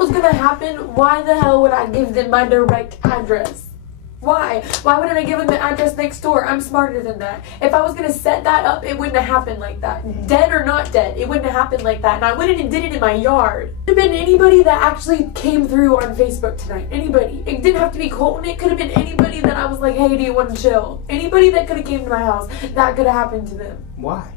was gonna happen, why the hell would I give them my direct address? Why? Why wouldn't I give them the address next door? I'm smarter than that. If I was gonna set that up, it wouldn't have happened like that. Dead or not dead, it wouldn't have happened like that. And I wouldn't have did it in my yard. It could have been anybody that actually came through on Facebook tonight. Anybody. It didn't have to be Colton. It could have been anybody that I was like, hey, do you want to chill? Anybody that could have came to my house, that could have happened to them. Why?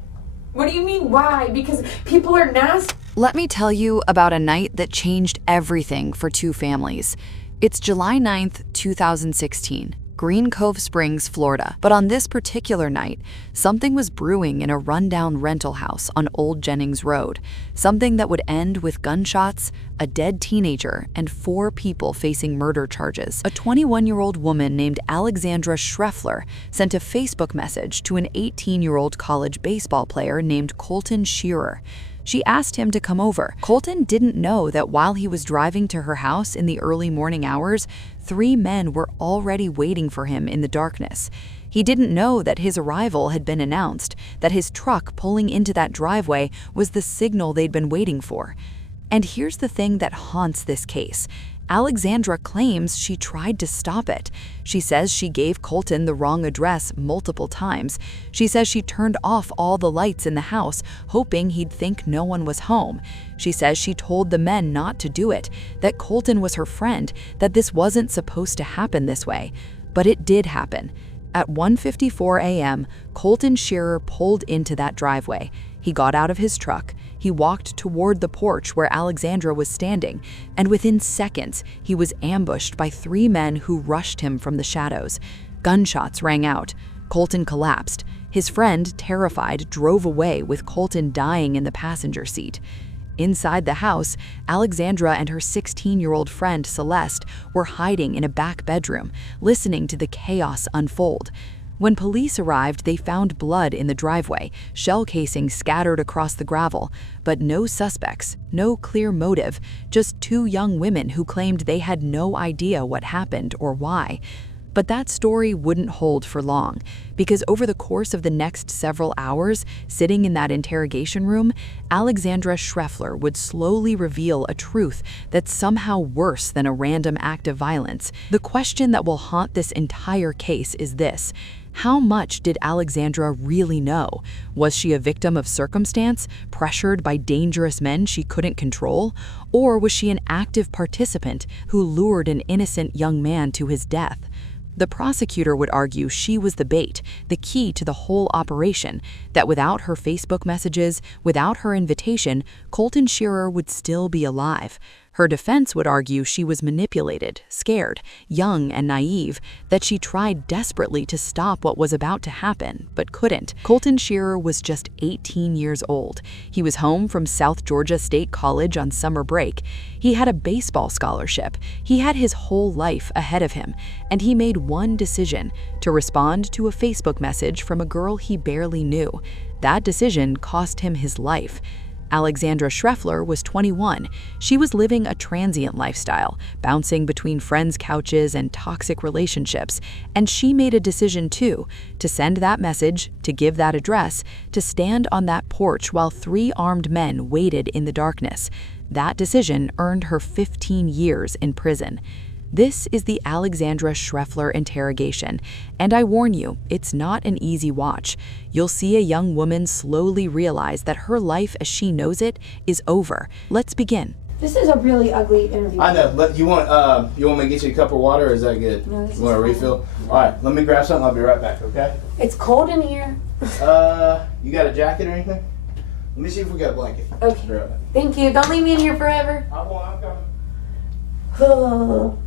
What do you mean, why? Because people are nasty. Let me tell you about a night that changed everything for two families. It's July 9th, 2016, Green Cove Springs, Florida. But on this particular night, something was brewing in a rundown rental house on Old Jennings Road. Something that would end with gunshots, a dead teenager, and 4 people facing murder charges. A 21-year-old woman named Alexandra Schreffler sent a Facebook message to an 18-year-old college baseball player named Colton Shearer. She asked him to come over. Colton didn't know that while he was driving to her house in the early morning hours, 3 men were already waiting for him in the darkness. He didn't know that his arrival had been announced, that his truck pulling into that driveway was the signal they'd been waiting for. And here's the thing that haunts this case. Alexandra claims she tried to stop it. She says she gave Colton the wrong address multiple times. She says she turned off all the lights in the house, hoping he'd think no one was home. She says she told the men not to do it, that Colton was her friend, that this wasn't supposed to happen this way. But it did happen. At 1:54 a.m., Colton Shearer pulled into that driveway. He got out of his truck. He walked toward the porch where Alexandra was standing, and within seconds, he was ambushed by 3 men who rushed him from the shadows. Gunshots rang out. Colton collapsed. His friend, terrified, drove away with Colton dying in the passenger seat. Inside the house, Alexandra and her 16-year-old friend Celeste were hiding in a back bedroom, listening to the chaos unfold. When police arrived, they found blood in the driveway, shell casings scattered across the gravel, but no suspects, no clear motive, just 2 young women who claimed they had no idea what happened or why. But that story wouldn't hold for long, because over the course of the next several hours, sitting in that interrogation room, Alexandra Schreffler would slowly reveal a truth that's somehow worse than a random act of violence. The question that will haunt this entire case is this: how much did Alexandra really know? Was she a victim of circumstance, pressured by dangerous men she couldn't control? Or was she an active participant who lured an innocent young man to his death? The prosecutor would argue she was the bait, the key to the whole operation, that without her Facebook messages, without her invitation, Colton Shearer would still be alive. Her defense would argue she was manipulated, scared, young and naive, that she tried desperately to stop what was about to happen, but couldn't. Colton Shearer was just 18 years old. He was home from South Georgia State College on summer break. He had a baseball scholarship. He had his whole life ahead of him, and he made one decision: to respond to a Facebook message from a girl he barely knew. That decision cost him his life. Alexandra Schreffler was 21. She was living a transient lifestyle, bouncing between friends' couches and toxic relationships. And she made a decision too, to send that message, to give that address, to stand on that porch while 3 armed men waited in the darkness. That decision earned her 15 years in prison. This is the Alexandra Schreffler interrogation, and I warn you, it's not an easy watch. You'll see a young woman slowly realize that her life as she knows it is over. Let's begin. This is a really ugly interview. I know, but you want me to get you a cup of water, or is that good? No, this you want a refill? All right, let me grab something. I'll be right back, okay? It's cold in here. You got a jacket or anything? Let me see if we got a blanket. Okay. Right back. Thank you. Don't leave me in here forever. I'm coming.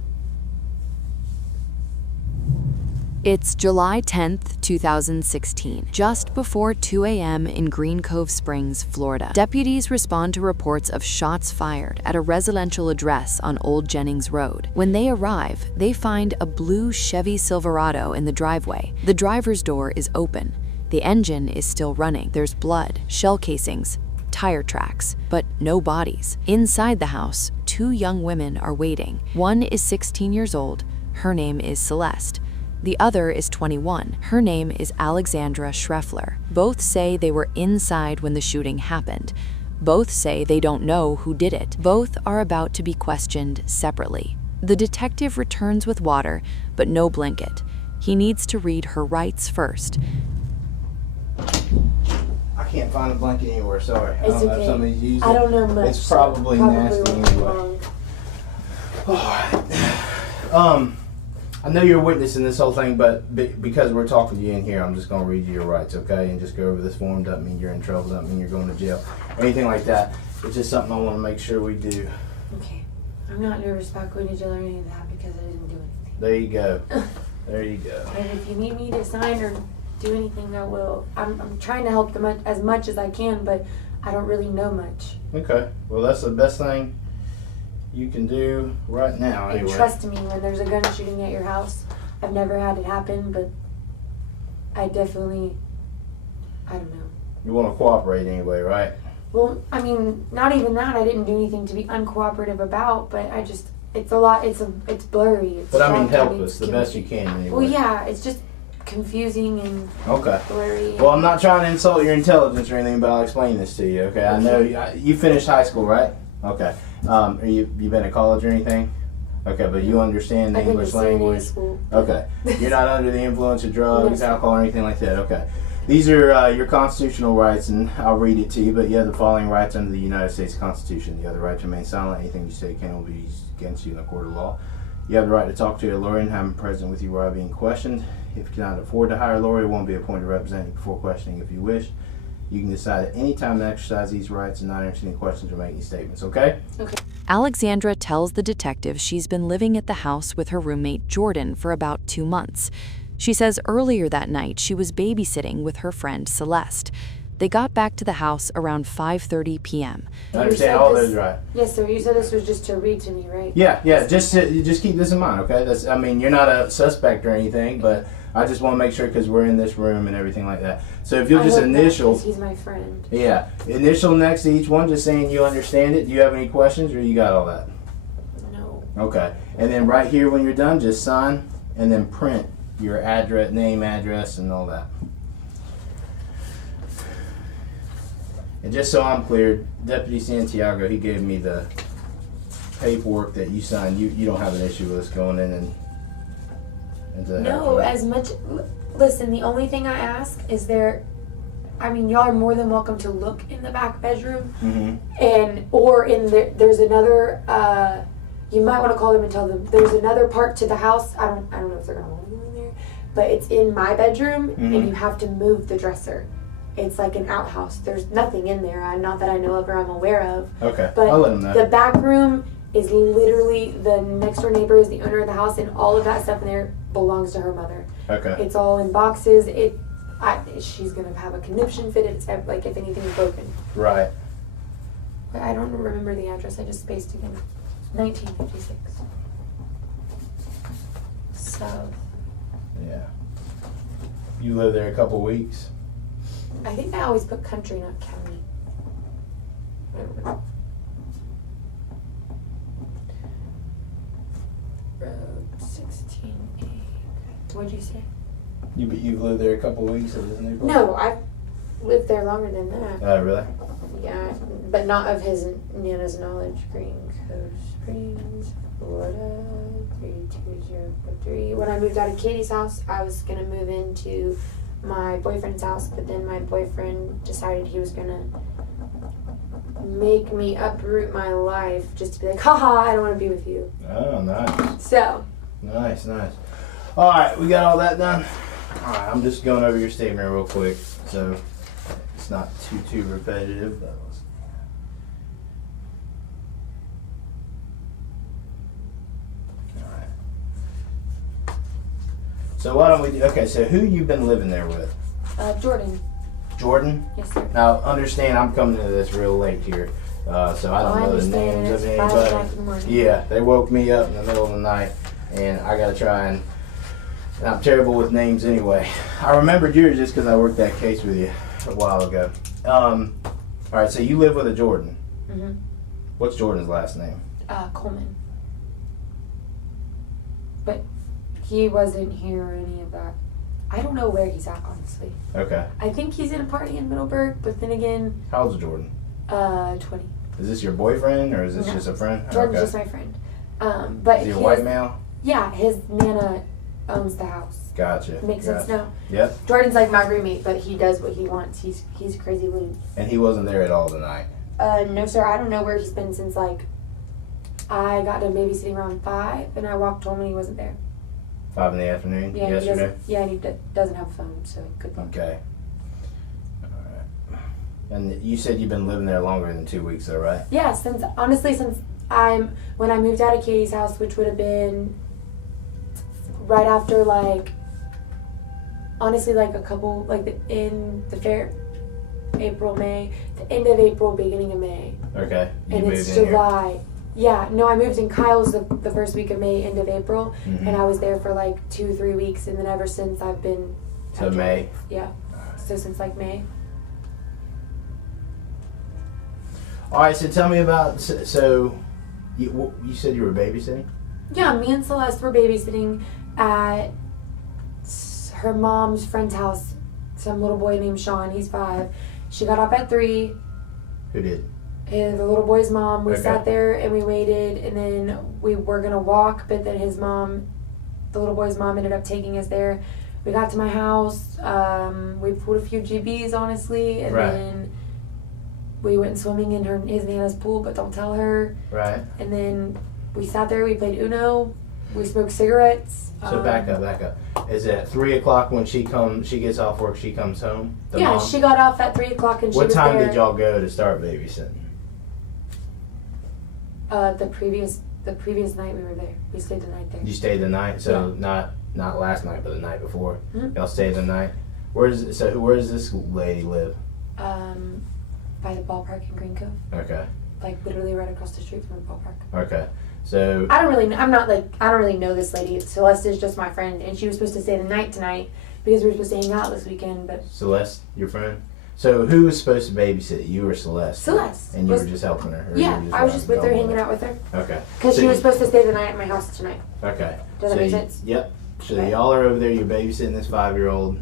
It's July 10th, 2016, just before 2 a.m. in Green Cove Springs, Florida. Deputies respond to reports of shots fired at a residential address on Old Jennings Road. When they arrive, they find a blue Chevy Silverado in the driveway. The driver's door is open. The engine is still running. There's blood, shell casings, tire tracks, but no bodies. Inside the house, 2 young women are waiting. One is 16 years old. Her name is Celeste. The other is 21. Her name is Alexandra Schreffler. Both say they were inside when the shooting happened. Both say they don't know who did it. Both are about to be questioned separately. The detective returns with water, but no blanket. He needs to read her rights first. I can't find a blanket anywhere, sorry. It's I don't know okay. if somebody's used it. I don't know much. It's probably nasty won't be anyway. long. Alright. I know you're witnessing this whole thing, but because we're talking to you in here, I'm just going to read you your rights, okay? And just go over this form. Doesn't mean you're in trouble. Doesn't mean you're going to jail. Anything like that. It's just something I want to make sure we do. Okay. I'm not nervous about going to jail or any of that because I didn't do anything. There you go. There you go. And if you need me to sign or do anything, I will. I'm trying to help them as much as I can, but I don't really know much. Okay. Well, that's the best thing you can do right now, And anyway. trust me, when there's a gun shooting at your house, I've never had it happen, but I definitely, I don't know. You want to cooperate anyway, right? Well, I mean, not even that. I didn't do anything to be uncooperative about, but I just, it's a lot, it's blurry. It's But I mean, dark, help us the best you can anyway. Well, yeah, it's just confusing and Okay. blurry. Well, I'm not trying to insult your intelligence or anything, but I'll explain this to you, okay? I know you finished high school, right? Okay. You been to college or anything? Okay, but you understand the I've been English to CNA language? school. Okay. You're not under the influence of drugs, No. alcohol, or anything like that? Okay. These are your constitutional rights, and I'll read it to you, but you have the following rights under the United States Constitution. You have the right to remain silent. Anything you say can be used against you in a court of law. You have the right to talk to a lawyer and have him present with you while being questioned. If you cannot afford to hire a lawyer, one will be appointed representative before questioning if you wish. You can decide at any time to exercise these rights and not answer any questions or make any statements, okay? Okay. Alexandra tells the detective she's been living at the house with her roommate Jordan for about 2 months. She says earlier that night she was babysitting with her friend Celeste. They got back to the house around 5:30 p.m. I understand all those rights. Yes, sir. You said this was just to read to me, right? Yeah. Just keep this in mind, okay? I mean, you're not a suspect or anything, but I just want to make sure because we're in this room and everything like that. So if you'll just initial. Because he's my friend. Yeah. Initial next to each one, just saying you understand it. Do you have any questions or you got all that? No. Okay. And then right here when you're done, just sign and then print your address, name, address, and all that. And just so I'm clear, Deputy Santiago, he gave me the paperwork that you signed. You don't have an issue with us going in and into the house, No, right? as much. Listen, the only thing I ask is y'all are more than welcome to look in the back bedroom, or in there's another. You might want to call them and tell them there's another part to the house. I don't know if they're gonna want to go in there, but it's in my bedroom, and you have to move the dresser. It's like an outhouse. There's nothing in there. Not that I know of or I'm aware of. Okay, But I'll let them know. the back room is literally the next door neighbor is the owner of the house, and all of that stuff in there belongs to her mother. Okay. It's all in boxes. She's gonna have a conniption fit. It's like if anything's broken. Right. But I don't remember the address. I just spaced again. 1956. So Yeah. You lived there a couple weeks. I think I always put country, not county. I don't know. Road 16A. What'd you say? You've lived there a couple weeks of this new place? No, I've lived there longer than that. Oh, really? Yeah, but not of his Nana's knowledge. Green Cove Springs, Florida, 32043. When I moved out of Katie's house, I was gonna move into my boyfriend's house, but then my boyfriend decided he was gonna make me uproot my life just to be like, haha, I don't want to be with you. Oh, nice. So. Nice. All right, we got all that done. All right, I'm just going over your statement real quick, so it's not too repetitive. But all right. So why don't we do? Okay, so who you been living there with? Jordan. Jordan? Yes, sir. Now, understand, I'm coming to this real late here, so I don't know the names of It's 5 o'clock in the anybody. morning. Yeah, they woke me up in the middle of the night, and I gotta try and I'm terrible with names anyway. I remembered yours just because I worked that case with you a while ago. All right, so you live with a Jordan. Mm-hmm. What's Jordan's last name? Coleman. But he wasn't here or any of that. I don't know where he's at, honestly. Okay. I think he's in a party in Middleburg, but then again, How old's Jordan? 20. Is this your boyfriend or is this just a friend? Jordan's just my friend. But is he a white male? Yeah, his nana owns the house. Gotcha. Makes sense now? Yep. Jordan's like my roommate, but he does what he wants. He's a crazy loon. And he wasn't there at all tonight? No, sir. I don't know where he's been since, like, I got done babysitting around 5, and I walked home and he wasn't there. 5 in the afternoon yesterday? And he doesn't have a phone, so good luck. Okay. And you said you've been living there longer than 2 weeks, though, right? Yeah, since when I moved out of Katie's house, which would have been right after, like, honestly, like a couple, like April, May, the end of April, beginning of May. Okay. And it's July. Here? Yeah, no, I moved in Kyle's the first week of May, end of April, and I was there for like 2-3 weeks, and then ever since I've been. So May. Yeah. So since like May. All right, so tell me about, so you said you were babysitting? Yeah, me and Celeste were babysitting at her mom's friend's house. Some little boy named Sean, he's 5. She got off at 3. Who did? The little boy's mom. We Okay. sat there and we waited, and then we were going to walk, but then the little boy's mom ended up taking us there. We got to my house. We pulled a few GBs, honestly, and then we went swimming in his Nana's pool, but don't tell her. Right. And then we sat there, we played Uno, we smoked cigarettes. So back up. Is it at 3 o'clock when she gets off work, she comes home? Mom? She got off at 3 o'clock and she was there. What time did y'all go to start babysitting? The previous night we were there. We stayed the night there. You stayed the night? So not last night, but the night before? Mm-hmm. Y'all stayed the night? Where does this lady live? By the ballpark in Green Cove. Okay. Like literally right across the street from the ballpark. Okay. So I don't really know this lady. Celeste is just my friend, and she was supposed to stay the night tonight because we were supposed to hang out this weekend. But Celeste, your friend. So who was supposed to babysit? You or Celeste? Celeste. And you were just helping her. Yeah, I was just with her, hanging out with her. Okay. Because she was supposed to stay the night at my house tonight. Okay. Does that make sense? Yep. So y'all are over there. You're babysitting this 5-year-old.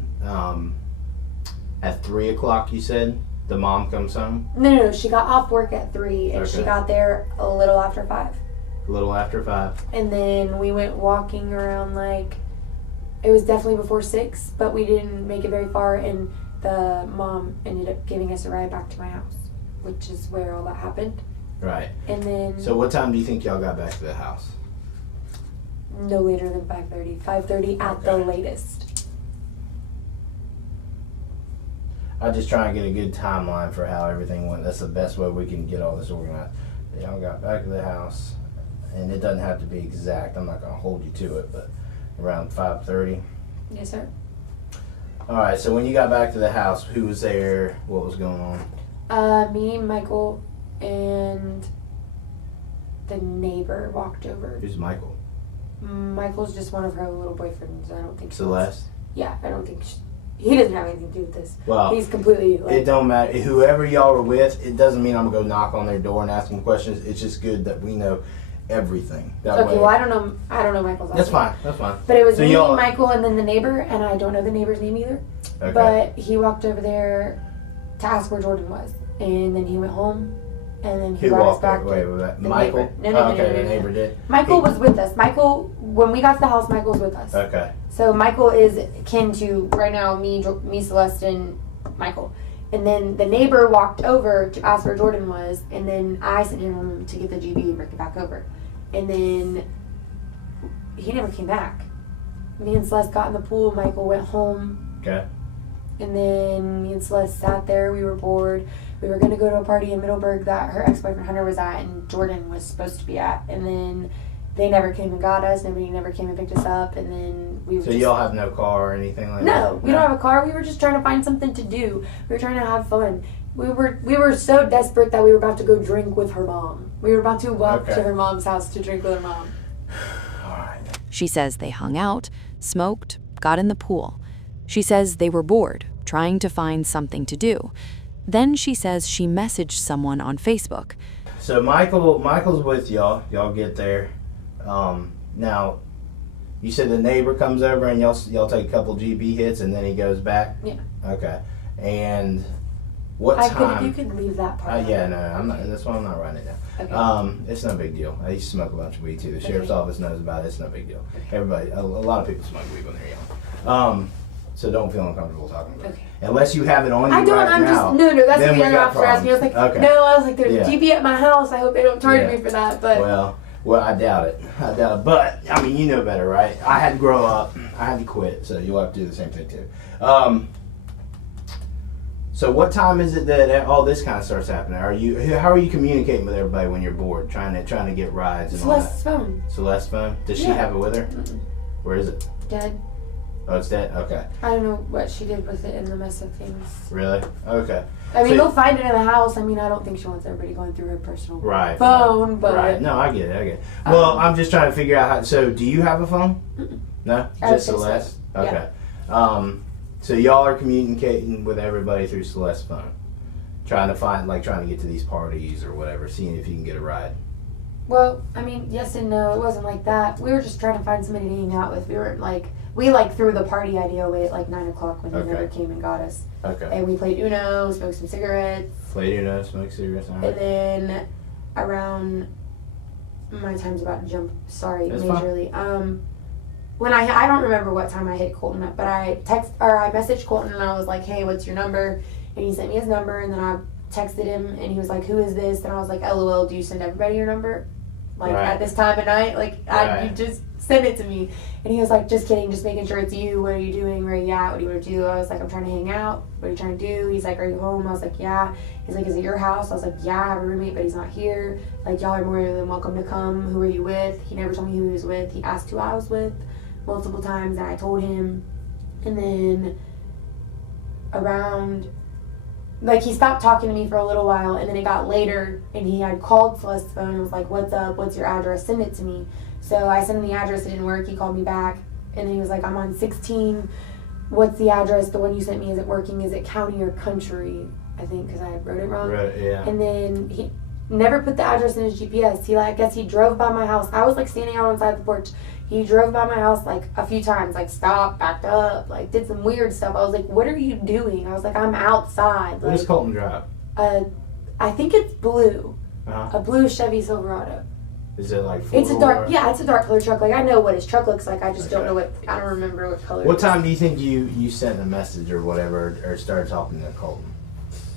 At 3 o'clock, you said the mom comes home. No. She got off work at 3, and she got there a little after 5. A little after 5. And then we went walking around, like, it was definitely before 6, but we didn't make it very far, and the mom ended up giving us a ride back to my house, which is where all that happened. Right. And then... So what time do you think y'all got back to the house? No later than 5:30. 5:30 at the latest. I just try and get a good timeline for how everything went. That's the best way we can get all this organized. Y'all got back to the house, and it doesn't have to be exact. I'm not going to hold you to it, but around 5:30. Yes, sir. All right. So when you got back to the house, who was there? What was going on? Me, Michael, and the neighbor walked over. Who's Michael? Michael's just one of her little boyfriends. I don't think Celeste. Yeah, I don't think he doesn't have anything to do with this. Well, he's completely. Like, it don't matter. Whoever y'all were with, it doesn't mean I'm gonna go knock on their door and ask them questions. It's just good that we know everything. That way. Well, I don't know Michael's last name. That's fine. But it was me, Michael, and then the neighbor, and I don't know the neighbor's name either. Okay. But he walked over there to ask where Jordan was, and then he went home, and then he brought us back. Wait, Michael? No, the neighbor did. Michael was with us. Michael, when we got to the house, Michael was with us. Okay. So Michael is kin to right now me, Celeste, and Michael. And then the neighbor walked over to ask where Jordan was, and then I sent him home to get the GB and bring it back over. And then he never came back. Me and Celeste got in the pool. Michael went home. Okay. And then me and Celeste sat there. We were bored. We were going to go to a party in Middleburg that her ex-boyfriend Hunter was at and Jordan was supposed to be at. And then they never came and got us. Nobody never came and picked us up. And then we were So y'all have no car or anything like that? No, we don't have a car. We were just trying to find something to do. We were trying to have fun. We were so desperate that we were about to go drink with her mom. We were about to walk to her mom's house to drink with her mom. All right. She says they hung out, smoked, got in the pool. She says they were bored, trying to find something to do. Then she says she messaged someone on Facebook. So Michael's with y'all. Y'all get there. Now, you said the neighbor comes over and y'all take a couple GB hits and then he goes back? Yeah. Okay. And What time? You could leave that part. Yeah, no, I'm not. That's why I'm not writing it down. Okay. It's no big deal. I used to smoke a bunch of weed too. The sheriff's office knows about it. It's no big deal. Everybody, a lot of people smoke weed when they're young. So don't feel uncomfortable talking about it. Unless you have it on you I don't. right I'm now. just no. That's then what the officer asked me. I was like, okay. no. I was like, there's Yeah. a GP at my house. I hope they don't charge me for that. But Well, I doubt it. But I mean, you know better, right? I had to grow up. I had to quit. So you'll have to do the same thing too. So what time is it that all this kind of starts happening? How are you communicating with everybody when you're bored, trying to get rides and Celeste's all that? phone. Celeste's phone? Does she have it with her? Mm-mm. Where is it? Dead. Oh, it's dead? Okay. I don't know what she did with it in the mess of things. Really? Okay. I mean, So- they'll find it in the house. I mean, I don't think she wants everybody going through her personal Right. phone, but... Right. No, I get it. Well, I'm just trying to figure out how... So, do you have a phone? Mm-mm. No? I have Just Celeste? Facebook. Okay. So, y'all are communicating with everybody through Celeste's phone? Trying to get to these parties or whatever, seeing if you can get a ride. Well, I mean, yes and no. It wasn't like that. We were just trying to find somebody to hang out with. We weren't like... We threw the party idea away at 9 o'clock when he never came and got us. Okay. And we played Uno, smoked some cigarettes. Played Uno, smoked cigarettes. All right. And then around... My time's about to jump. Sorry, That's majorly. When I don't remember what time I hit Colton up, but I messaged Colton and I was like, hey, what's your number? And he sent me his number, and then I texted him and he was like, who is this? And I was like, LOL, do you send everybody your number? At this time of night? You just send it to me. And he was like, just kidding, just making sure it's you. What are you doing? Where are you at? What do you want to do? I was like, I'm trying to hang out. What are you trying to do? He's like, are you home? I was like, yeah. He's like, is it your house? I was like, yeah, I have a roommate, but he's not here. Y'all are more than welcome to come. Who are you with? He never told me who he was with. He asked who I was with multiple times, and I told him. And then around... he stopped talking to me for a little while, and then it got later, and he had called Celeste's phone and was like, what's up? What's your address? Send it to me. So I sent him the address. It didn't work. He called me back, and then he was like, I'm on 16. What's the address? The one you sent me, is it working? Is it county or country? I think, because I wrote it wrong. Right, yeah. And then he never put the address in his GPS. I guess he drove by my house. I was standing out outside the porch. He drove by my house a few times, stopped, backed up, did some weird stuff. I was like, what are you doing? I was like, I'm outside. What does Colton drive? I think it's blue. Uh-huh. A blue Chevy Silverado. Is it It's a dark, it's a dark color truck. I know what his truck looks like. I just don't know I don't remember what color. What time do you think you sent a message or whatever, or started talking to Colton?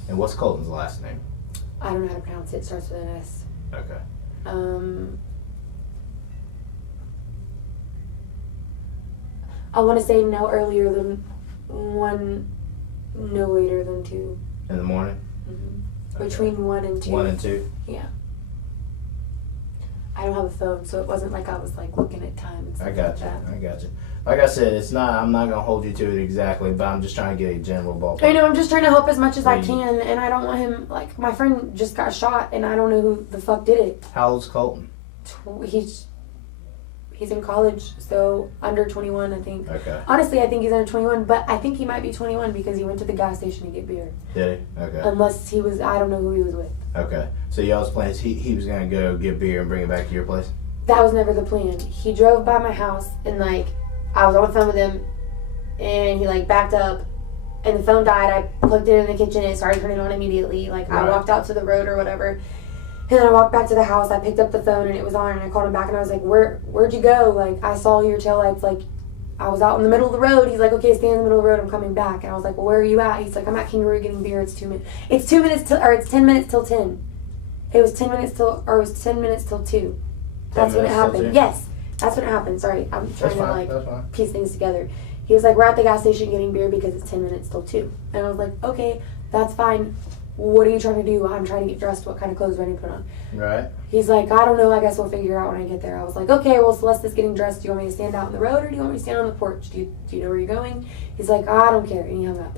And what's Colton's last name? I don't know how to pronounce it. It starts with an S. Okay. I want to say no earlier than 1, no later than 2. In the morning? Mm-hmm. Okay. Between 1 and 2. 1 and 2? Yeah. I don't have a phone, so it wasn't like I was looking at time and stuff. I got you. Like I said, I'm not gonna hold you to it exactly, but I'm just trying to get a general ballpark. I know, I'm just trying to help as much as I can, and I don't want him, my friend just got shot, and I don't know who the fuck did it. How old's Colton? He's in college, so under 21, I think. Okay. Honestly, I think he's under 21, but I think he might be 21 because he went to the gas station to get beer. Did he? Okay. Unless he was, I don't know who he was with. Okay. So y'all's plans, he was going to go get beer and bring it back to your place? That was never the plan. He drove by my house, and I was on the phone with him, and he backed up, and the phone died. I plugged it in the kitchen, and it started turning on immediately. Right. I walked out to the road or whatever. And then I walked back to the house, I picked up the phone, and it was on, and I called him back, and I was like, where'd you go? I saw your taillights, I was out in the middle of the road. He's like, okay, stay in the middle of the road, I'm coming back. And I was like, well, where are you at? He's like, I'm at Kangaroo getting beer, it's 2 minutes. It's 10 minutes till 10. It was 10 minutes till 2. That's when it happened. Yes, that's when it happened. Sorry, I'm trying to piece things together. He was like, we're at the gas station getting beer because it's 10 minutes till 2. And I was like, okay, that's fine. What are you trying to do? I'm trying to get dressed. What kind of clothes do I need to put on? Right. He's like, I don't know. I guess we'll figure it out when I get there. I was like, okay, well, Celeste is getting dressed. Do you want me to stand out in the road or do you want me to stand on the porch? Do you know where you're going? He's like, I don't care. And he hung up.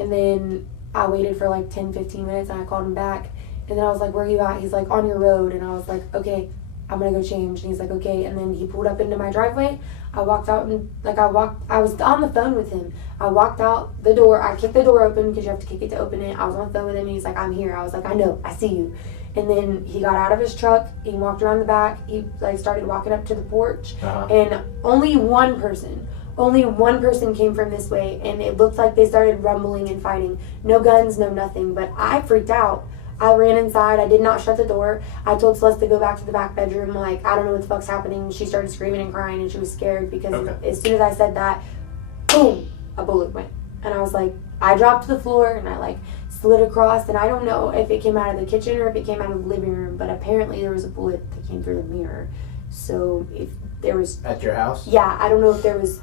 And then I waited for 10, 15 minutes and I called him back. And then I was like, where are you at? He's like, on your road. And I was like, okay, I'm going to go change. And he's like, okay. And then he pulled up into my driveway. I walked out and I was on the phone with him. I walked out the door. I kicked the door open because you have to kick it to open it. I was on the phone with him and he's like, I'm here. I was like, I know, I see you. And then he got out of his truck. He walked around the back. He started walking up to the porch. Uh-huh. And only one person Only one person came from this way, and it looked like they started rumbling and fighting. No guns, no nothing, but I freaked out. I ran inside. I did not shut the door. I told Celeste to go back to the back bedroom. Like, I don't know what the fuck's happening. She started screaming and crying, and she was scared because as soon as I said that, boom, a bullet went. And I was like, I dropped to the floor, and I, like, slid across, and I don't know if it came out of the kitchen or if it came out of the living room, but apparently there was a bullet that came through the mirror. So if there was... At your house? Yeah, I don't know if there was...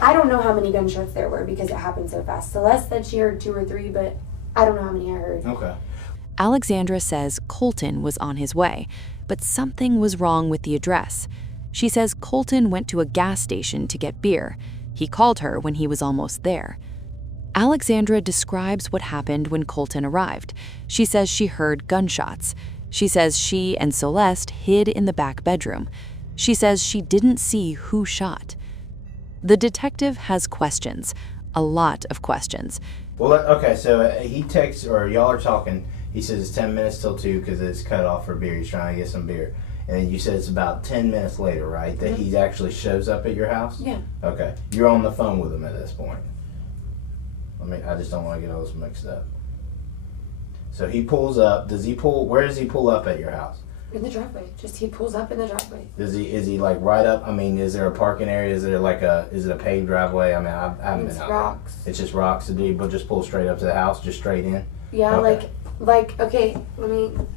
I don't know how many gunshots there were because it happened so fast. Celeste said she heard 2 or 3, but I don't know how many I heard. Okay. Alexandra says Colton was on his way, but something was wrong with the address. She says Colton went to a gas station to get beer. He called her when he was almost there. Alexandra describes what happened when Colton arrived. She says she heard gunshots. She says she and Celeste hid in the back bedroom. She says she didn't see who shot. The detective has questions, a lot of questions. Well, okay, so he texts, or y'all are talking. He says it's 10 minutes till 2 because it's cut off for beer. He's trying to get some beer. And then you said it's about 10 minutes later, right, that he actually shows up at your house? Yeah. Okay. You're on the phone with him at this point. I just don't want to get all this mixed up. So he pulls up. Where does he pull up at your house? In the driveway. Just he pulls up in the driveway. Is he like right up? I mean, is there a parking area? Is it a paved driveway? I mean, I haven't been out there. Rocks. It's just rocks. So do you just pull straight up to the house, just straight in? Yeah, Okay. okay,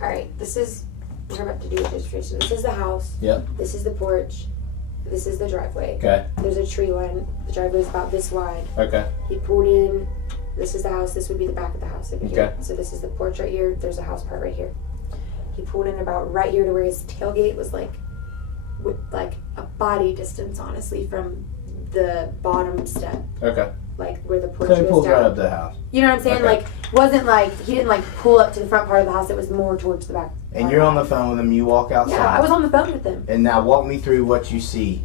alright, this is what I'm about to do with this illustration. This is the house. Yep. This is the porch. This is the driveway. Okay. There's a tree line. The driveway is about this wide. Okay. He pulled in. This is the house. This would be the back of the house. Okay. So this is the porch right here. There's a house part right here. He pulled in about right here to where his tailgate was with a body distance, honestly, from the bottom step. Okay. Like where the porch So he goes pulls down. right up to the house. You know what I'm saying? Okay. Like, wasn't like, he didn't like pull up to the front part of the house. It was more towards the back. And you're on the phone with him. You walk outside. Yeah, I was on the phone with him. And now walk me through what you see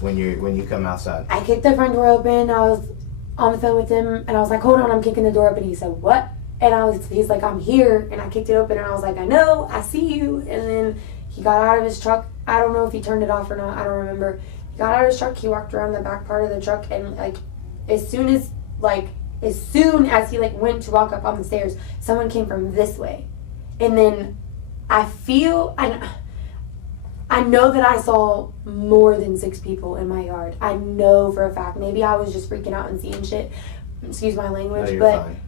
when you come outside. I kicked the front door open. I was on the phone with him, and I was like, hold on, I'm kicking the door open. He said, what? And he's like, I'm here. And I kicked it open, and I was like, I know, I see you. And then he got out of his truck. I don't know if he turned it off or not. I don't remember. He got out of his truck. He walked around the back part of the truck, and as soon as he went to walk up on the stairs, someone came from this way. And then I know that I saw more than 6 people in my yard. I know for a fact. Maybe I was just freaking out and seeing shit. Excuse my language, No, you're but fine.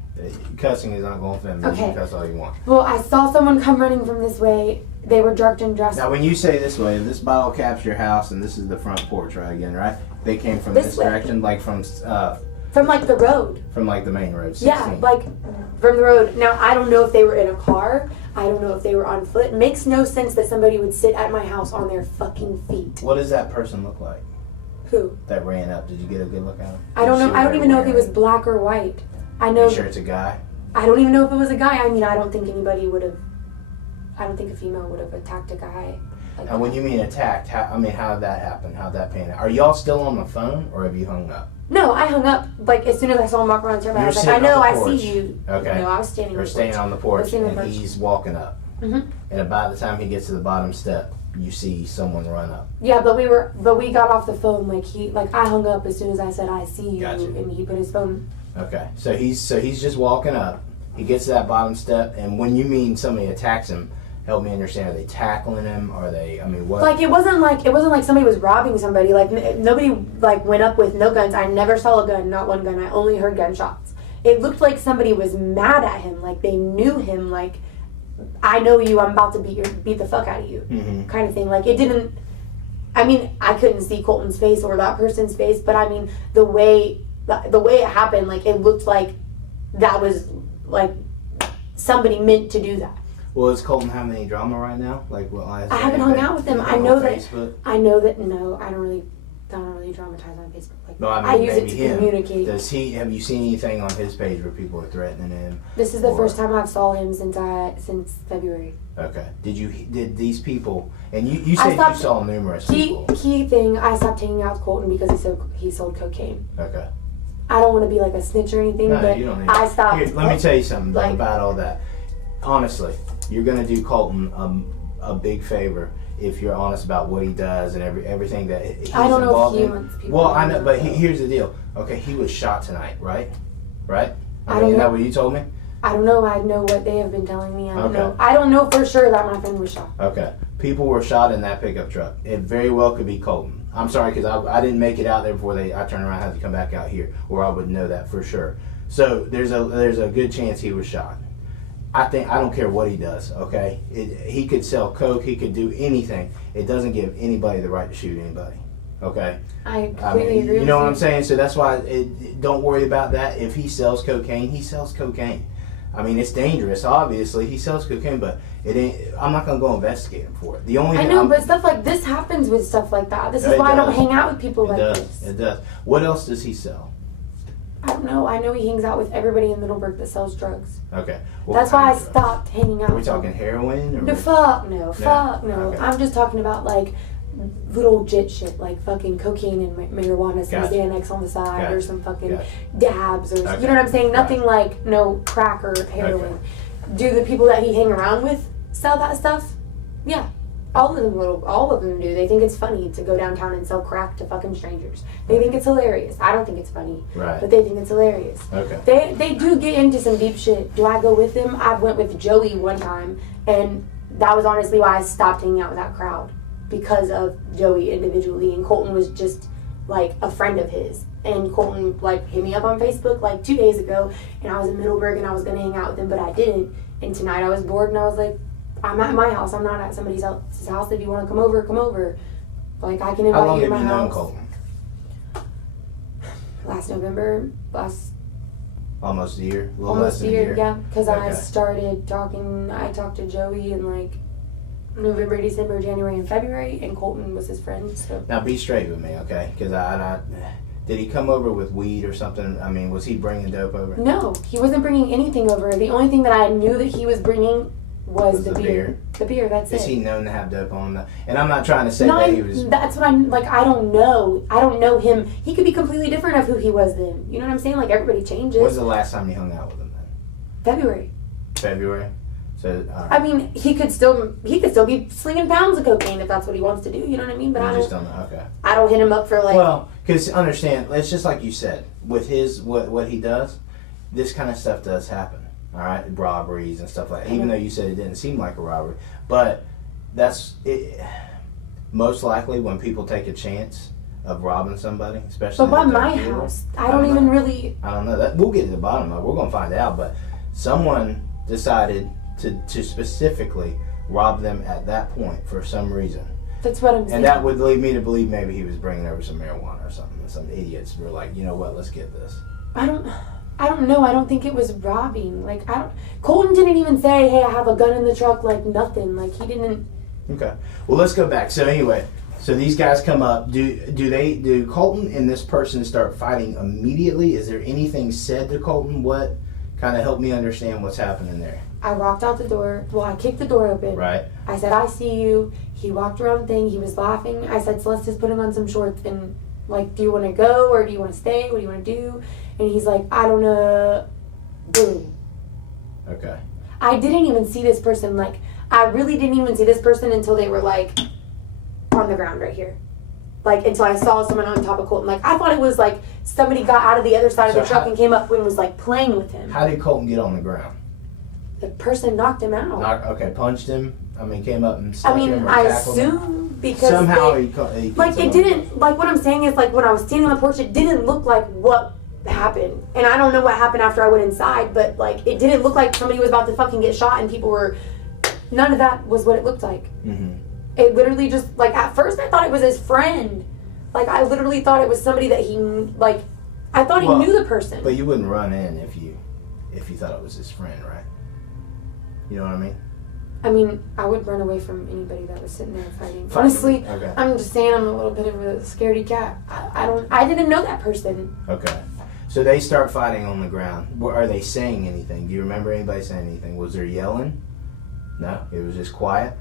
Cussing is not going to offend me. Okay. You can cuss all you want. well, I saw someone come running from this way. They were drugged and dressed. Now, when you say this way, this bottle caps your house, and this is the front porch, right? Again, right? They came from This this way. direction, like from the road. the main road. 16. Yeah, from the road. Now, I don't know if they were in a car. I don't know if they were on foot. It makes no sense that somebody would sit at my house on their fucking feet. What does that person look like? Who? That ran up. Did you get a good look at him? I don't Did you know. see I what don't they even were know if he was wearing? black or white. I know. You sure it's a guy? I don't even know if it was a guy. I mean, I don't think anybody would have. I don't think a female would have attacked a guy. And when you mean attacked, how did that happen? How'd that pan out? Are y'all still on the phone, or have you hung up? No, I hung up as soon as I saw him walk around the turn. I You're was like, I sitting know, on I the porch. see you. Okay. No, I was standing. You're staying on the porch, standing on and the porch. he's walking up. Mhm. And about the time he gets to the bottom step, you see someone run up. Yeah, but we got off the phone. I hung up as soon as I said I see you, Gotcha. and he put his phone. Okay, so he's just walking up. He gets to that bottom step, and when you mean somebody attacks him, help me understand. Are they tackling him? Are they? I mean, what? It wasn't like somebody was robbing somebody. Nobody went up with no guns. I never saw a gun, not one gun. I only heard gunshots. It looked like somebody was mad at him, like they knew him. Like, I know you. I'm about to beat the fuck out of you, kind of thing. Like, it didn't. I mean, I couldn't see Colton's face or that person's face, but I mean the way it happened, it looked like that was somebody meant to do that. Well, is Colton having any drama right now? I haven't hung out with him. I know that. No, I don't really dramatize on Facebook. No, I use it maybe to him. communicate. Have you seen anything on his page where people are threatening him? This is the first time I've saw him since February. Okay. Did these people? And you said you saw numerous people. Key thing. I stopped hanging out with Colton because he sold cocaine. Okay. I don't want to be like a snitch or anything, No, but you don't need I stopped. Here, let me tell you something about all that. Honestly, you're going to do Colton a big favor if you're honest about what he does and everything that he's I don't know involved if he in. wants people. Well, to I know, know but that. here's the deal. Okay, he was shot tonight, right? Right? I don't Isn't know. that what you told me? I don't know. I know what they have been telling me. I don't Okay. know. I don't know for sure that my friend was shot. Okay. People were shot in that pickup truck. It very well could be Colton. I'm sorry because I didn't make it out there before I turned around and had to come back out here, or I would know that for sure. So there's a good chance he was shot. I don't care what he does. Okay, he could sell coke. He could do anything. It doesn't give anybody the right to shoot anybody. Okay. I completely agree. You know what I'm saying? So that's why don't worry about that. If he sells cocaine, he sells cocaine. I mean, it's dangerous. Obviously, he sells cocaine, but it ain't. I'm not gonna go investigate him for it. The only I thing know, but stuff like this happens with stuff like that. This is It why I don't does. hang out with people it like does. this. It does. What else does he sell? I don't know. I know he hangs out with everybody in Middleburg that sells drugs. Okay. What That's why I kind of drugs? stopped hanging out. Are we with him. talking heroin? Or No, fuck no. Fuck no. Okay. I'm just talking about like little jit shit, like fucking cocaine and marijuana, some Gotcha. Xanax on the side, Gotcha. or some fucking Gotcha. dabs, or Okay. you know what I'm saying? Nothing Gotcha. like no crack or heroin. Do the people that he hang around with sell that stuff? Yeah. All of them do. They think it's funny to go downtown and sell crack to fucking strangers. They think it's hilarious. I don't think it's funny, Right. but they think it's hilarious. Okay. They do get into some deep shit. Do I go with them? I went with Joey one time, and that was honestly why I stopped hanging out with that crowd, because of Joey individually. And Colton was just like a friend of his. And Colton like hit me up on Facebook like 2 days ago, and I was in Middleburg and I was gonna hang out with him, but I didn't. And tonight I was bored and I was like, I'm at my house. I'm not at somebody else's house. If you want to come over, come over. Like I can How invite long you have to my you known house. Colton? Last November, Almost a year. A little almost less a than year, yeah. Because I Okay. started talking. I talked to Joey in like November, December, January, and February, and Colton was his friend. So Now be straight with me, okay? Because I did he come over with weed or something? I mean, was he bringing dope over? no, he wasn't bringing anything over. The only thing that I knew that he was bringing was the beer. The beer. That's Is it. he known to have dope on him? And I'm not trying to say No, that he was. that's what I'm like. I don't know. I don't know him. He could be completely different of who he was then. You know what I'm saying? Like everybody changes. When's the last time you hung out with him then? February. February. So I mean, he could still be slinging pounds of cocaine if that's what he wants to do. You know what I mean? But you I just don't. don't know. Okay. I don't hit him up for like. Well, because understand, it's just like you said with his what he does. This kind of stuff does happen. All right, robberies and stuff like that. Even though you said it didn't seem like a robbery, but that's it. Most likely when people take a chance of robbing somebody, especially. But why in the my drug dealer, house? I don't even know. really. I don't know. That we'll get to the bottom of it. We're gonna find out. But someone decided to specifically rob them at that point for some reason, That's what I'm saying. and that would lead me to believe maybe he was bringing over some marijuana or something. And some idiots were like, you know what? Let's get this. I don't know. I don't think it was robbing. Like Colton didn't even say, "Hey, I have a gun in the truck." Like nothing. Like he didn't. Okay. Well, let's go back. So anyway, so these guys come up. Do Colton and this person start fighting immediately? Is there anything said to Colton? What kind of help me understand what's happening there? I walked out the door. Well, I kicked the door open. Right. I said, "I see you." He walked around the thing. He was laughing. I said, "Celeste is putting on some shorts and like, do you want to go or do you want to stay? What do you want to do?" And he's like, "I don't know." Boom. Okay. I didn't even see this person. Like, I really didn't even see this person until they were like on the ground right here. Like until I saw someone on top of Colton. Like I thought it was like somebody got out of the other side of So the truck how- and came up and was like playing with him. How did Colton get on the ground? The person knocked him out. Okay, punched him. I mean, came up and I stuck him mean, or I tackled him? assume because Somehow they, he gets like him it on. didn't like what I'm saying is like when I was standing on the porch, it didn't look like what happened, and I don't know what happened after I went inside, but like it didn't look like somebody was about to fucking get shot and people were. None of that was what it looked like. Mm-hmm. It literally just like at first I thought it was his friend. Like I literally thought it was somebody that he like. I thought Well, he knew the person. But you wouldn't run in if you thought it was his friend, right? You know what I mean? I mean, I would run away from anybody that was sitting there fighting. Honestly, Okay. I'm just saying I'm a little bit of a scaredy cat. I didn't know that person. Okay. So they start fighting on the ground. Are they saying anything? Do you remember anybody saying anything? Was there yelling? No? It was just quiet?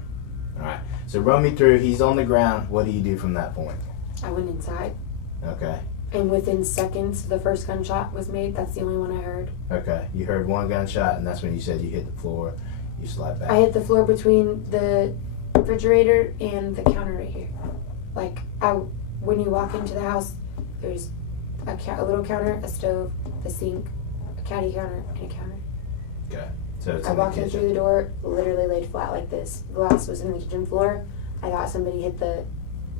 Alright. So run me through. He's on the ground. What do you do from that point? I went inside, Okay. and within seconds, the first gunshot was made. That's the only one I heard. Okay. You heard one gunshot, and that's when you said you hit the floor. You slide back. I hit the floor between the refrigerator and the counter right here. Like, when you walk into the house, there's a little counter, a stove, a sink, a caddy counter, and a counter. Okay. So it's I in the walked in kitchen. through the door, literally laid flat like this. Glass was in the kitchen floor. I thought somebody hit the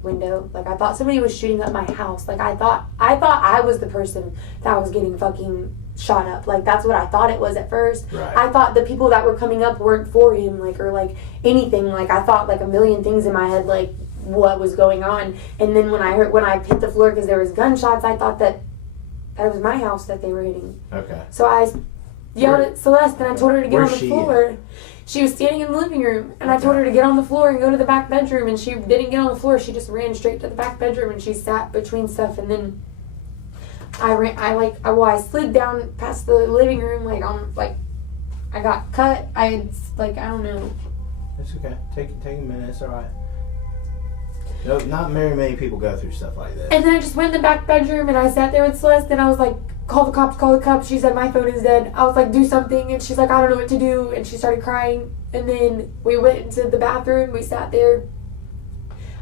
window. Like, I thought somebody was shooting up my house. Like, I thought I was the person that was getting fucking shot up. Like, that's what I thought it was at first. Right. I thought the people that were coming up weren't for him, like, or like anything. Like, I thought like a million things in my head, like what was going on. And then when I hit the floor because there was gunshots, I thought that was my house that they were hitting. Okay. So I yelled at Celeste and I told her to get Where's on the she floor. She was standing in the living room, and I told her to get on the floor and go to the back bedroom, and she didn't get on the floor. She just ran straight to the back bedroom, and she sat between stuff, and then I slid down past the living room, I got cut. I don't know. It's okay. Take a minute. It's all right. No, not very many people go through stuff like this. And then I just went in the back bedroom, and I sat there with Celeste, and I was like, call the cops, call the cops. She said, my phone is dead. I was like, do something. And she's like, I don't know what to do. And she started crying. And then we went into the bathroom. We sat there.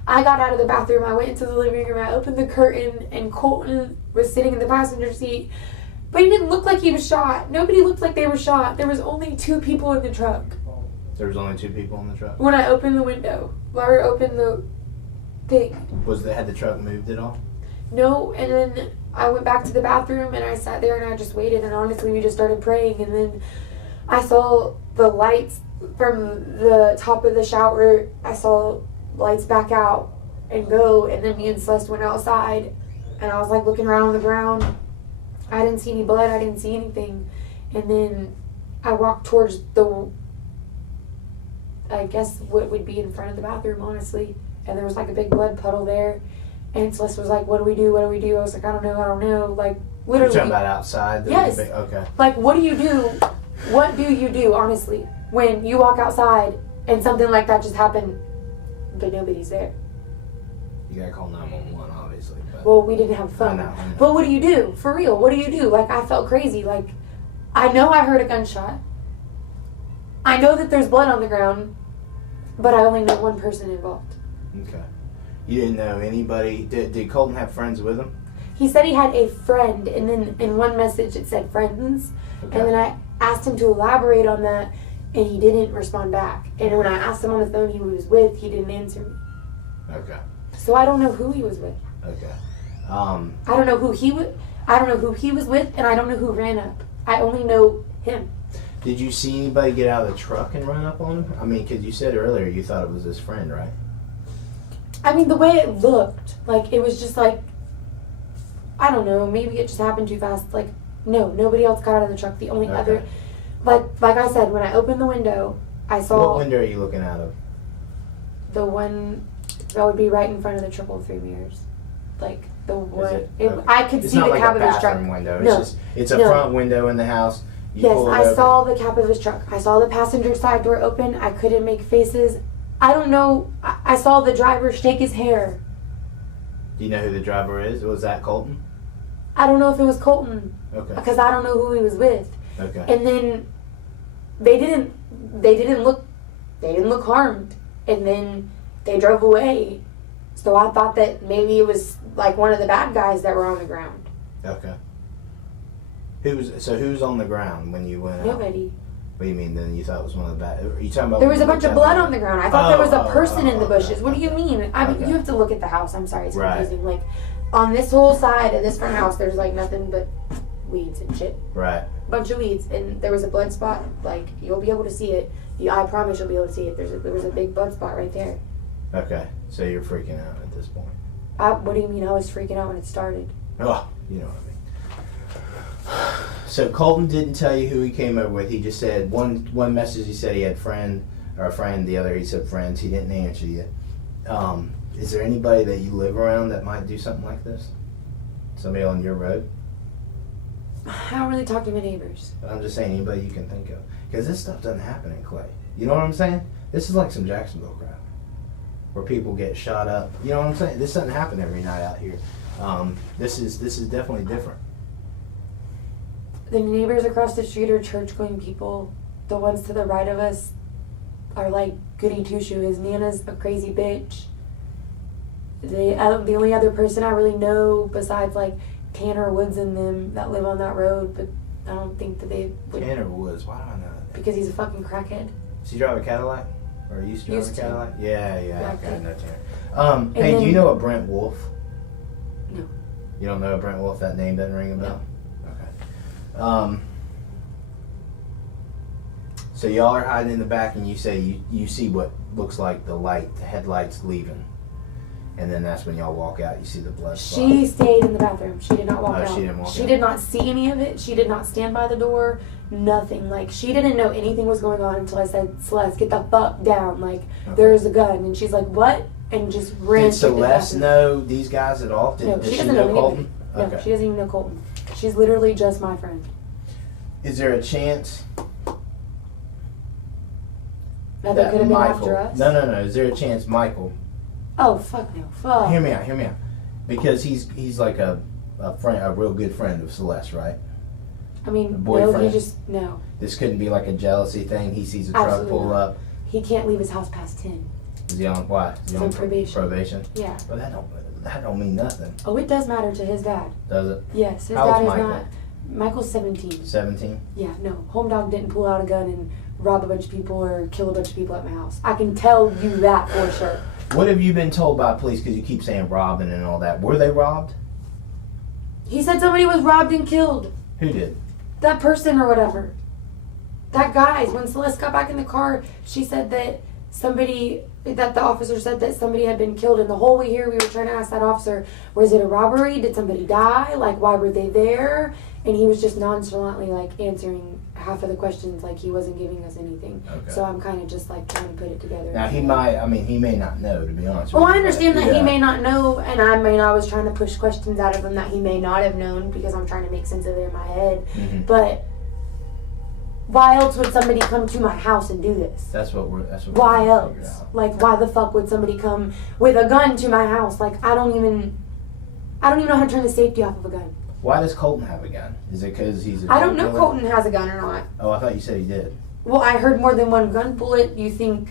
I got out of the bathroom. I went into the living room. I opened the curtain. And Colton was sitting in the passenger seat. But he didn't look like he was shot. Nobody looked like they were shot. There was only 2 people in the truck. There was only 2 people in the truck? When I opened the window. Laura opened the thing. Had the truck moved at all? No, and then I went back to the bathroom and I sat there and I just waited, and honestly we just started praying, and then I saw the lights from the top of the shower. I saw lights back out and go, and then me and Celeste went outside and I was like looking around on the ground. I didn't see any blood, I didn't see anything, and then I walked towards I guess what would be in front of the bathroom, honestly, and there was like a big blood puddle there. And Celeste was like, what do we do? What do we do? I was like, I don't know. Like, literally. You're talking about outside? Yes. Okay. Like, what do you do? What do you do, honestly, when you walk outside and something like that just happened, but nobody's there? You gotta call 911, obviously. But Well, we didn't have a phone. I know. But what do you do? For real, what do you do? Like, I felt crazy. Like, I know I heard a gunshot. I know that there's blood on the ground, but I only know one person involved. Okay. You didn't know anybody? Did Colton have friends with him? He said he had a friend, and then in one message it said friends. Okay. And then I asked him to elaborate on that, and he didn't respond back. And when I asked him on the phone who he was with, he didn't answer me. Okay. So I don't know who he was with. Okay. I don't know who he was. I don't know who he was with, and I don't know who ran up. I only know him. Did you see anybody get out of the truck and run up on him? I mean, because you said earlier you thought it was his friend, right? I mean, the way it looked, like, it was just like, I don't know, maybe it just happened too fast. Like, no, nobody else got out of the truck. The only other, like I said, when I opened the window, I saw... What window are you looking out of? The one that would be right in front of the 333 mirrors. Like, the one... Okay. I could It's see not the like cab a of his truck. bathroom window. It's No. just, it's a No. front window in the house. You Yes, pull it I open. saw the cap of his truck. I saw the passenger side door open. I couldn't make faces. I don't know. I saw the driver shake his hair. Do you know who the driver is? Was that Colton? I don't know if it was Colton. Okay. Because I don't know who he was with. Okay. And then they didn't look harmed. And then they drove away. So I thought that maybe it was like one of the bad guys that were on the ground. Okay. Who's on the ground when you went out? Nobody. What do you mean? Then you thought it was one of the bad? Are you talking about? There was a bunch of blood on the ground. I thought there was a person in the okay, bushes. What do you mean? I mean, okay. you have to look at the house. I'm sorry, it's Right. confusing. Like, on this whole side of this front house, there's like nothing but weeds and shit. Right. Bunch of weeds, and there was a blood spot. Like, you'll be able to see it. I promise you'll be able to see it. There was a big blood spot right there. Okay. So you're freaking out at this point. What do you mean? I was freaking out when it started. Oh, you know what I mean. So Colton didn't tell you who he came over with. He just said one message. He said he had a friend. The other he said friends. He didn't answer you. Is there anybody that you live around that might do something like this? Somebody on your road? I don't really talk to my neighbors. I'm just saying anybody you can think of, because this stuff doesn't happen in Clay. You know what I'm saying? This is like some Jacksonville crap, where people get shot up. You know what I'm saying? This doesn't happen every night out here. This is definitely different. The neighbors across the street are church-going people. The ones to the right of us, are like goody two shoe. His nana's a crazy bitch. The only other person I really know besides like Tanner Woods and them that live on that road, but I don't think that they would. Tanner Woods, why do I know that? Because he's a fucking crackhead. Does he drive a Cadillac? Or used to drive a Cadillac? Yeah, okay, okay. I know Tanner. Hey, do you know a Brent Wolf? No. You don't know a Brent Wolf? That name doesn't ring a bell? Okay. So y'all are hiding in the back and you say you see what looks like the headlights leaving. And then that's when y'all walk out. You see the blood spot. She stayed in the bathroom. She did not walk out. She didn't walk out. She did not see any of it. She did not stand by the door. Nothing. Like, she didn't know anything was going on until I said, Celeste, get the fuck down. Like, there's a gun. And she's like, what? And just ran. Did Celeste know these guys at all? No, Did she doesn't know Colton? No, she doesn't even know Colton. She's literally just my friend. Is there a chance That they could have been after us? No. Is there a chance Michael? Oh, fuck no. Fuck. Hear me out. Because he's like a friend, a real good friend of Celeste, right? I mean, no, boyfriend? he just, no. This couldn't be like a jealousy thing. He sees a truck Absolutely pull not. up. He can't leave his house past 10. Is he on what? Is he He's on probation. Probation? Yeah. But that don't mean nothing, Oh, it does matter to his dad. does it? Yes, his How dad old's is Michael? not. Michael's 17. 17? Yeah, no. Home dog didn't pull out a gun and rob a bunch of people or kill a bunch of people at my house. I can tell you that for sure. What have you been told by police? Because you keep saying robbing and all that. Were they robbed? He said somebody was robbed and killed. Who did? That person or whatever. That guy. When Celeste got back in the car, she said that the officer said that somebody had been killed. And the whole way here, we were trying to ask that officer, was it a robbery? Did somebody die? Like, why were they there? And he was just nonchalantly, like, answering half of the questions like he wasn't giving us anything. Okay. So I'm kind of just, like, trying to put it together. Now, he may not know, to be honest Well, with you. I understand that Yeah. he may not know, and I was trying to push questions out of him that he may not have known because I'm trying to make sense of it in my head. Mm-hmm. But why else would somebody come to my house and do this? That's what we're Why trying to figure else? out. Like, why the fuck would somebody come with a gun to my house? Like, I don't even know how to turn the safety off of a gun. Why does Colton have a gun? Is it because he's a I don't drug know dealer? Colton has a gun or not. Oh, I thought you said he did. Well, I heard more than one gun bullet. You think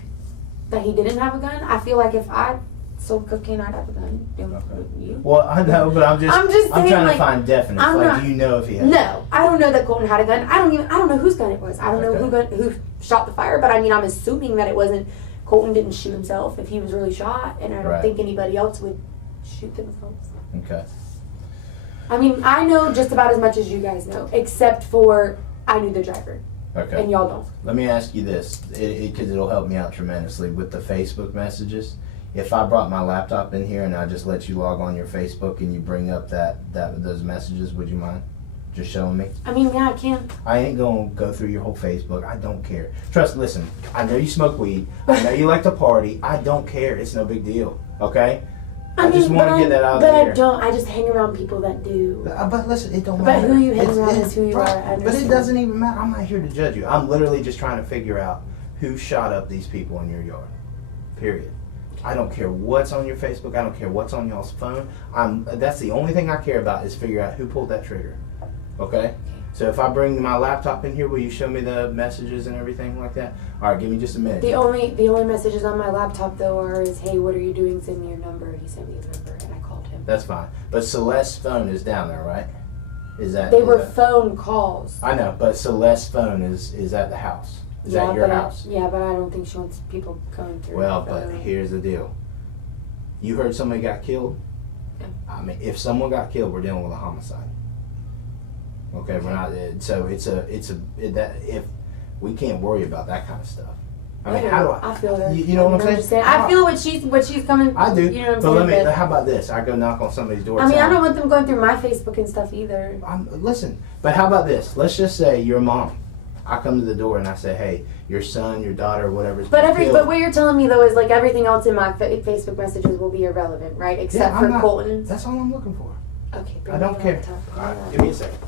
that he didn't have a gun? I feel like if I sold cocaine, I'd have a gun. Wouldn't you? Well, I know, but I'm saying, trying to like, find definite. I'm Like, not- do you know if he has? No, I don't know that Colton had a gun. I don't know whose gun it was. I don't know who shot the fire, but I mean, I'm assuming that it wasn't. Colton didn't shoot himself if he was really shot, and I don't Right. think anybody else would shoot themselves. Okay. I mean, I know just about as much as you guys know, except for I knew the driver, Okay. and y'all don't. Let me ask you this, because it'll help me out tremendously with the Facebook messages. If I brought my laptop in here and I just let you log on your Facebook and you bring up those messages, would you mind just showing me? I mean, yeah, I can. I ain't gonna go through your whole Facebook. I don't care. Listen, I know you smoke weed. I know you like to party. I don't care. It's no big deal. Okay? I just want to get that out but there. I don't. I just hang around people that do. But listen, it don't But matter. who you hang around It's- is who you right. are. I But it understand. doesn't even matter. I'm not here to judge you. I'm literally just trying to figure out who shot up these people in your yard. Period. I don't care what's on your Facebook. I don't care what's on y'all's phone. That's the only thing I care about is figure out who pulled that trigger. Okay? So if I bring my laptop in here, will you show me the messages and everything like that? All right, give me just a minute. The only messages on my laptop though are hey, what are you doing? Send me your number. And he sent me his number, and I called him. That's fine. But Celeste's phone is down there, right? They were phone calls. I know, but Celeste's phone is at the house. Is that your house? Yeah, but I don't think she wants people going through. Well, her but phone. here's the deal. You heard somebody got killed? Yeah. I mean, if someone got killed, we're dealing with a homicide. Okay, we're not. So if we can't worry about that kind of stuff. I mean, how do I? I feel her. You know what I'm saying? I feel what she's coming. I do. You know what I'm but saying? let me. How about this? I go knock on somebody's door. I mean, I tell don't them- want them going through my Facebook and stuff either. Listen, but how about this? Let's just say your mom. I come to the door and I say, "Hey, your son, your daughter, whatever's been But killed." what you're telling me though is like everything else in my Facebook messages will be irrelevant, right? Except for Colton's. That's all I'm looking for. Okay. I don't care. All right, give me a second.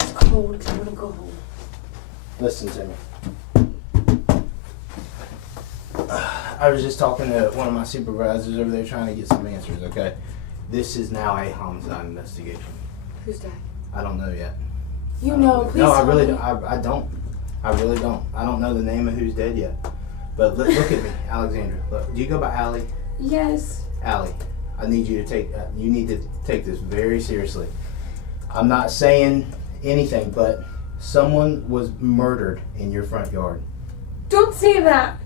It's cold because I'm gonna go home. Listen to me. I was just talking to one of my supervisors over there trying to get some answers, okay? This is now a homicide investigation. Who's dead? I don't know yet. You know, please No, I tell really me. don't. I don't. I really don't. I don't know the name of who's dead yet. But look at me, Alexandra. Look, do you go by Allie? Yes. Allie, I need you to take. You need to take this very seriously. I'm not saying anything, but someone was murdered in your front yard. Don't say that.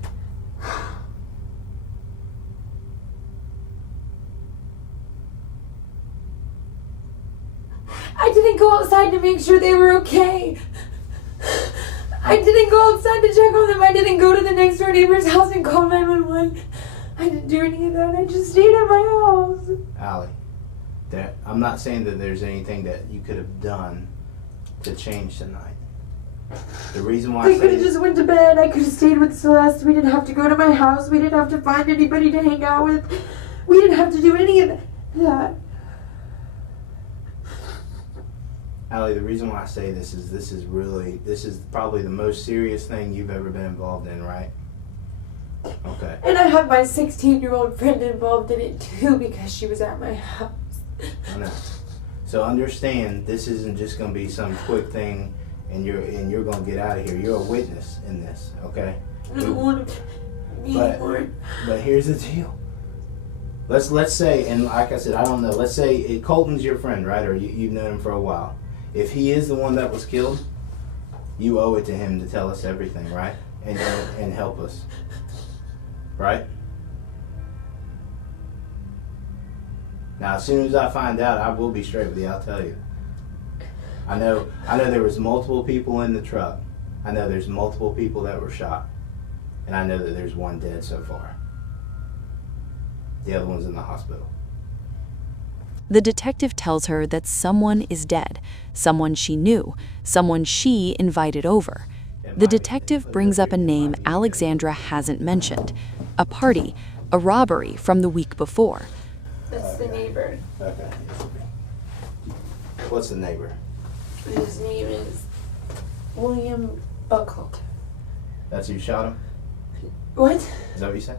I didn't go outside to make sure they were okay. I didn't go outside to check on them. I didn't go to the next door neighbor's house and call 911. I didn't do any of that. I just stayed at my house. Allie, I'm not saying that there's anything that you could have done to change tonight. The reason why I could have just went to bed. I could have stayed with Celeste. We didn't have to go to my house. We didn't have to find anybody to hang out with. We didn't have to do any of that. Allie, the reason why I say this is probably the most serious thing you've ever been involved in, right? Okay. And I have my 16-year-old friend involved in it too because she was at my house. I know. So understand, this isn't just going to be some quick thing, and you're going to get out of here. You're a witness in this, okay? I don't want to be anymore. But here's the deal. Let's say, and like I said, I don't know. Let's say Colton's your friend, right? Or you've known him for a while. If he is the one that was killed, you owe it to him to tell us everything, right? And help us, right? Now, as soon as I find out, I will be straight with you. I'll tell you. I know there was multiple people in the truck. I know there's multiple people that were shot, and I know that there's one dead so far. The other one's in the hospital. The detective tells her that someone is dead, someone she knew, someone she invited over. The detective brings up a name Alexandra hasn't mentioned, a party, a robbery from the week before. That's the neighbor. Okay. What's the neighbor? His name is William Buckholter. That's who shot him? What? Is that what you said?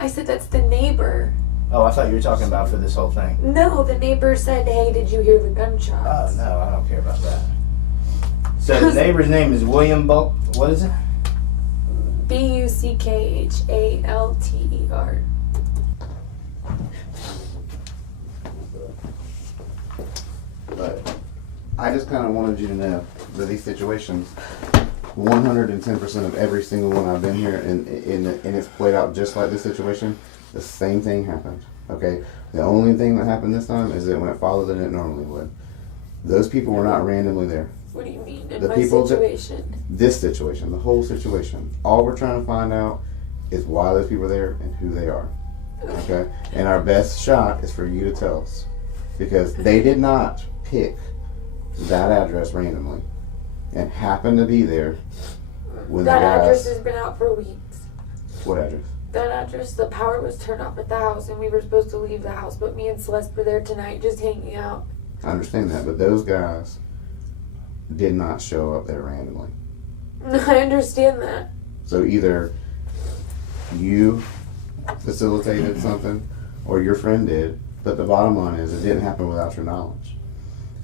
I said that's the neighbor. Oh, I thought you were talking about for this whole thing. No, the neighbor said, hey, did you hear the gunshots? Oh, no, I don't care about that. So the neighbor's name is William Buck. What is it? Buckhalter. But I just kind of wanted you to know that these situations, 110% of every single one I've been here, and it's played out just like this situation, the same thing happened. Okay? The only thing that happened this time is it went farther than it normally would. Those people were not randomly there. What do you mean? In The my people situation? This situation, the whole situation. All we're trying to find out is why those people are there and who they are. Okay? And our best shot is for you to tell us. Because they did not pick that address randomly and happen to be there when That the guys... address has been out for weeks. What address? That address, the power was turned off at the house and we were supposed to leave the house, but me and Celeste were there tonight just hanging out. I understand that, but those guys did not show up there randomly. I understand that. So either you facilitated something or your friend did, but the bottom line is it didn't happen without your knowledge.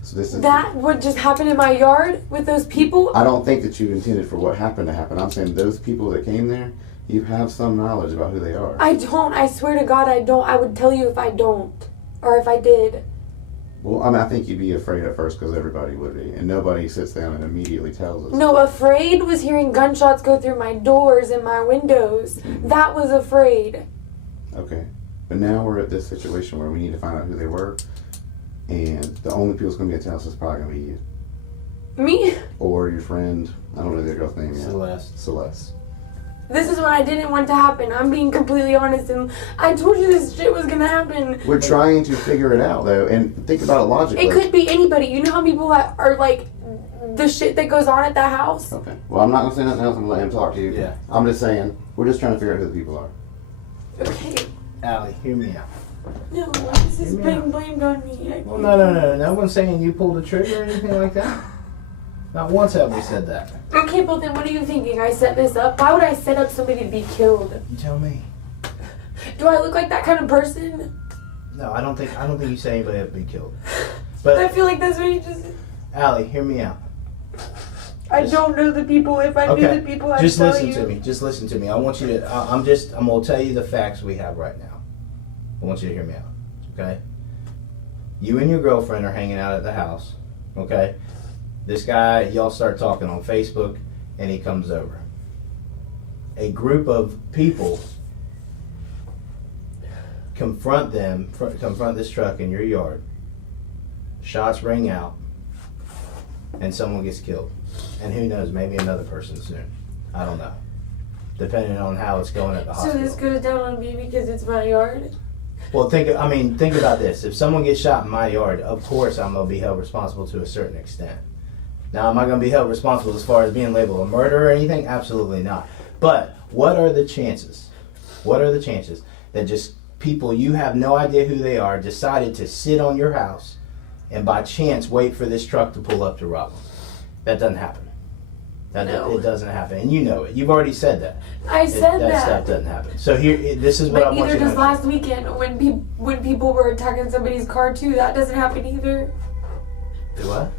So this is... That would just happen in my yard with those people? I don't think that you intended for what happened to happen. I'm saying those people that came there, you have some knowledge about who they are. I don't. I swear to God I don't. I would tell you if I don't. Or if I did. Well, I mean, I think you'd be afraid at first because everybody would be. And nobody sits down and immediately tells us. No, afraid was hearing gunshots go through my doors and my windows. That was afraid. Okay. But now we're at this situation where we need to find out who they were. And the only people that's going to be able to tell us is probably going to be you. Me? Or your friend. I don't know the girl's name yet. Celeste. This is what I didn't want to happen. I'm being completely honest, and I told you this shit was gonna happen. We're trying to figure it out, though, and think about it logically. It could be anybody. You know how people are like the shit that goes on at that house? Okay. Well, I'm not going to say nothing else. I'm going to let him talk to you. Yeah. I'm just saying, we're just trying to figure out who the people are. Okay. Allie, hear me out. No, this is Hear me being out. blamed on me. Well, no. No one's saying you pulled the trigger or anything like that. Not once have we said that. Okay, but then what are you thinking? I set this up? Why would I set up somebody to be killed? You tell me. Do I look like that kind of person? No, I don't think you said anybody had been killed. I But feel like that's what you just said. Allie, hear me out. I don't know the people. If I knew Okay, the people, I'd just tell listen you. to me. Just listen to me. I want you to. I'm gonna tell you the facts we have right now. I want you to hear me out. Okay. You and your girlfriend are hanging out at the house. Okay. This guy, y'all start talking on Facebook, and he comes over. A group of people confront this truck in your yard. Shots ring out, and someone gets killed. And who knows, maybe another person soon. I don't know. Depending on how it's going at the So hospital. this goes down on me because it's my yard. Well, think about this. If someone gets shot in my yard, of course I'm going to be held responsible to a certain extent. Now, am I going to be held responsible as far as being labeled a murderer or anything? Absolutely not. But what are the chances? What are the chances that just people you have no idea who they are decided to sit on your house and by chance wait for this truck to pull up to rob them? That doesn't happen. No. It doesn't happen, and you know it. You've already said that. I said That that. stuff doesn't happen. So this is what I But want neither you to does know. last weekend when people were attacking somebody's car too. That doesn't happen either. Do what?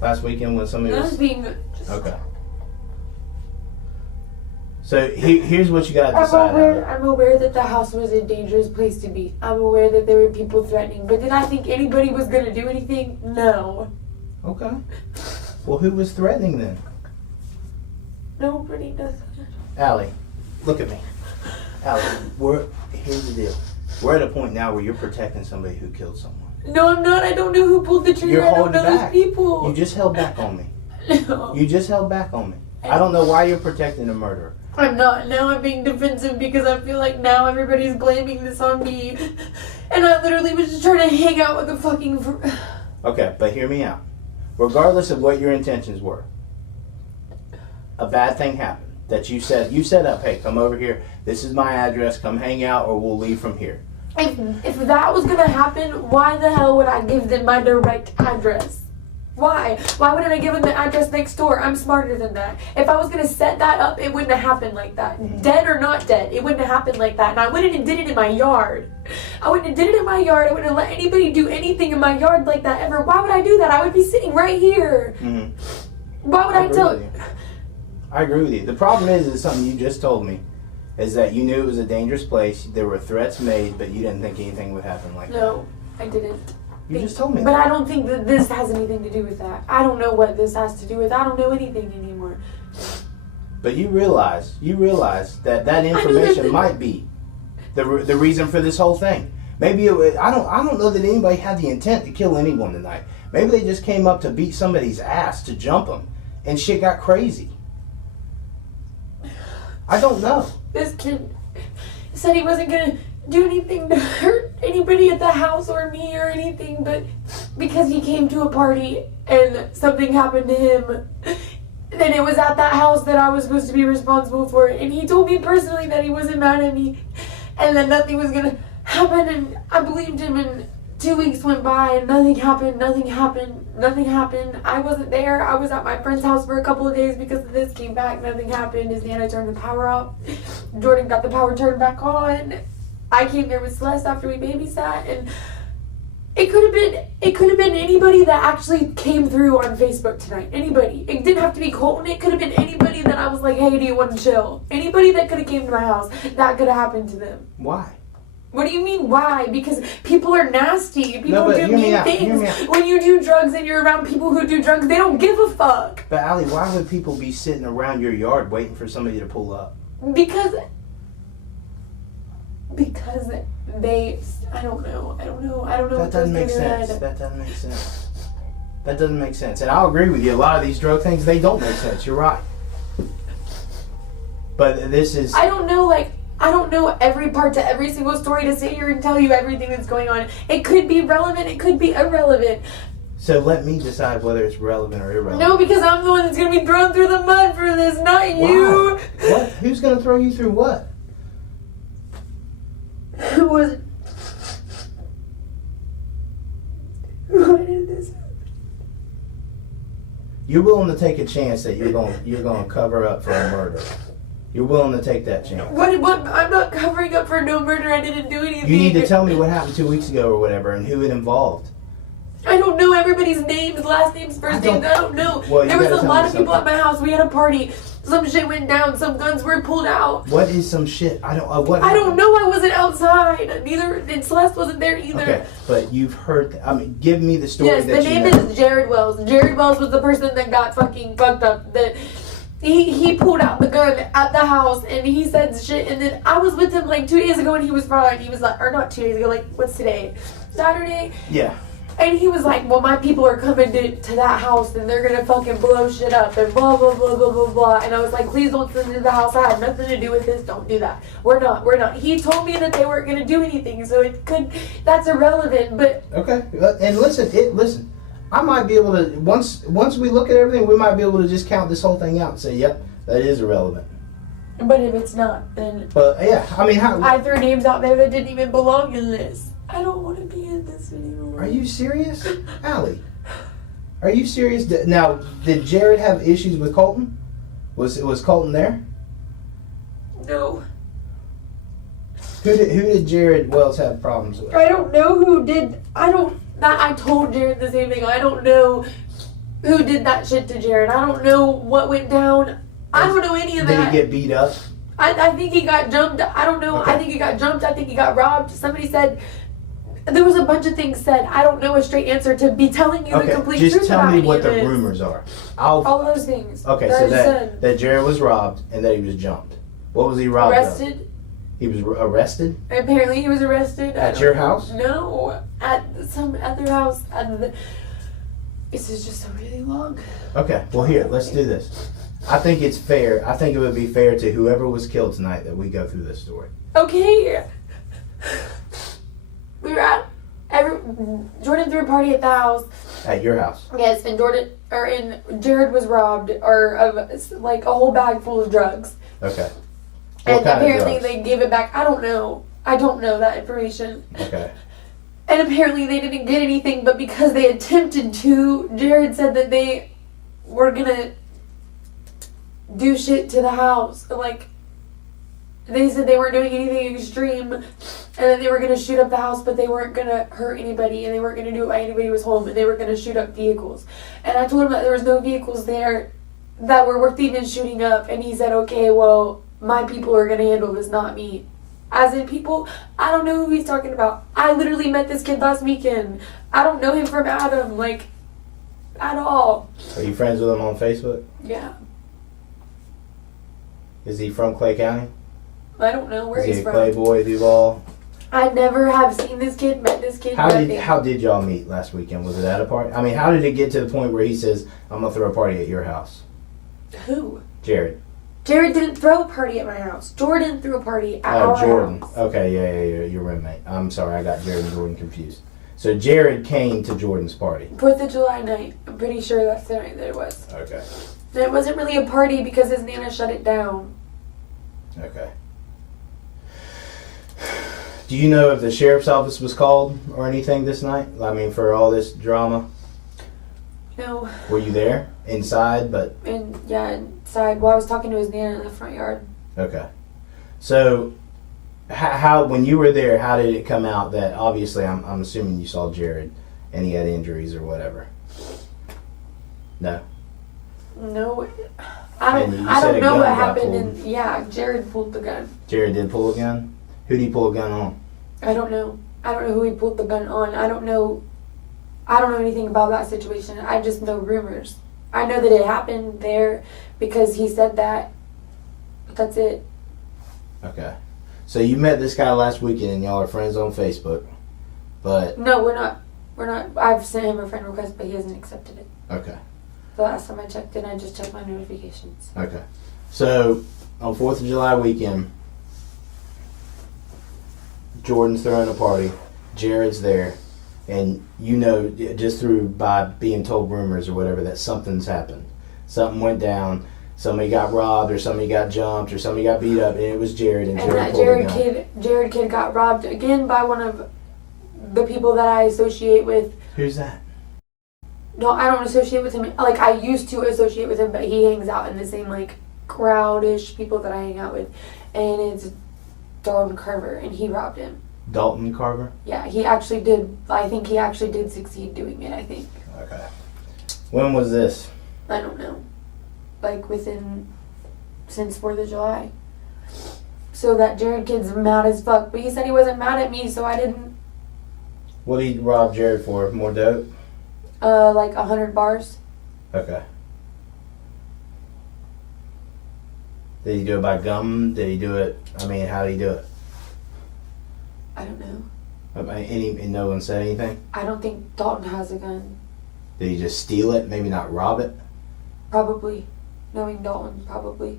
Last weekend when somebody I was was... being just. Okay. So here's what you got to decide on. I'm aware that the house was a dangerous place to be. I'm aware that there were people threatening. But did I think anybody was going to do anything? No. Okay. Well, who was threatening then? Nobody does. Allie, look at me. Allie, here's the deal. We're at a point now where you're protecting somebody who killed someone. No, I'm not. I don't know who pulled the trigger. You're I don't holding know back. those people. You just held back on me. No. You just held back on me. I don't know why you're protecting a murderer. I'm not. Now I'm being defensive because I feel like now everybody's blaming this on me. And I literally was just trying to hang out with the fucking... Okay, but hear me out. Regardless of what your intentions were, a bad thing happened. That you set up, hey, come over here. This is my address. Come hang out or we'll leave from here. If that was going to happen, why the hell would I give them my direct address? Why? Why wouldn't I give them the address next door? I'm smarter than that. If I was going to set that up, it wouldn't have happened like that. Dead or not dead, it wouldn't have happened like that. And I wouldn't have did it in my yard. I wouldn't have did it in my yard. I wouldn't have let anybody do anything in my yard like that ever. Why would I do that? I would be sitting right here. Mm-hmm. Why would I tell... I agree with you. The problem is something you just told me, is that you knew it was a dangerous place. There were threats made, but you didn't think anything would happen like that. No, I didn't. You just told me But that. I don't think that this has anything to do with that. I don't know what this has to do with. I don't know anything anymore. But you realize that information might be the reason for this whole thing. Maybe I don't know that anybody had the intent to kill anyone tonight. Maybe they just came up to beat somebody's ass, to jump them, and shit got crazy. I don't know. This kid said he wasn't gonna do anything to hurt anybody at the house or me or anything, but because he came to a party and something happened to him, then it was at that house that I was supposed to be responsible for it. And he told me personally that he wasn't mad at me and that nothing was gonna happen, and I believed him, and 2 weeks went by and nothing happened. I wasn't there. I was at my friend's house for a couple of days because of this, came back, nothing happened. His Nana turned the power off. Jordan got the power turned back on. I came there with Celeste after we babysat, and it could have been anybody that actually came through on Facebook tonight. Anybody. It didn't have to be Colton. It could have been anybody that I was like, hey, do you want to chill? Anybody that could have came to my house. That could have happened to them. Why? What do you mean, why? Because people are nasty. People do mean things. When you do drugs and you're around people who do drugs, they don't give a fuck. But Allie, why would people be sitting around your yard waiting for somebody to pull up? Because they, I don't know. That doesn't make sense. That doesn't make sense. And I'll agree with you. A lot of these drug things, they don't make sense. You're right. But this is... I don't know every part to every single story to sit here and tell you everything that's going on. It could be relevant. It could be irrelevant. So let me decide whether it's relevant or irrelevant. No, because I'm the one that's going to be thrown through the mud for this, not you. What? Who's going to throw you through what? Who was it? Why did this happen? You're willing to take a chance that you're going to cover up for a murder. You're willing to take that chance. What? I'm not covering up for no murder. I didn't do anything. You need to tell me what happened 2 weeks ago or whatever, and who it involved. I don't know everybody's names, last names, first names. I don't know. Well, There was gotta a tell lot me of people at something. my house. We had a party. Some shit went down. Some guns were pulled out. What is some shit? I don't. What? I don't happened? know. I wasn't outside. Neither. And Celeste wasn't there either. Okay, but you've heard. I mean, give me the story Yes, that the you name know. is Jared Wells. Jared Wells was the person that got fucking fucked up. That he pulled out the gun at the house and he said shit. And then I was with him like 2 days ago and he was fine. He was like, or not 2 days ago. Like, what's today? Saturday. Yeah. And he was like, well, my people are coming to that house and they're gonna fucking blow shit up and blah, blah, blah, blah, blah, blah. And I was like, please don't send me to the house. I had nothing to do with this. Don't do that. We're not. He told me that they weren't gonna do anything, so that's irrelevant, but Okay. And listen. I might be able to once we look at everything, we might be able to just count this whole thing out and say, yep, that is irrelevant. if it's not, then But yeah, I mean, how I threw names out there that didn't even belong in this. I don't want to be in this anymore. are you serious, Allie? Are you serious? Now, did Jared have issues with Colton? Was Colton there? No. Who did Jared Wells have problems with? I don't know who did. I told Jared the same thing. I don't know who did that shit to Jared. I don't know what went down. I don't know any of Did that. he get beat up? I think he got jumped. I don't know. Okay. I think he got jumped. I think he got robbed. Somebody said. There was a bunch of things said. I don't know a straight answer to be telling you the Okay, complete just truth tell about me any what of the this. rumors are. All of those things. Okay, that so I just said. that Jared was robbed and that he was jumped. What was he robbed of? Arrested. He was arrested Apparently he was arrested. at your house? No, at some other house. This is just so really long. Okay, well here, let's do this. I think it's fair. I think it would be fair to whoever was killed tonight that we go through this story. Okay. We were at Jordan threw a party at the house. At your house. Yes, and Jared was robbed of like a whole bag full of drugs. Okay. And What kind of apparently drugs? they gave it back. I don't know that information. Okay. And apparently they didn't get anything, but because they attempted to, Jared said that they were gonna do shit to the house. Like, they said they weren't doing anything extreme, and then they were gonna shoot up the house, but they weren't gonna hurt anybody, and they weren't gonna do it while anybody was home, and they were gonna shoot up vehicles. And I told him that there was no vehicles there that were worth even shooting up, and he said, okay, well, my people are gonna handle this, not me. As in people, I don't know who he's talking about. I literally met this kid last weekend. I don't know him from Adam, like, at all. Are you friends with him on Facebook? Yeah. Is he from Clay County? I don't know where Is he's he a from. Clay boy, Duval? I never have seen this kid, met this kid, nothing. How did y'all meet last weekend? Was it at a party? I mean, how did it get to the point where he says, I'm gonna throw a party at your house? Who? Jared. Jared didn't throw a party at my house. Jordan threw a party at Oh, our Jordan. house. Okay, yeah, your roommate. I'm sorry, I got Jared and Jordan confused. So Jared came to Jordan's party. 4th of July night. I'm pretty sure that's the night that it was. Okay. And it wasn't really a party because his Nana shut it down. Okay. Do you know if the sheriff's office was called or anything this night? I mean, for all this drama? No. Were you there? Inside, but... And yeah, inside. Well, I was talking to his Nana in the front yard. Okay. So, how when you were there, how did it come out that, obviously, I'm assuming you saw Jared and he had injuries or whatever? No? No. And you I said don't a know gun what got happened. pulled. And yeah, Jared pulled the gun. Jared did pull a gun? Who did he pull a gun on? I don't know. I don't know who he pulled the gun on. I don't know anything about that situation. I just know rumors. I know that it happened there because he said that. But that's it. Okay. So you met this guy last weekend and y'all are friends on Facebook, but... No, we're not. I've sent him a friend request, but he hasn't accepted it. Okay. The last time I checked it, I just checked my notifications. Okay. So, on 4th of July weekend, Jordan's throwing a party, Jared's there, and you know, just by being told rumors or whatever, that something's happened. Something went down, somebody got robbed, or somebody got jumped, or somebody got beat up, and it was Jared, and And Jared that pulled a gun. Jared kid got robbed again by one of the people that I associate with. Who's that? No, I don't associate with him. Like, I used to associate with him, but he hangs out in the same, like, crowdish people that I hang out with, and it's Dalton Carver, and he robbed him. Dalton Carver? Yeah, he actually did. I think he actually did succeed doing it. I think. Okay. When was this? I don't know. Like since 4th of July. So that Jared kid's mad as fuck, but he said he wasn't mad at me, so I didn't. What did he rob Jared for? More dope? Like 100 bars. Okay. Did he do it by gum? Did he do it? I mean, how did he do it? I don't know. And no one said anything? I don't think Dalton has a gun. Did he just steal it? Maybe not rob it? Probably. Knowing Dalton, probably.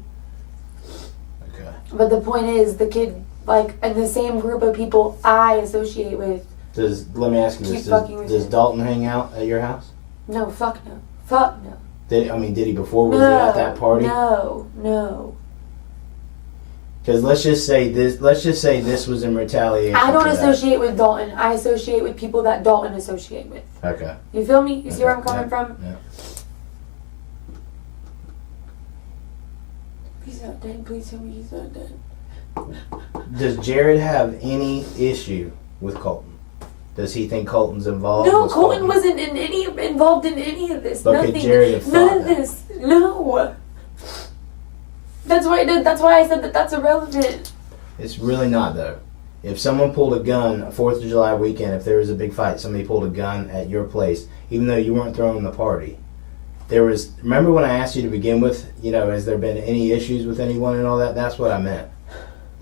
Okay. But the point is, the kid, like, in the same group of people I associate with. Let me ask you Keep this. fucking with Does him. Dalton hang out at your house? No, fuck no. Fuck no. Did he before? Was No, he at that party? No. Because let's just say this was in retaliation. I don't for that. associate with Dalton. I associate with people that Dalton associate with. Okay. You feel me? You see where I'm Okay, coming yeah, from? yeah. He's not dead. Please tell me he's not dead. Does Jared have any issue with Colton? Does he think Colton's involved? No, Was Colton wasn't involved in any of this. But Nothing. could Jared have None thought of that? this. No. That's why I said that's irrelevant. It's really not, though. If someone pulled a gun, 4th of July weekend, if there was a big fight, somebody pulled a gun at your place, even though you weren't throwing the party, remember when I asked you to begin with, has there been any issues with anyone and all that? That's what I meant.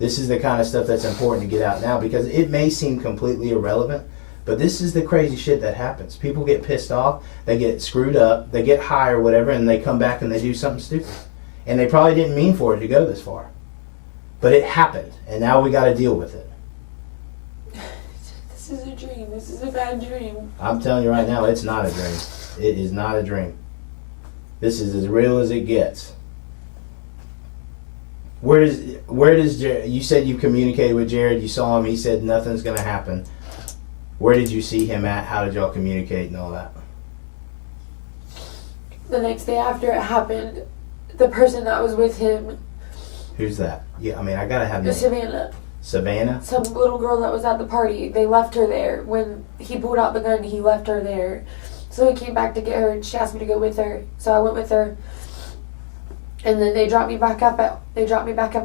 This is the kind of stuff that's important to get out now, because it may seem completely irrelevant, but this is the crazy shit that happens. People get pissed off, they get screwed up, they get high or whatever, and they come back and they do something stupid. And they probably didn't mean for it to go this far. But it happened, and now we got to deal with it. This is a dream. This is a bad dream. I'm telling you right now, it's not a dream. It is not a dream. This is as real as it gets. Where does Jared, you said you communicated with Jared, you saw him, he said nothing's going to happen. Where did you see him at? How did y'all communicate and all that? The next day after it happened, the person that was with him, Who's that? Yeah, I mean, I got to have names. Savannah, Savannah? some little girl that was at the party, they left her there. When he pulled out the gun, he left her there. So he came back to get her, and she asked me to go with her. So I went with her. And then they dropped me back up at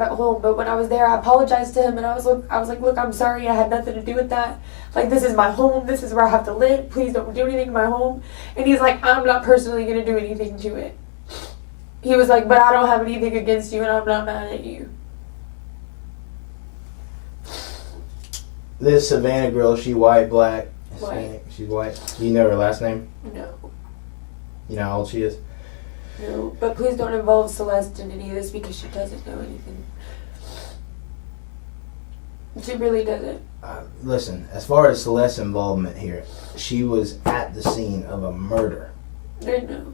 home. But when I was there, I apologized to him, and I was like, look, I'm sorry, I had nothing to do with that. Like, this is my home. This is where I have to live. Please don't do anything to my home. And he's like, I'm not personally gonna do anything to it. He was like, but I don't have anything against you, and I'm not mad at you. This Savannah girl, she white, black? White. Hispanic? She's white. Do you know her last name? No. You know how old she is? No. But please don't involve Celeste in any of this, because she doesn't know anything. She really doesn't. Listen, as far as Celeste's involvement here, she was at the scene of a murder. I know.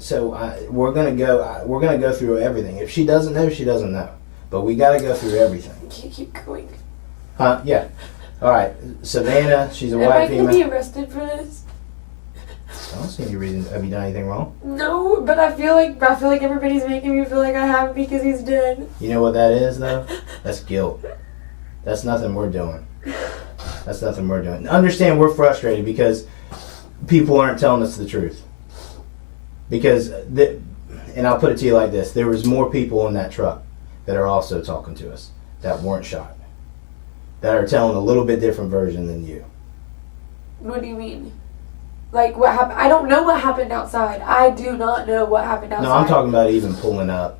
So we're gonna go through everything. If she doesn't know, she doesn't know. But we gotta go through everything. Can you keep going? Huh? Yeah. All right. Savannah, she's a Am I white going to female. be arrested for this? I don't see any reason. Have you done anything wrong? No, but I feel like everybody's making me feel like I have because he's dead. You know what that is, though? That's guilt. That's nothing we're doing. That's nothing we're doing. Understand, we're frustrated because people aren't telling us the truth. Because, and I'll put it to you like this, there was more people in that truck that are also talking to us that weren't shot, that are telling a little bit different version than you. What do you mean? Like, what happened? I don't know what happened outside. I do not know what happened outside. No, I'm talking about even pulling up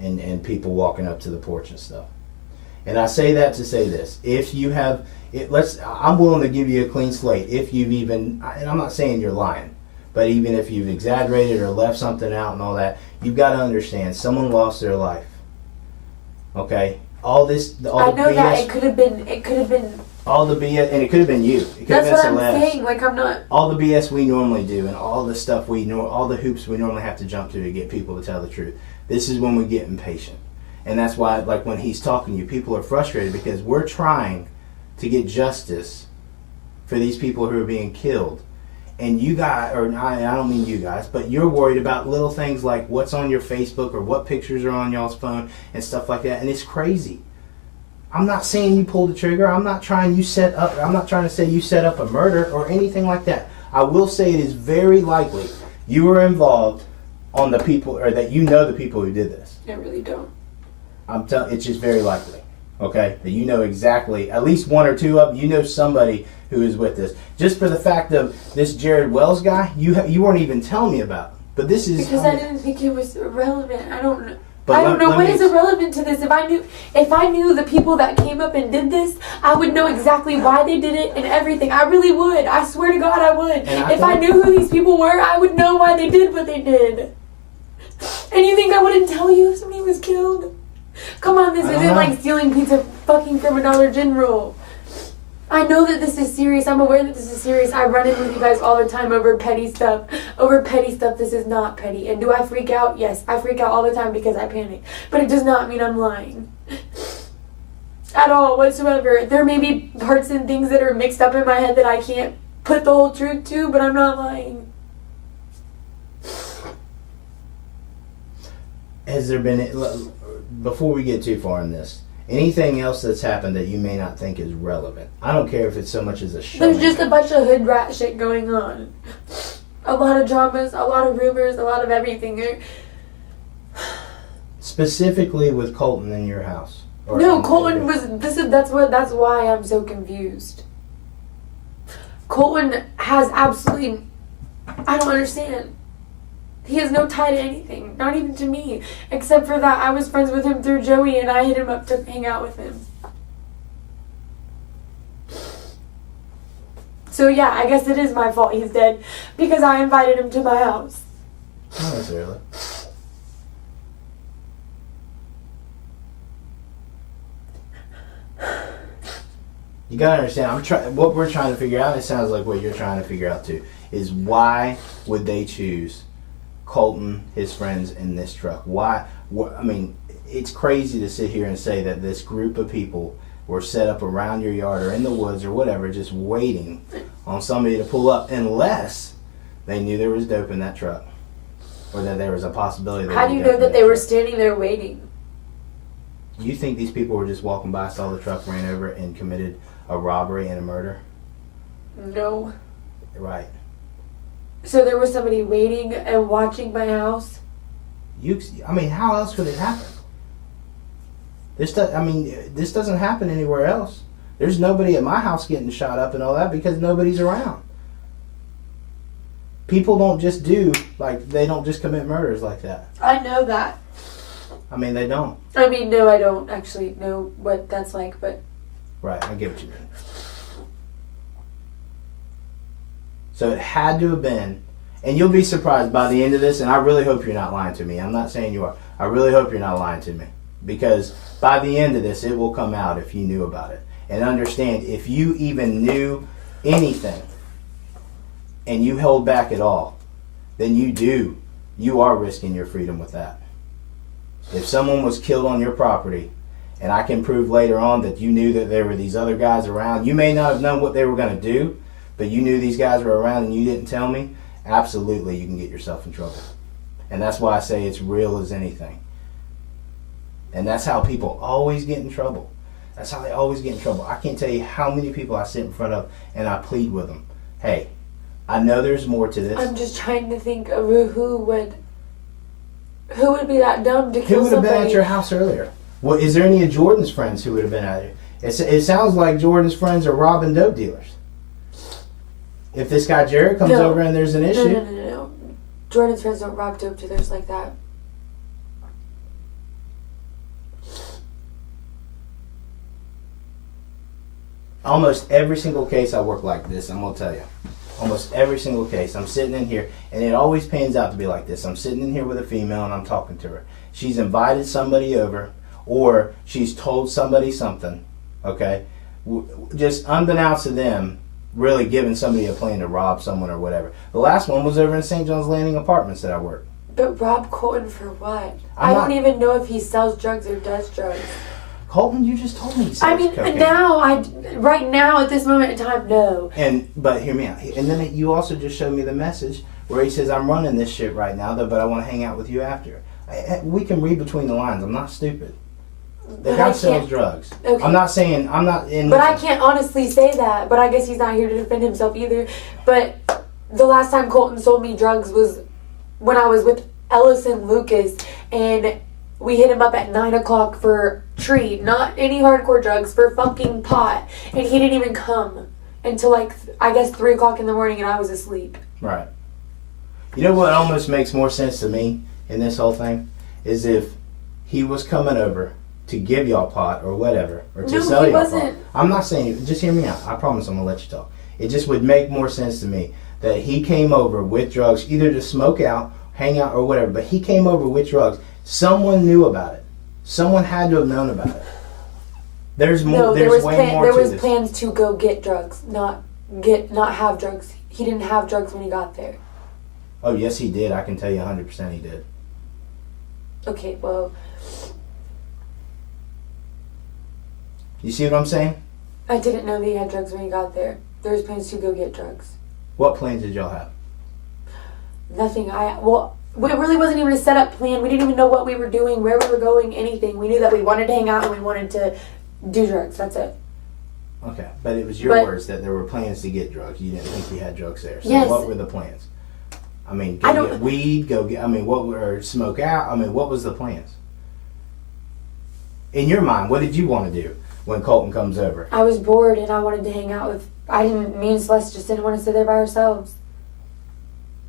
and people walking up to the porch and stuff. And I say that to say this. If you have, I'm willing to give you a clean slate. If you've even, and I'm not saying you're lying, but even if you've exaggerated or left something out and all that, you've got to understand someone lost their life. Okay? All the I know BS, that it could have been. all the BS, and it could have been you. It could That's have what been I'm Celeste. saying. Like, I'm not. All the BS we normally do and all the stuff all the hoops we normally have to jump to get people to tell the truth. This is when we get impatient. And that's why, like, when he's talking to you, people are frustrated because we're trying to get justice for these people who are being killed. and you guys, or I don't mean you guys, but you're worried about little things like what's on your Facebook or what pictures are on y'all's phone and stuff like that, and it's crazy. I'm not saying you pulled the trigger. I'm not trying to say you set up a murder or anything like that. I will say it is very likely you were involved on the people, or that you know the people who did this. I really don't. It's just very likely, okay, that you know exactly, at least one or two of them, you know somebody who is with this. Just for the fact of this Jared Wells guy, you weren't even telling me about. But this is because I didn't think it was relevant. I don't know. But I don't know what is irrelevant to this. If I knew the people that came up and did this, I would know exactly why they did it and everything. I really would. I swear to God, I would. If I knew who these people were, I would know why they did what they did. And you think I wouldn't tell you if somebody was killed? Come on, this isn't like stealing pizza fucking from a Dollar General. I know that this is serious. I'm aware that this is serious. I run in with you guys all the time over petty stuff. Over petty stuff, this is not petty. And do I freak out? Yes, I freak out all the time because I panic. But it does not mean I'm lying. At all, whatsoever. There may be parts and things that are mixed up in my head that I can't put the whole truth to, but I'm not lying. Has there been, before we get too far in this, anything else that's happened that you may not think is relevant? I don't care if it's so much as a show. There's just a bunch of hood rat shit going on. A lot of dramas, a lot of rumors, a lot of everything. Specifically with Colton in your house. No, Colton was. That's why I'm so confused. Colton has absolutely. I don't understand. He has no tie to anything, not even to me. Except for that I was friends with him through Joey and I hit him up to hang out with him. So yeah, I guess it is my fault he's dead because I invited him to my house. Not necessarily. You gotta understand, what we're trying to figure out, it sounds like what you're trying to figure out too, is why would they choose Colton, his friends, in this truck? Why? I mean, it's crazy to sit here and say that this group of people were set up around your yard or in the woods or whatever, just waiting on somebody to pull up, unless they knew there was dope in that truck, or that there was a possibility. How do you know that they were standing there waiting? You think these people were just walking by, saw the truck, ran over, and committed a robbery and a murder? No. Right. So there was somebody waiting and watching my house? I mean, how else could it happen? This doesn't happen anywhere else. There's nobody at my house getting shot up and all that because nobody's around. People don't just they don't just commit murders like that. I know that. I mean, they don't. I mean, no, I don't actually know what that's like, but... Right, I get what you mean. So it had to have been, and you'll be surprised by the end of this, and I really hope you're not lying to me. I'm not saying you are. I really hope you're not lying to me. Because by the end of this, it will come out if you knew about it. And understand, if you even knew anything, and you held back at all, then you are risking your freedom with that. If someone was killed on your property, and I can prove later on that you knew that there were these other guys around, you may not have known what they were going to do, but you knew these guys were around and you didn't tell me, absolutely you can get yourself in trouble. And that's why I say it's real as anything. And that's how people always get in trouble. That's how they always get in trouble. I can't tell you how many people I sit in front of and I plead with them. Hey, I know there's more to this. I'm just trying to think of who would be that dumb to kill somebody. Who would have been at your house earlier? Well, is there any of Jordan's friends who would have been out here? It sounds like Jordan's friends are robbing dope dealers. If this guy Jared comes over and there's an issue. No. Jordan's friends don't rob dope dealers like that. Almost every single case I work like this, I'm going to tell you. Almost every single case. I'm sitting in here, and it always pans out to be like this. I'm sitting in here with a female, and I'm talking to her. She's invited somebody over, or she's told somebody something, okay? Just unbeknownst to them, really giving somebody a plan to rob someone or whatever. The last one was over in St. John's Landing Apartments that I work. But rob Colton for what? I don't even know if he sells drugs or does drugs. Colton, you just told me he I sells mean, cocaine. right now, at this moment in time, no. But hear me out. And then you also just showed me the message where he says, I'm running this shit right now, though, but I want to hang out with you after. We can read between the lines. I'm not stupid. The But guy I sells can't- drugs. Okay. I'm not in. But I can't honestly say that. But I guess he's not here to defend himself either. But the last time Colton sold me drugs was when I was with Ellis and Lucas, and we hit him up at 9 o'clock for tree, not any hardcore drugs, for fucking pot, and he didn't even come until like I guess 3 o'clock in the morning, and I was asleep. Right. You know what almost makes more sense to me in this whole thing is if he was coming over to give y'all pot or whatever, or to No, sell he y'all pot. wasn't. I'm not saying, just hear me out. I promise I'm going to let you talk. It just would make more sense to me that he came over with drugs, either to smoke out, hang out, or whatever, but he came over with drugs. Someone knew about it. Someone had to have known about it. There's more. No, There's way more there to was this. plans to go get drugs, not have drugs. He didn't have drugs when he got there. Oh, yes, he did. I can tell you 100% he did. Okay, well, You see what I'm saying? I didn't know that he had drugs when he got there. There was plans to go get drugs. What plans did y'all have? Nothing. It really wasn't even a setup plan. We didn't even know what we were doing, where we were going, anything. We knew that we wanted to hang out and we wanted to do drugs. That's it. Okay, but it was your But- words that there were plans to get drugs. You didn't think he had drugs there. So Yes. what were the plans? I mean, I go don't- get weed, or smoke out. I mean, what was the plans? In your mind, what did you want to do when Colton comes over? I was bored and I wanted to hang out with. Me and Celeste just didn't want to sit there by ourselves.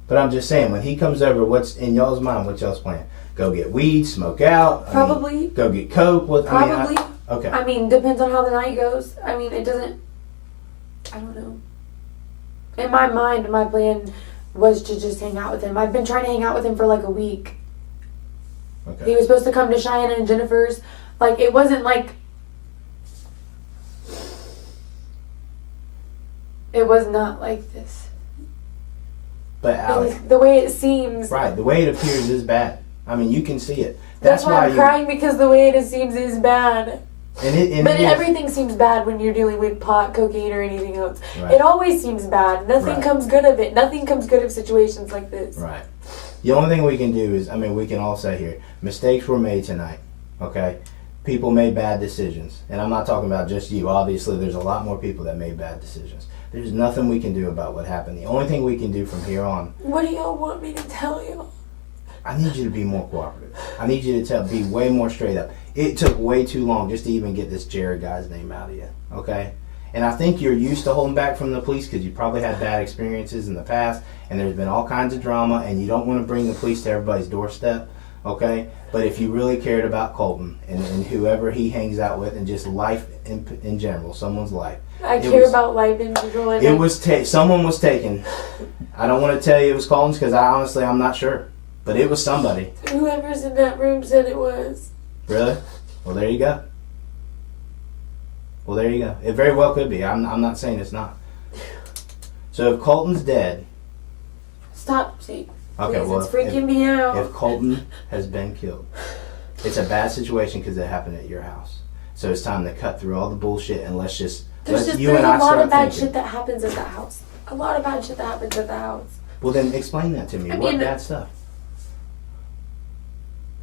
But I'm just saying, when he comes over, what's in y'all's mind? What's y'all's plan? Go get weed, smoke out? Probably. Go get coke? Probably. Okay. I mean, depends on how the night goes. I mean, it doesn't. I don't know. In my mind, my plan was to just hang out with him. I've been trying to hang out with him for like a week. Okay. He was supposed to come to Cheyenne and Jennifer's. Like, it wasn't like. It was not like this. But Alex, The way it seems. right, the way it appears is bad. I mean, you can see it. That's why I'm you. crying, because the way it seems is bad. And But it is. everything seems bad when you're dealing with pot, cocaine, or anything else. Right. It always seems bad. Nothing Right. comes good of it. Nothing comes good of situations like this. Right. The only thing we can do is, we can all say here, mistakes were made tonight, okay? People made bad decisions. And I'm not talking about just you. Obviously, there's a lot more people that made bad decisions. There's nothing we can do about what happened. The only thing we can do from here on, What do y'all want me to tell y'all? I need you to be more cooperative. I need you to be way more straight up. It took way too long just to even get this Jared guy's name out of you, okay? And I think you're used to holding back from the police because you probably had bad experiences in the past, and there's been all kinds of drama, and you don't want to bring the police to everybody's doorstep, okay? But if you really cared about Colton and whoever he hangs out with, and just life in general, someone's life. I It care was- about life in general. And It was someone was taken. I don't want to tell you it was Colton's because I'm not sure. But it was somebody. whoever's in that room said it was. Really? Well, there you go. Well, there you go. It very well could be. I'm not saying it's not. So if Colton's dead, Stop, see. okay, Please, well, it's freaking me out. if Colton has been killed, it's a bad situation because it happened at your house. So it's time to cut through all the bullshit and let's There's you and a I lot start of bad thinking. shit that happens at that house. A lot of bad shit that happens at the house. Well, then explain that to me. I What mean- bad stuff?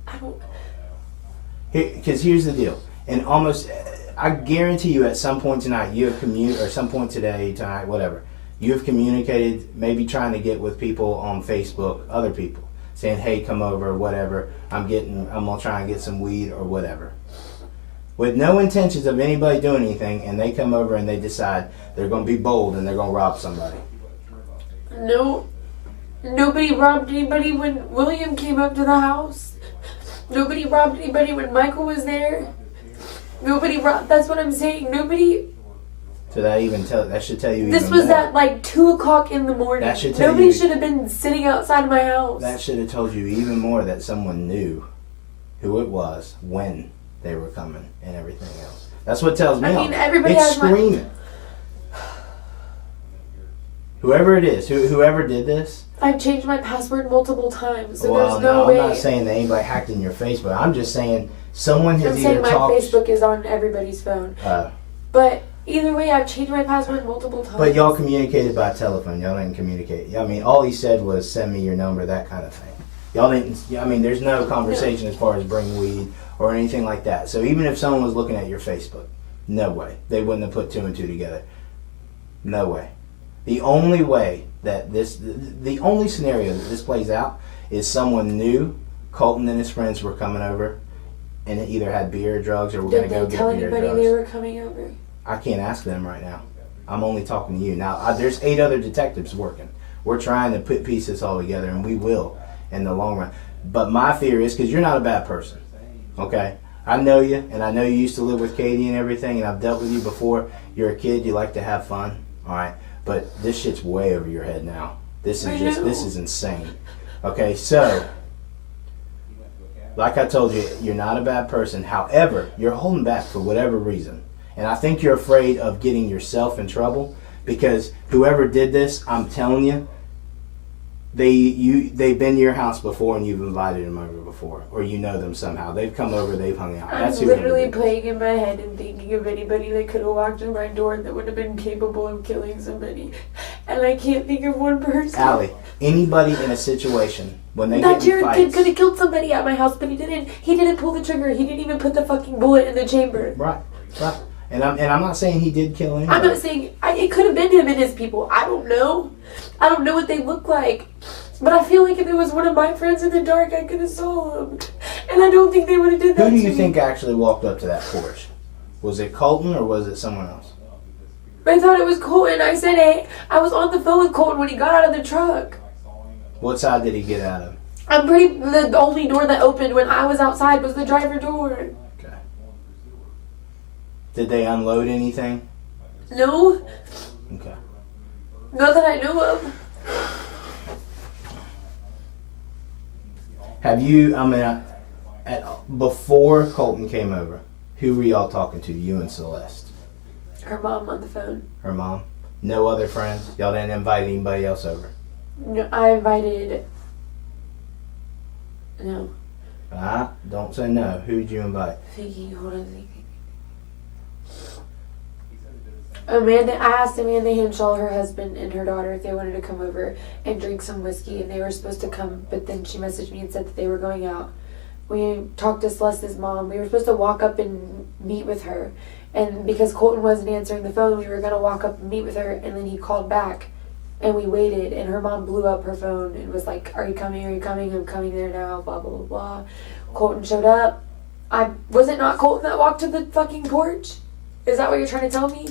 I don't. Because here's the deal, and I guarantee you, at some point tonight, you have or some point today, tonight, whatever, you have communicated, maybe trying to get with people on Facebook, other people, saying, "Hey, come over, whatever. I'm gonna try and get some weed or whatever," with no intentions of anybody doing anything, and they come over and they decide they're gonna be bold and they're gonna rob somebody. No. Nobody robbed anybody when William came up to the house. Nobody robbed anybody when Michael was there. Nobody robbed. That's what I'm saying. Nobody. So that should tell you. This even was more. at like 2 o'clock in the morning. That should tell Nobody you- should have been sitting outside of my house. That should have told you even more that someone knew who it was, when they were coming, and everything else. That's what tells me. I mean, all. everybody it's has my- screaming. Whoever it is, whoever did this. I've changed my password multiple times, so Well, there's no way. I'm not saying that anybody hacked in your Facebook. I'm just saying Someone I'm has saying either my talked. Facebook is on everybody's phone. But either way, I've changed my password multiple times. But y'all communicated by telephone. Y'all didn't communicate. I mean, all he said was send me your number, that kind of thing. Y'all didn't. I mean, there's no conversation as far as bring weed or anything like that. So even if someone was looking at your Facebook, no way they wouldn't have put two and two together. No way. The only way that the only scenario that this plays out is someone knew Colton and his friends were coming over, and it either had beer or drugs, or we're Did gonna go they get tell beer or anybody drugs. they were coming over? I can't ask them right now. I'm only talking to you. Now, there's 8 other detectives working. We're trying to put pieces all together, and we will in the long run. But my fear is, because you're not a bad person, okay? I know you, and I know you used to live with Katie and everything, and I've dealt with you before. You're a kid. You like to have fun, all right? But this shit's way over your head now. This is insane. Okay, so, like I told you, you're not a bad person. However, you're holding back for whatever reason. And I think you're afraid of getting yourself in trouble, because whoever did this, I'm telling you, they've been to your house before and you've invited them over before, or you know them somehow. They've come over, they've hung out. I'm That's whoever literally did it. playing in my head and thinking of anybody that could have walked in my door that would have been capable of killing somebody, and I can't think of one person. Allie, anybody in a situation when they That get in Jared kid fights, could have killed somebody at my house, but he didn't. He didn't pull the trigger. He didn't even put the fucking bullet in the chamber. right? And I'm not saying he did kill anybody. I'm not saying it could have been him and his people. I don't know. I don't know what they look like. But I feel like if it was one of my friends in the dark, I could have saw him. And I don't think they would have did that Who do to you me. think actually walked up to that porch? Was it Colton or was it someone else? I thought it was Colton. I said, hey, I was on the phone with Colton when he got out of the truck. What side did he get out of? The only door that opened when I was outside was the driver door. Okay. Did they unload anything? No, Okay. not that I know of. Have you, before Colton came over, who were y'all talking to, you and Celeste? Her mom on the phone. Her mom? No other friends? Y'all didn't invite anybody else over? No, I invited. No. Don't say no. Who'd you invite? Hold on, thinking. Amanda, I asked Amanda Henshaw, her husband, and her daughter if they wanted to come over and drink some whiskey, and they were supposed to come, but then she messaged me and said that they were going out. We talked to Celeste's mom. We were supposed to walk up and meet with her, and because Colton wasn't answering the phone, we were going to walk up and meet with her, and then he called back, and we waited, and her mom blew up her phone and was like, are you coming? Are you coming? I'm coming there now, blah, blah, blah, blah. Colton showed up. Was it not Colton that walked to the fucking porch? Is that what you're trying to tell me?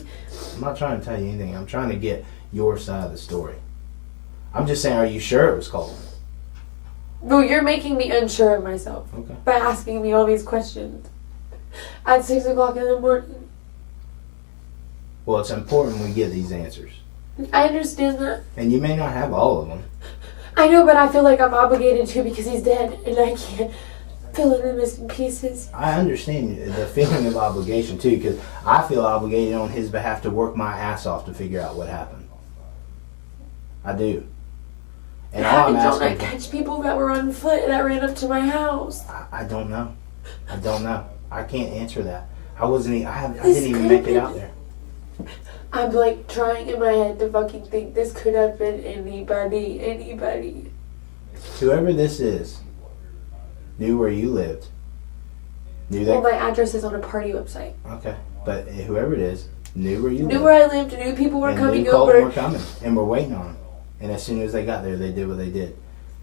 I'm not trying to tell you anything. I'm trying to get your side of the story. I'm just saying, are you sure it was Colton? No, you're making me unsure of myself Okay. by asking me all these questions at 6 o'clock in the morning. Well, it's important we get these answers. I understand that. And you may not have all of them. I know, but I feel like I'm obligated to because he's dead and I can't fill in the missing pieces. I understand the feeling of obligation too, because I feel obligated on his behalf to work my ass off to figure out what happened. I do. And all I'm Don't I asking, catch people that were on foot that ran up to my house? I don't know. I don't know. I can't answer that. I didn't This even could make have it out been- there. I'm like trying in my head to fucking think this could have been anybody. Whoever this is knew where you lived. Knew Well, that. my address is on a party website. Okay, but whoever it is knew where you Knew lived. where I lived, knew people were and coming knew Colton over. were coming, and we're waiting on them. And as soon as they got there, they did what they did.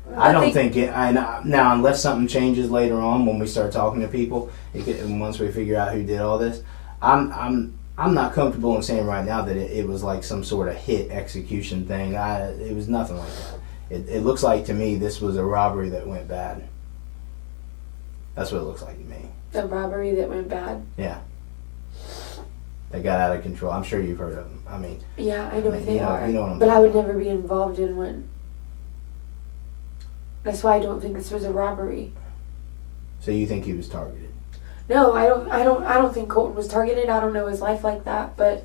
But I don't think it. Now, unless something changes later on when we start talking to people, once we figure out who did all this, I'm not comfortable in saying right now that it was like some sort of hit execution thing. It was nothing like that. It looks like to me this was a robbery that went bad. That's what it looks like to me. A robbery that went bad. Yeah. They got out of control. I'm sure you've heard of them. I mean, Yeah, I know what they are. you know what I'm but I talking would never be involved in one. That's why I don't think this was a robbery. so you think he was targeted? No, I don't think Colton was targeted. I don't know his life like that, but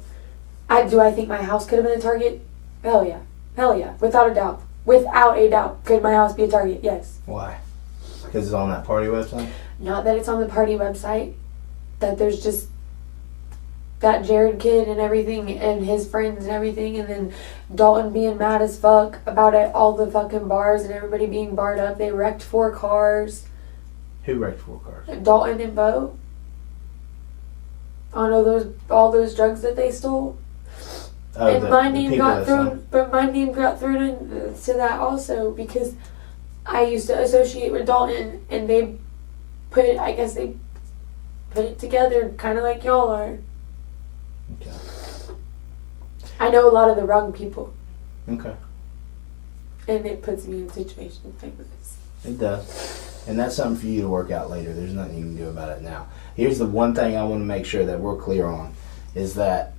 I think my house could have been a target? Hell yeah. Without a doubt. Could my house be a target? Yes. Why? Because it's on that party website? Not that it's on the party website, that there's just that Jared kid and everything and his friends and everything, and then Dalton being mad as fuck about it, all the fucking bars and everybody being barred up. They wrecked 4 cars. Who wrecked 4 cars? Dalton and Bo. On all those drugs that they stole. Oh, And my name people got that saw- thrown, but my name got thrown into that also because I used to associate with Dalton, and they put it together, kind of like y'all are. Okay. I know a lot of the wrong people, Okay. and it puts me in situations like this. It does. And that's something for you to work out later. There's nothing you can do about it now. Here's the one thing I want to make sure that we're clear on, is that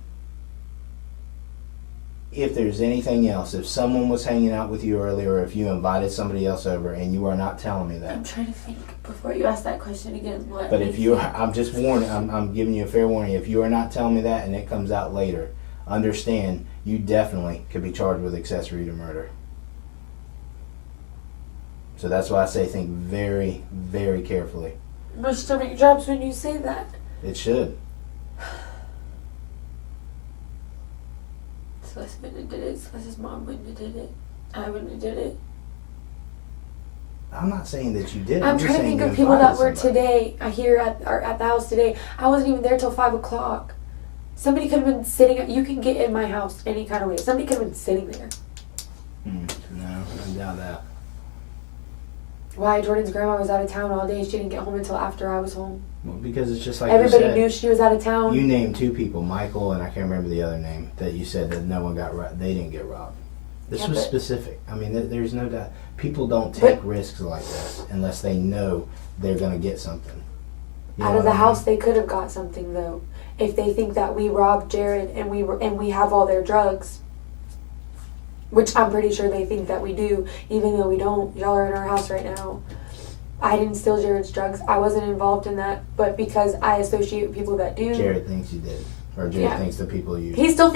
if there's anything else, if someone was hanging out with you earlier, or if you invited somebody else over and you are not telling me that. I'm trying to think before you ask that question again. What? But if you, I'm just warning, I'm giving you a fair warning. If you are not telling me that and it comes out later, understand you definitely could be charged with accessory to murder. So that's why I say think very, very carefully. My stomach drops when you say that. It should. Celeste wouldn't have did it. Celeste's mom wouldn't have did it. I wouldn't have did it. I'm not saying that you did. I'm just trying to saying think you of people that invited were somebody. today here at the house today. I wasn't even there till 5 o'clock. Somebody could have been sitting. You can get in my house any kind of way. Somebody could have been sitting there. No, I doubt that. Why? Jordan's grandma was out of town all day. She didn't get home until after I was home. Well, because it's just like Everybody you said. knew she was out of town. You named 2 people, Michael and I can't remember the other name, that you said that no one got they didn't get robbed. This Yeah, was but- specific. I mean, there's no doubt. People don't take risks like this unless they know they're gonna get something. You know Out of what the I mean? house, they could have got something though. If they think that we robbed Jared and we have all their drugs, which I'm pretty sure they think that we do, even though we don't. Y'all are in our house right now. I didn't steal Jared's drugs. I wasn't involved in that, but because I associate with people that do. Jared thinks you did, or Jared Yeah. thinks the people you. He still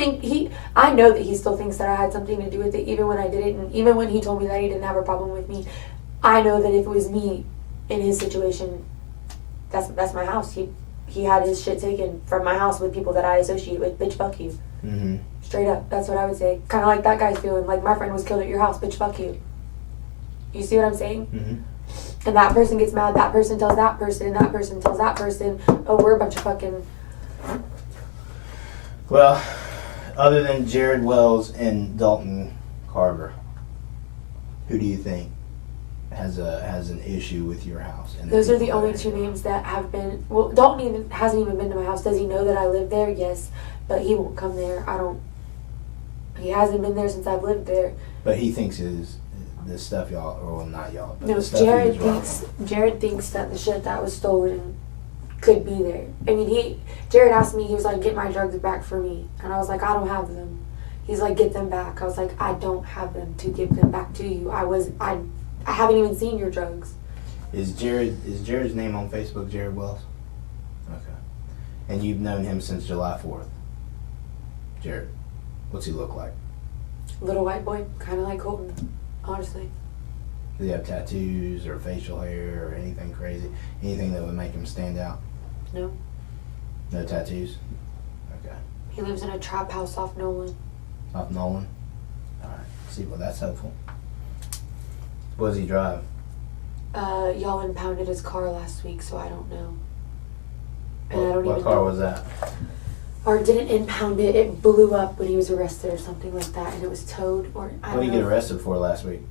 I know that he still thinks that I had something to do with it, even when I did it, and even when he told me that he didn't have a problem with me. I know that if it was me in his situation, that's my house. He had his shit taken from my house with people that I associate with. Bitch, fuck you. Mm-hmm. Straight up, that's what I would say. Kind of like that guy's feeling, like my friend was killed at your house. Bitch, fuck you. You see what I'm saying? Mm-hmm. And that person gets mad. That person tells that person, and that person tells that person. Oh, we're a bunch of fucking. Well, other than Jared Wells and Dalton Carver, who do you think has an issue with your house? And Those are the people only that 2 names that have been. Well, Dalton hasn't even been to my house. Does he know that I live there? Yes, but he won't come there. He hasn't been there since I've lived there. But he thinks the stuff y'all, or well, not y'all, but No, the stuff he Jared was robbing. Jared thinks that the shit that was stolen could be there. I mean, Jared asked me. He was like, "Get my drugs back for me," and I was like, "I don't have them." He's like, "Get them back." I was like, "I don't have them to give them back to you. I haven't even seen your drugs." Is Jared's name on Facebook Jared Wells? Okay. And you've known him since July 4th. Jared, what's he look like? Little white boy, kind of like Colton, honestly. Does he have tattoos or facial hair or anything crazy? Anything that would make him stand out? No. No tattoos? Okay. He lives in a trap house off Nolan. Off Nolan? Alright. See, well, that's helpful. What does he drive? Y'all impounded his car last week, so I don't know. And I don't What even car know. was that? Or didn't impound it. It blew up when he was arrested or something like that, and it was towed. Or I What don't did he know. get arrested for last week?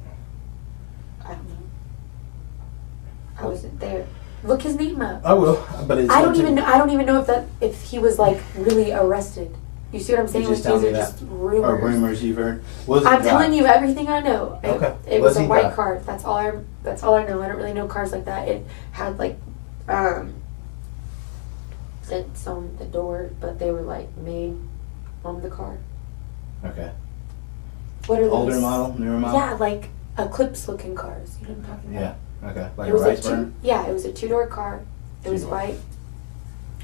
I don't know. I wasn't there. Look his name up. I will, but it's I up don't to- even know. I don't even know if he was like really arrested. You see what I'm saying? You just Like, tell these me are that. just Or rumors. rumors you've heard. What does he I'm drive? telling you everything I know. Okay. It What was does a he white drive? car. That's all I know. I don't really know cars like that. It had like vents on the door, but they were like made on the car. Okay. What are those? Older model? Newer model? Yeah, like Eclipse looking cars. You know what I'm talking about? Yeah. Okay. Like It a was rice a burner? yeah, it was a 2-door car. It was Two-door. white.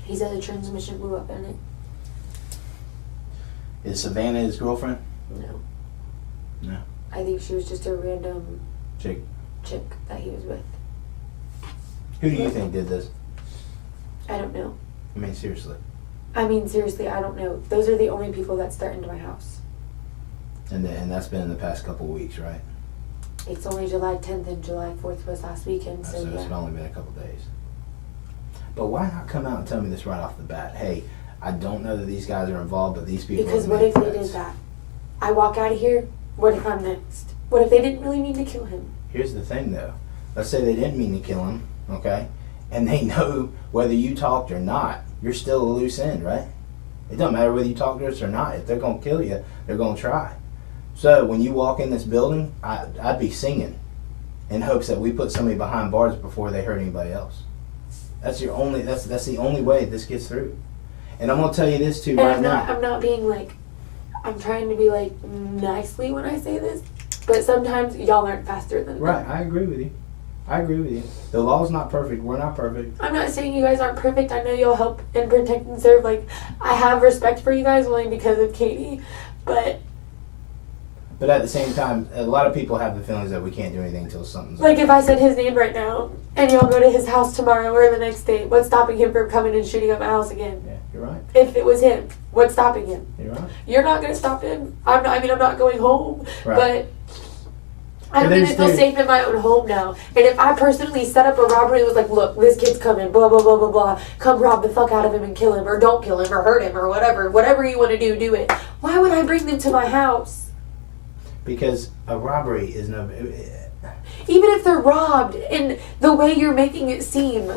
He said the transmission blew up in it. Is Savannah his girlfriend? No. No. I think she was just a random Chick. chick that he was with. Who do you think did this? I don't know. I mean, seriously. I mean, seriously, I don't know. Those are the only people that threatened my house. And that's been in the past couple of weeks, right? It's only July 10th and July 4th was last weekend, so It's yeah. only been a couple of days. But why not come out and tell me this right off the bat? Hey, I don't know that these guys are involved, but these people. Because have what made if they threats. did that? I walk out of here, what if I'm next? What if they didn't really mean to kill him? Here's the thing, though. Let's say they didn't mean to kill him, okay? And they know whether you talked or not, you're still a loose end, right? It doesn't matter whether you talk to us or not. If they're going to kill you, they're going to try. So when you walk in this building, I'd be singing in hopes that we put somebody behind bars before they hurt anybody else. That's the only way this gets through. And I'm going to tell you this too And right now. I'm not being like, I'm trying to be like nicely when I say this, but sometimes y'all learn faster than me. Right, I agree with you. The law's not perfect. We're not perfect. I'm not saying you guys aren't perfect. I know you'll help and protect and serve. Like, I have respect for you guys only because of Katie, but at the same time, a lot of people have the feelings that we can't do anything until something's like if I said his name right now and y'all go to his house tomorrow or the next day, what's stopping him from coming and shooting up my house again? Yeah, you're right. If it was him, what's stopping him? You're right. You're not gonna stop him. I'm not going home, Right. but I don't even feel safe in my own home now. And if I personally set up a robbery and was like, look, this kid's coming, blah, blah, blah, blah, blah, come rob the fuck out of him and kill him, or don't kill him, or hurt him, or whatever you want to do it. Why would I bring them to my house? Because a robbery is no. Even if they're robbed, and the way you're making it seem,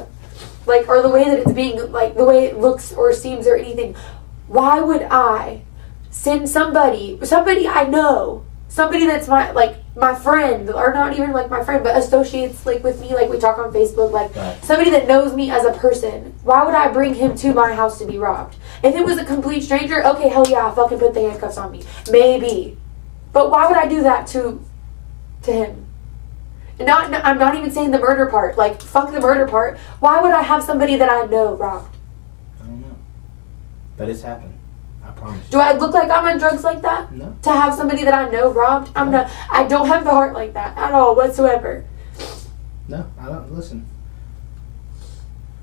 like, or the way that it's being, like, the way it looks or seems or anything, why would I send somebody I know, somebody that's my friend, or not even like my friend, but associates like with me, like we talk on Facebook, like Right. somebody that knows me as a person. Why would I bring him to my house to be robbed? If it was a complete stranger, okay, hell yeah, I'll fucking put the handcuffs on me. Maybe. But why would I do that to him? I'm not even saying the murder part. Like, fuck the murder part. Why would I have somebody that I know robbed? I don't know. But it's happened. I promise you. Do I look like I'm on drugs like that? No. To have somebody that I know robbed? I'm not. I don't have the heart like that at all whatsoever. No, I don't. Listen.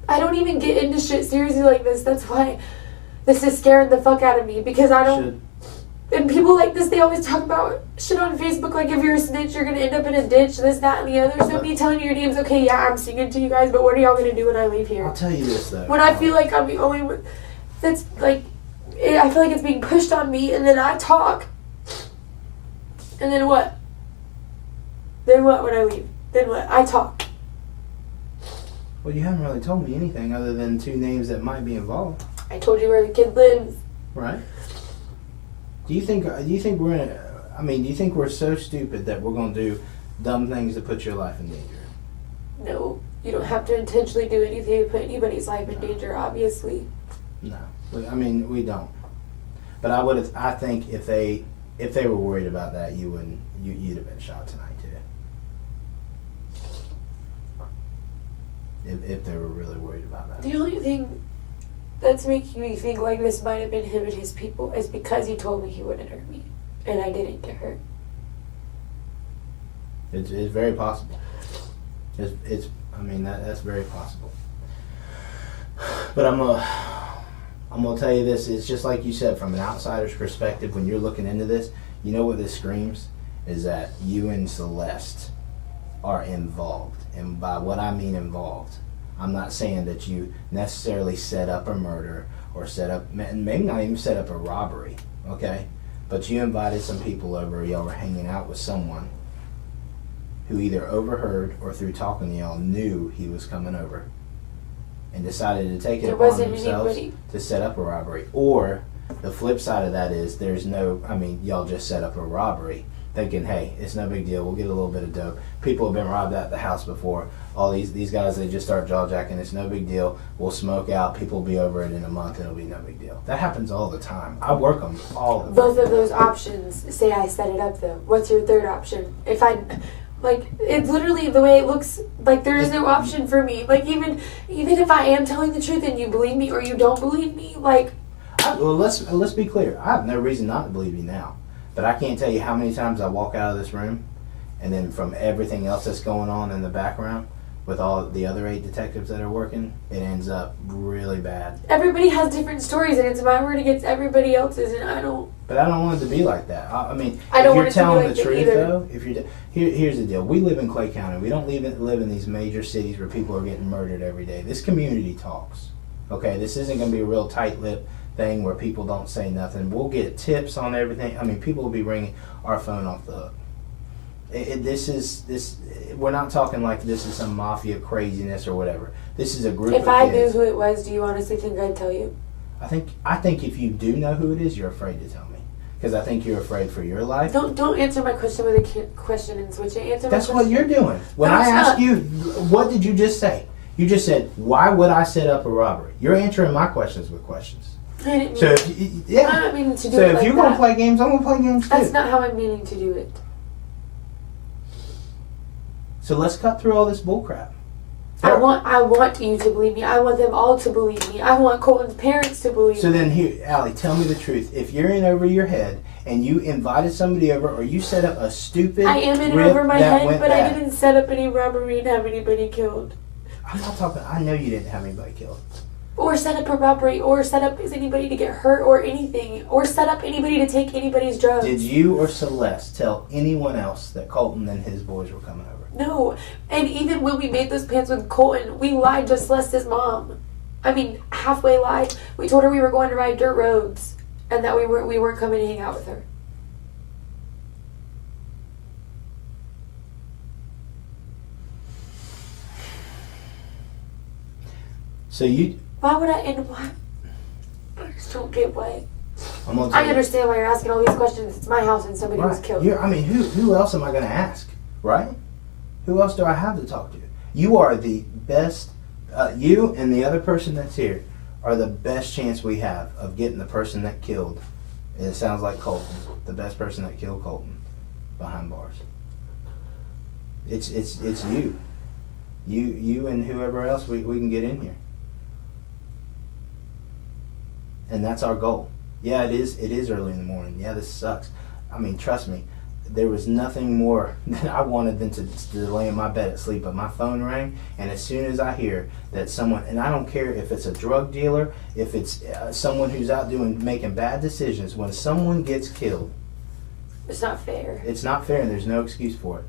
I don't even get into shit seriously like this. That's why this is scaring the fuck out of me, because I don't. Should. And people like this, they always talk about shit on Facebook, like if you're a snitch, you're gonna end up in a ditch, this, that, and the other. So me telling you your name's okay, yeah, I'm singing to you guys, but what are y'all gonna do when I leave here? I'll tell you this though. When I feel like I'm the only one that's like, I feel like it's being pushed on me, and then I talk. And then what? Then what when I leave? Then what? I talk. Well, you haven't really told me anything other than two names that might be involved. I told you where the kid lives. Right. Do you think we're in do you think we're so stupid that we're going to do dumb things to put your life in danger? No, you don't have to intentionally do anything to put anybody's life in danger, obviously. No. I mean, we don't. But I think if they were worried about that, you'd have been shot tonight too. If they were really worried about that. The only thing that's making me think like this might have been him and his people is because he told me he wouldn't hurt me, and I didn't get hurt. It's very possible. That's very possible. But I'm gonna tell you this. It's just like you said, from an outsider's perspective, when you're looking into this, you know what this screams is that you and Celeste are involved. And by what I mean involved, I'm not saying that you necessarily set up a murder or maybe not even set up a robbery, okay? But you invited some people over, y'all were hanging out with someone who either overheard or through talking to y'all knew he was coming over and decided to take it There upon wasn't themselves anybody. to set up a robbery. Or the flip side of that is y'all just set up a robbery thinking, hey, it's no big deal, we'll get a little bit of dope. People have been robbed at the house before. All these guys, they just start jaw jacking, it's no big deal. We'll smoke out, people will be over it in a month, and it'll be no big deal. That happens all the time. I work them all the time. Both of those options say I set it up though. What's your third option? If I, like, it's literally the way it looks, like there is no option for me. Like even if I am telling the truth and you believe me or you don't believe me, like. Well, let's be clear. I have no reason not to believe you now. But I can't tell you how many times I walk out of this room and then from everything else that's going on in the background, with all the other 8 detectives that are working, it ends up really bad. Everybody has different stories, and it's my word against everybody else's, and I don't. But I don't want it to be like that. I mean, I don't if you're want it to be telling like the that truth, either. though, here's the deal. We live in Clay County. We don't live in these major cities where people are getting murdered every day. This community talks. Okay, this isn't going to be a real tight-lipped thing where people don't say nothing. We'll get tips on everything. I mean, people will be ringing our phone off the hook. We're not talking like this is some mafia craziness or whatever. This is a group of If I knew kids. who it was, do you honestly think I'd tell you? I think if you do know who it is, you're afraid to tell me. Because I think you're afraid for your life. Don't answer my question with a question and switch it. Answer my That's question. what you're doing. When No, I it's ask not. you, what did you just say? You just said, why would I set up a robbery? You're answering my questions with questions. I didn't mean, So, I'm yeah. not meaning to do So it if like you're going to that. play games, I'm going to play games too. That's not how I'm meaning to do it. So let's cut through all this bullcrap. I want you to believe me. I want them all to believe me. I want Colton's parents to believe So me. then here, Allie, tell me the truth. If you're in over your head and you invited somebody over or you set up a stupid I am in rip over my that head, went but I bad. didn't set up any robbery and have anybody killed. I'm not talking, I know you didn't have anybody killed. Or set up a robbery, or set up anybody to get hurt, or anything. Or set up anybody to take anybody's drugs. Did you or Celeste tell anyone else that Colton and his boys were coming over? No. And even when we made those plans with Colton, we lied to Celeste's mom. I mean, halfway lied. We told her we were going to ride dirt roads and that we weren't coming to hang out with her. So you, Why would I and why? I just don't get why. I'm gonna tell I you. understand why you're asking all these questions. It's my house and somebody was Right. killed. I mean, who else am I going to ask, right? Who else do I have to talk to? You are the best, you and the other person that's here are the best chance we have of getting the person that killed, and it sounds like Colton, the best person that killed Colton, behind bars. It's you. You and whoever else we can get in here. And that's our goal. Yeah, it is early in the morning. Yeah, this sucks. I mean, trust me, there was nothing more that I wanted than to lay in my bed at sleep, but my phone rang, and as soon as I hear that someone, and I don't care if it's a drug dealer, if it's someone who's out making bad decisions, when someone gets killed, It's not fair. it's not fair and there's no excuse for it.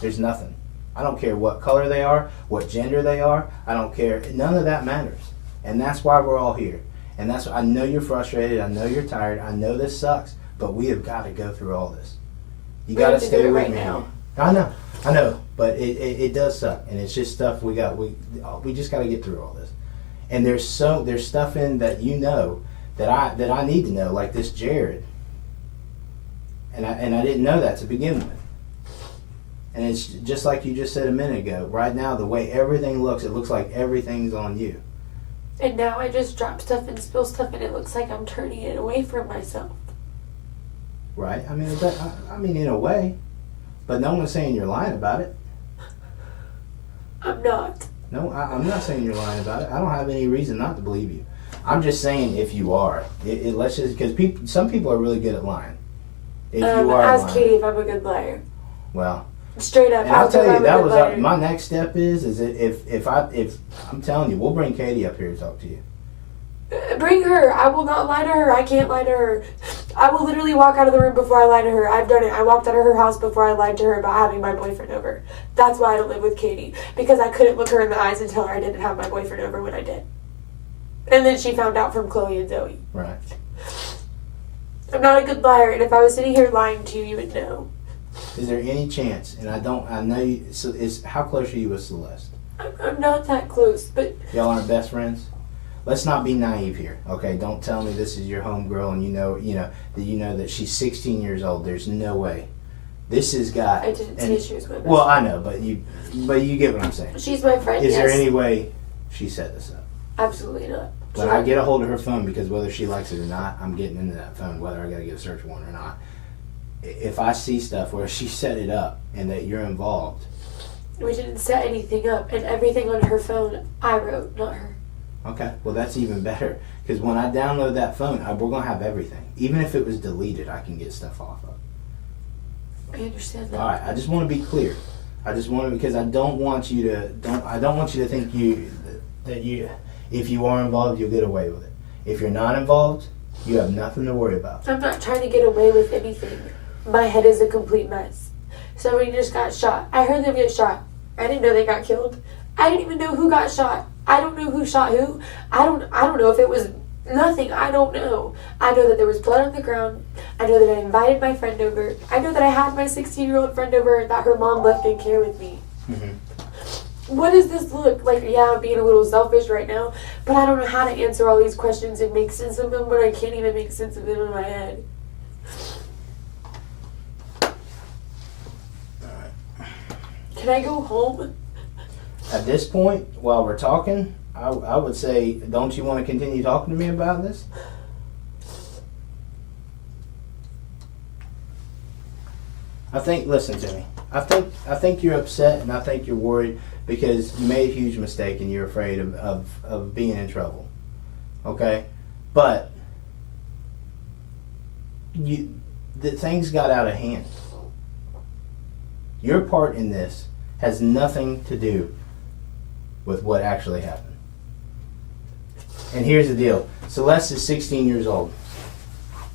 There's nothing. I don't care what color they are, what gender they are, I don't care. None of that matters. And that's why we're all here. And that's, I know you're frustrated, I know you're tired, I know this sucks, but we have got to go through all this. You We got have to to do stay it with right me. now. I know, but it does suck, and it's just stuff we just got to get through all this. And there's stuff in that you know that I need to know, like this Jared. And I didn't know that to begin with. And it's just like you just said a minute ago. Right now, the way everything looks, it looks like everything's on you. And now I just drop stuff and spill stuff, and it looks like I'm turning it away from myself. Right? I mean, in a way. But no one's saying you're lying about it. I'm not. No, I'm not saying you're lying about it. I don't have any reason not to believe you. I'm just saying if you are. Let's just, because some people are really good at lying. If you are Ask lying. Katie if I'm a good liar. Well, Straight up. and I'll tell you, I'm a that good was liar. my next step is if I'm telling you, we'll bring Katie up here to talk to you. Bring her. I will not lie to her. I can't lie to her. I will literally walk out of the room before I lie to her. I've done it. I walked out of her house before I lied to her about having my boyfriend over. That's why I don't live with Katie. Because I couldn't look her in the eyes and tell her I didn't have my boyfriend over when I did. And then she found out from Chloe and Zoe. Right. I'm not a good liar, and if I was sitting here lying to you, you would know. Is there any chance? And I know you. So how close are you with Celeste? I'm not that close, but Y'all aren't best friends. Let's not be naive here, okay? Don't tell me this is your homegirl and you know that she's 16 years old. There's no way. This has got. I didn't say she was my best Well, friend. I know, but you get what I'm saying. She's my friend, Is yes. there any way she set this up? Absolutely not. When I get a hold of her phone, because whether she likes it or not, I'm getting into that phone, whether I got to get a search warrant or not. If I see stuff where she set it up and that you're involved. We didn't set anything up, and everything on her phone I wrote, not her. Okay, well that's even better, because when I download that phone, we're going to have everything. Even if it was deleted, I can get stuff off of. I understand that. All right, I just want to be clear. I just want to, because I don't want you to think that if you are involved, you'll get away with it. If you're not involved, you have nothing to worry about. I'm not trying to get away with anything. My head is a complete mess. Somebody just got shot. I heard them get shot. I didn't know they got killed. I didn't even know who got shot. I don't know who shot who. I don't know if it was nothing. I don't know. I know that there was blood on the ground. I know that I invited my friend over. I know that I had my 16-year-old friend over that her mom left in care with me. Mm-hmm. What does this look like? Yeah, I'm being a little selfish right now, but I don't know how to answer all these questions and make sense of them, but I can't even make sense of them in my head. Can I go home? At this point, while we're talking, I would say, don't you want to continue talking to me about this? Listen to me. I think you're upset and I think you're worried because you made a huge mistake and you're afraid of being in trouble. Okay? But things got out of hand. Your part in this has nothing to do with what actually happened. And here's the deal. Celeste is 16 years old.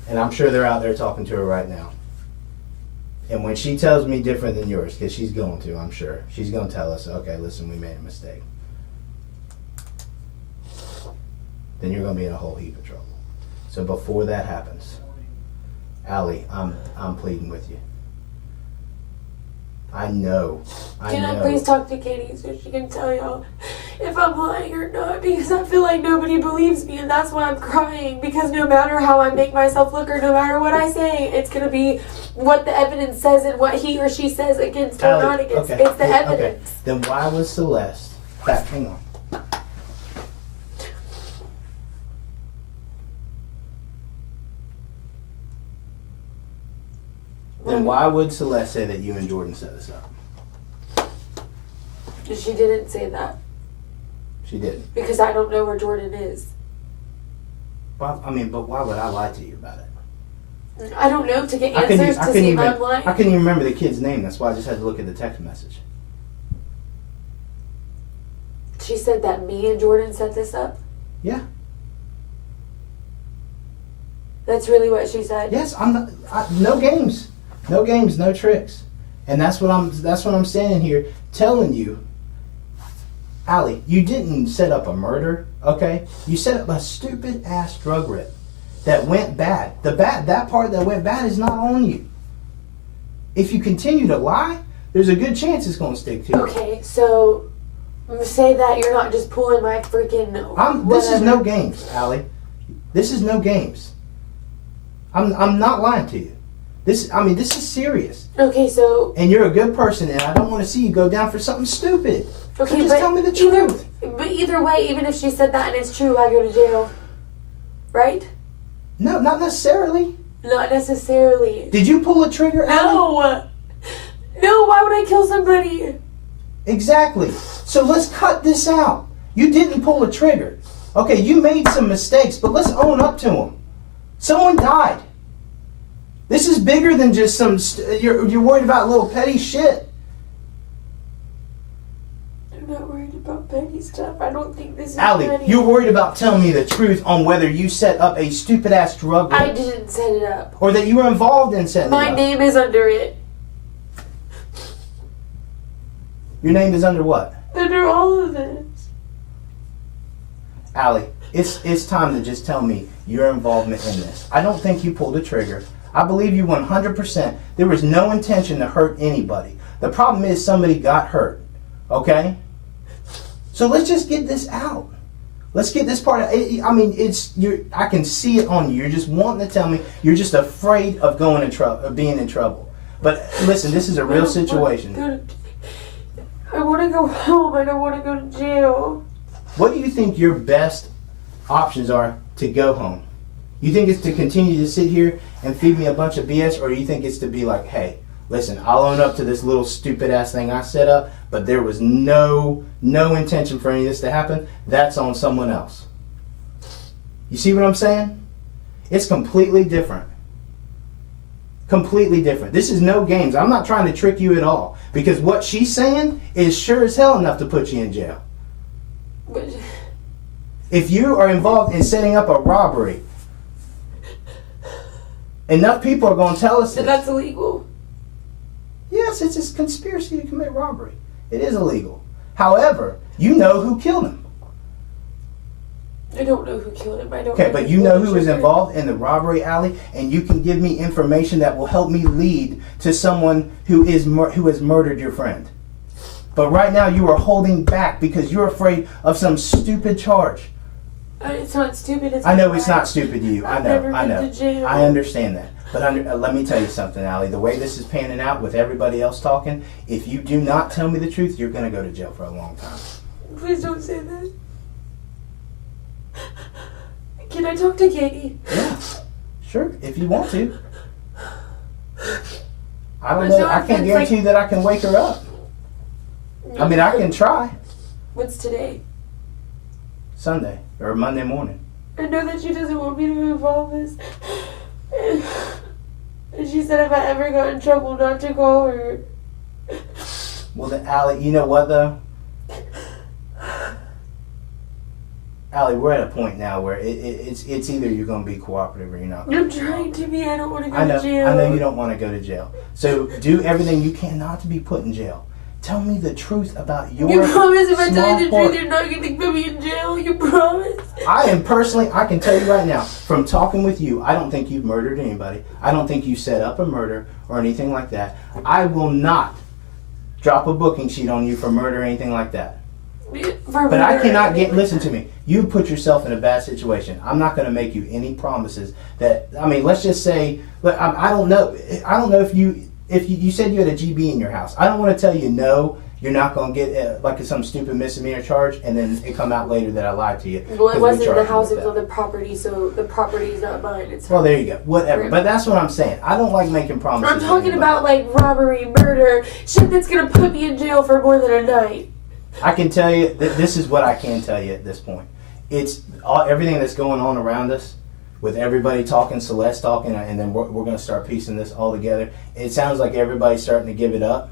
And I'm sure they're out there talking to her right now. And when she tells me different than yours, because she's going to, I'm sure, she's going to tell us, okay, listen, we made a mistake. Then you're going to be in a whole heap of trouble. So before that happens, Allie, I'm pleading with you. I know. Can I please talk to Katie so she can tell y'all if I'm lying or not? Because I feel like nobody believes me, and that's why I'm crying. Because no matter how I make myself look or no matter what I say, it's going to be what the evidence says and what he or she says against or not against. Okay. It's the evidence. Okay. Then why was Celeste... hang on. Then why would Celeste say that you and Jordan set this up? She didn't say that. She didn't. Because I don't know where Jordan is. Well, but why would I lie to you about it? I don't know, to get answers to see if I'm lying. I couldn't even remember the kid's name. That's why I just had to look at the text message. She said that me and Jordan set this up? Yeah. That's really what she said? Yes, no games. No games, no tricks. And that's what I'm standing here telling you. Allie, you didn't set up a murder, okay? You set up a stupid ass drug rip that went bad. That part that went bad is not on you. If you continue to lie, there's a good chance it's going to stick to you. Okay, so say that you're not just pulling my freaking... This is no games, Allie. This is no games. I'm not lying to you. This is serious. Okay, so... And you're a good person, and I don't want to see you go down for something stupid. Okay, so just tell me the truth. But either way, even if she said that and it's true, I go to jail. Right? No, not necessarily. Not necessarily. Did you pull a trigger, Allie? No! No, why would I kill somebody? Exactly. So let's cut this out. You didn't pull a trigger. Okay, you made some mistakes, but let's own up to them. Someone died. This is bigger than just some... You're worried about little petty shit. I'm not worried about petty stuff. I don't think this is Allie, petty. you're worried about telling me the truth on whether you set up a stupid-ass drug ring. I didn't set it up. Or that you were involved in setting it up. My name is under it. Your name is under what? Under all of this. Allie, it's time to just tell me your involvement in this. I don't think you pulled a trigger. I believe you 100%. There was no intention to hurt anybody. The problem is somebody got hurt. Okay? So let's just get this out. Let's get this part out. I can see it on you. You're just wanting to tell me you're just afraid of going in trouble, of being in trouble. But listen, this is a real situation. I want to go home. I don't want to go to jail. What do you think your best options are to go home? You think it's to continue to sit here and feed me a bunch of BS, or do you think it's to be like, hey, listen, I'll own up to this little stupid ass thing I set up, but there was no intention for any of this to happen. That's on someone else. You see what I'm saying? It's completely different. Completely different. This is no games. I'm not trying to trick you at all. Because what she's saying is sure as hell enough to put you in jail. But If you are involved in setting up a robbery, enough people are going to tell us this. that's illegal. Yes, it's a conspiracy to commit robbery. It is illegal. However, you know who killed him. I don't know who killed him. I don't. Okay, know but you know who was killed him. involved in the robbery, Allie, and you can give me information that will help me lead to someone who has murdered your friend. But right now you are holding back because you're afraid of some stupid charge. It's not stupid. It's I know it's right. not stupid to you. I've I never know. been to jail. I understand that. But let me tell you something, Allie. The way this is panning out with everybody else talking, if you do not tell me the truth, you're going to go to jail for a long time. Please don't say that. Can I talk to Katie? Yeah, sure, if you want to. I don't But know. so I if can't it's guarantee that I can wake her up. I mean, I can try. What's today? Sunday or Monday morning. I know that she doesn't want me to move office. And she said if I ever got in trouble not to call her. Well, then, Allie, you know what though? Allie, we're at a point now where it's either you're going to be cooperative or you're not. I'm trying to be. I don't want to go I know. to jail. I know you don't want to go to jail. So do everything you can not to be put in jail. Tell me the truth about your You promise if I tell you the small truth, part. you're not going to put me in jail? You promise? I can tell you right now, from talking with you, I don't think you've murdered anybody. I don't think you set up a murder or anything like that. I will not drop a booking sheet on you for murder or anything like that. But I cannot listen to me. You put yourself in a bad situation. I'm not going to make you any promises that, I mean, let's just say, I don't know if you said you had a GB in your house. I don't want to tell you no, you're not going to get like some stupid misdemeanor charge and then it come out later that I lied to you. Well, it 'cause we wasn't in the charged you house, with it was that. on the property, so the property is not mine. It's Well, there you go. Whatever. But that's what I'm saying. I don't like making promises. I'm to talking anybody. about like robbery, murder, shit that's gonna put me in jail for more than a night. I can tell you that this is what I can tell you at this point. It's everything that's going on around us, with everybody talking, Celeste talking, and then we're going to start piecing this all together. It sounds like everybody's starting to give it up.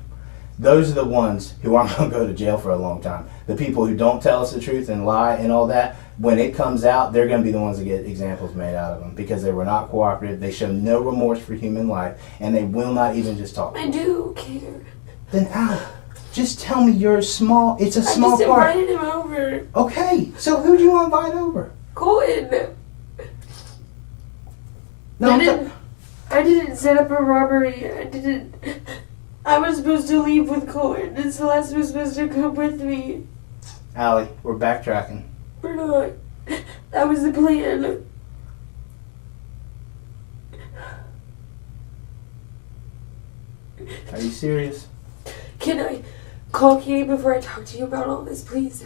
Those are the ones who aren't going to go to jail for a long time. The people who don't tell us the truth and lie and all that, when it comes out, they're going to be the ones that get examples made out of them because they were not cooperative. They show no remorse for human life, and they will not even just talk. I do care. Then Al, just tell me it's a I small just part. invited him over. Okay, so who do you want to invite over? Colton. No, I didn't set up a robbery. I was supposed to leave with Colton, and Celeste was supposed to come with me. Allie, we're backtracking. We're not. That was the plan. Are you serious? Can I call Katie before I talk to you about all this, please?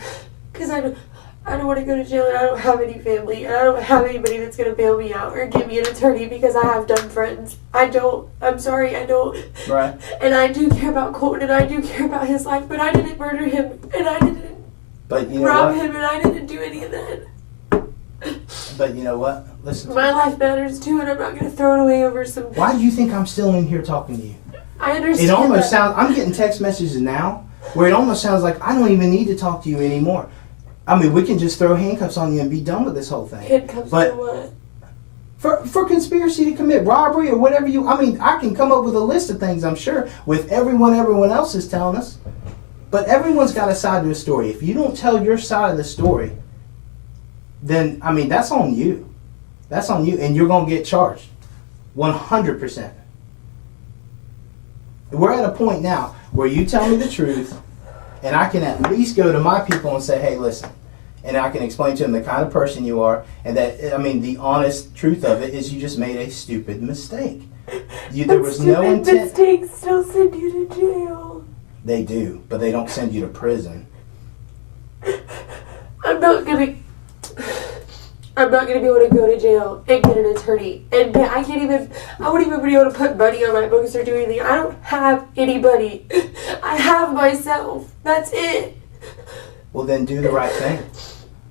Because I don't want to go to jail, and I don't have any family, and I don't have anybody that's going to bail me out or give me an attorney because I have dumb friends. I don't. I'm sorry, I don't. Right. And I do care about Colton, and I do care about his life, but I didn't murder him, and I didn't But you know rob what? him, and I didn't do any of that. But you know what? Listen. My life matters too, and I'm not going to throw it away over some... Why do you think I'm still in here talking to you? I understand It almost that. sounds. I'm getting text messages now where it almost sounds like I don't even need to talk to you anymore. I mean, we can just throw handcuffs on you and be done with this whole thing. Handcuffs But for what? for conspiracy to commit robbery or whatever I mean, I can come up with a list of things, I'm sure, with everyone else is telling us. But everyone's got a side to a story. If you don't tell your side of the story, then, I mean, that's on you. That's on you, and you're going to get charged. 100%. We're at a point now where you tell me the truth, and I can at least go to my people and say, hey, listen. And I can explain to them the kind of person you are, and that, I mean, the honest truth of it is you just made a stupid mistake. There was no intent. Mistakes still send you to jail. They do, but they don't send you to prison. I'm not gonna be able to go to jail and get an attorney. And I wouldn't even be able to put money on my books or do anything. I don't have anybody. I have myself. That's it. Well, then do the right thing.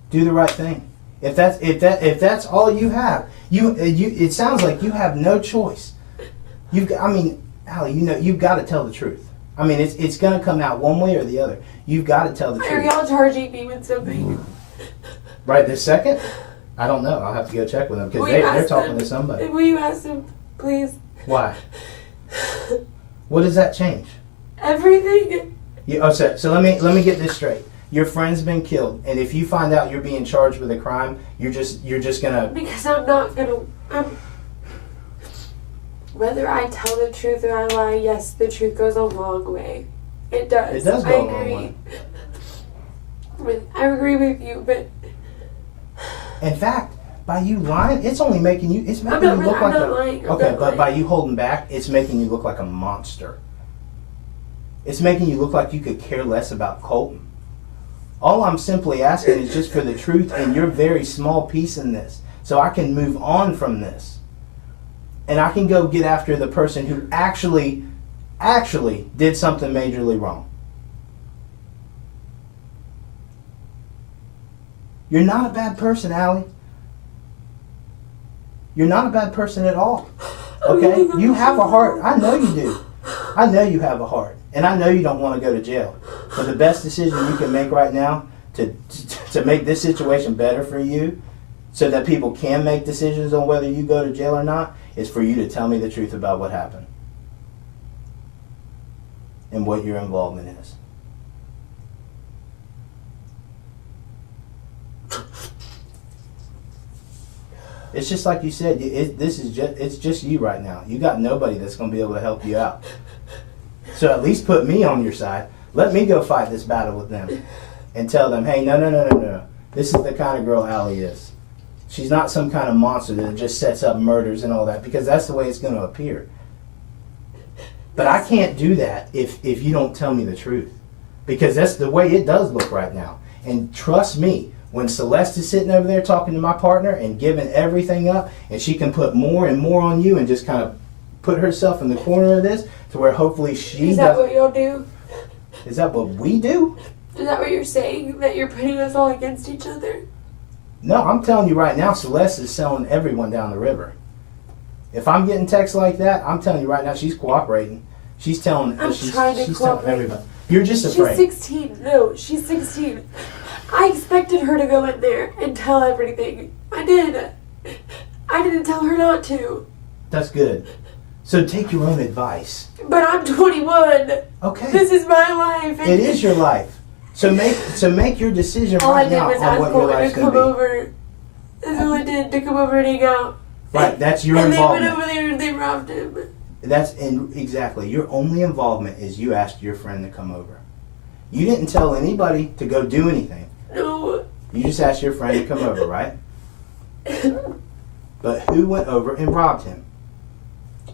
Do the right thing. If that's all you have, it sounds like you have no choice Allie, you've got to tell the truth. I mean, it's going to come out one way or the other. You've got to tell the Why are truth. y'all charging me with something? Right this second? I don't know. I'll have to go check with them because they're talking to somebody. Will you ask them, please? Why? What does that change? Everything. So let me get this straight. Your friend's been killed, and if you find out you're being charged with a crime, you're just gonna. Because I'm not gonna. Whether I tell the truth or I lie, yes, the truth goes a long way. It does. It does go a long way. I agree with you, but in fact, by you lying, it's only making you. It's making I'm you not, look I'm like not lying. I'm okay, not but lying. by you holding back, it's making you look like a monster. It's making you look like you could care less about Colton. All I'm simply asking is just for the truth and your very small piece in this, so I can move on from this, and I can go get after the person who actually did something majorly wrong. You're not a bad person, Allie. You're not a bad person at all. Okay? You have a heart. I know you do. I know you have a heart. And I know you don't want to go to jail. But the best decision you can make right now to make this situation better for you so that people can make decisions on whether you go to jail or not is for you to tell me the truth about what happened and what your involvement is. It's just like you said. It's just you right now. You got nobody that's going to be able to help you out. So at least put me on your side. Let me go fight this battle with them, and tell them, hey, no. This is the kind of girl Allie is. She's not some kind of monster that just sets up murders and all that, because that's the way it's going to appear. But I can't do that if you don't tell me the truth, because that's the way it does look right now. And trust me. When Celeste is sitting over there talking to my partner and giving everything up, and she can put more and more on you and just kind of put herself in the corner of this to where hopefully she Is that what y'all do? Is that what we do? Is that what you're saying? That you're putting us all against each other? No, I'm telling you right now, Celeste is selling everyone down the river. If I'm getting texts like that, I'm telling you right now, she's cooperating. She's telling she's telling everybody. You're just afraid. She's 16. No, she's 16. I expected her to go in there and tell everything. I did. I didn't tell her not to. That's good. So take your own advice. But I'm 21. Okay. This is my life. It is your life. So make your decision all right I did now was on ask what your Colton life's to going come to be. over. That's all I did, to come over and hang out. Right, that's your and involvement. they went over there and they robbed him. Exactly. Your only involvement is you asked your friend to come over. You didn't tell anybody to go do anything. No. You just asked your friend to come over, right? But who went over and robbed him?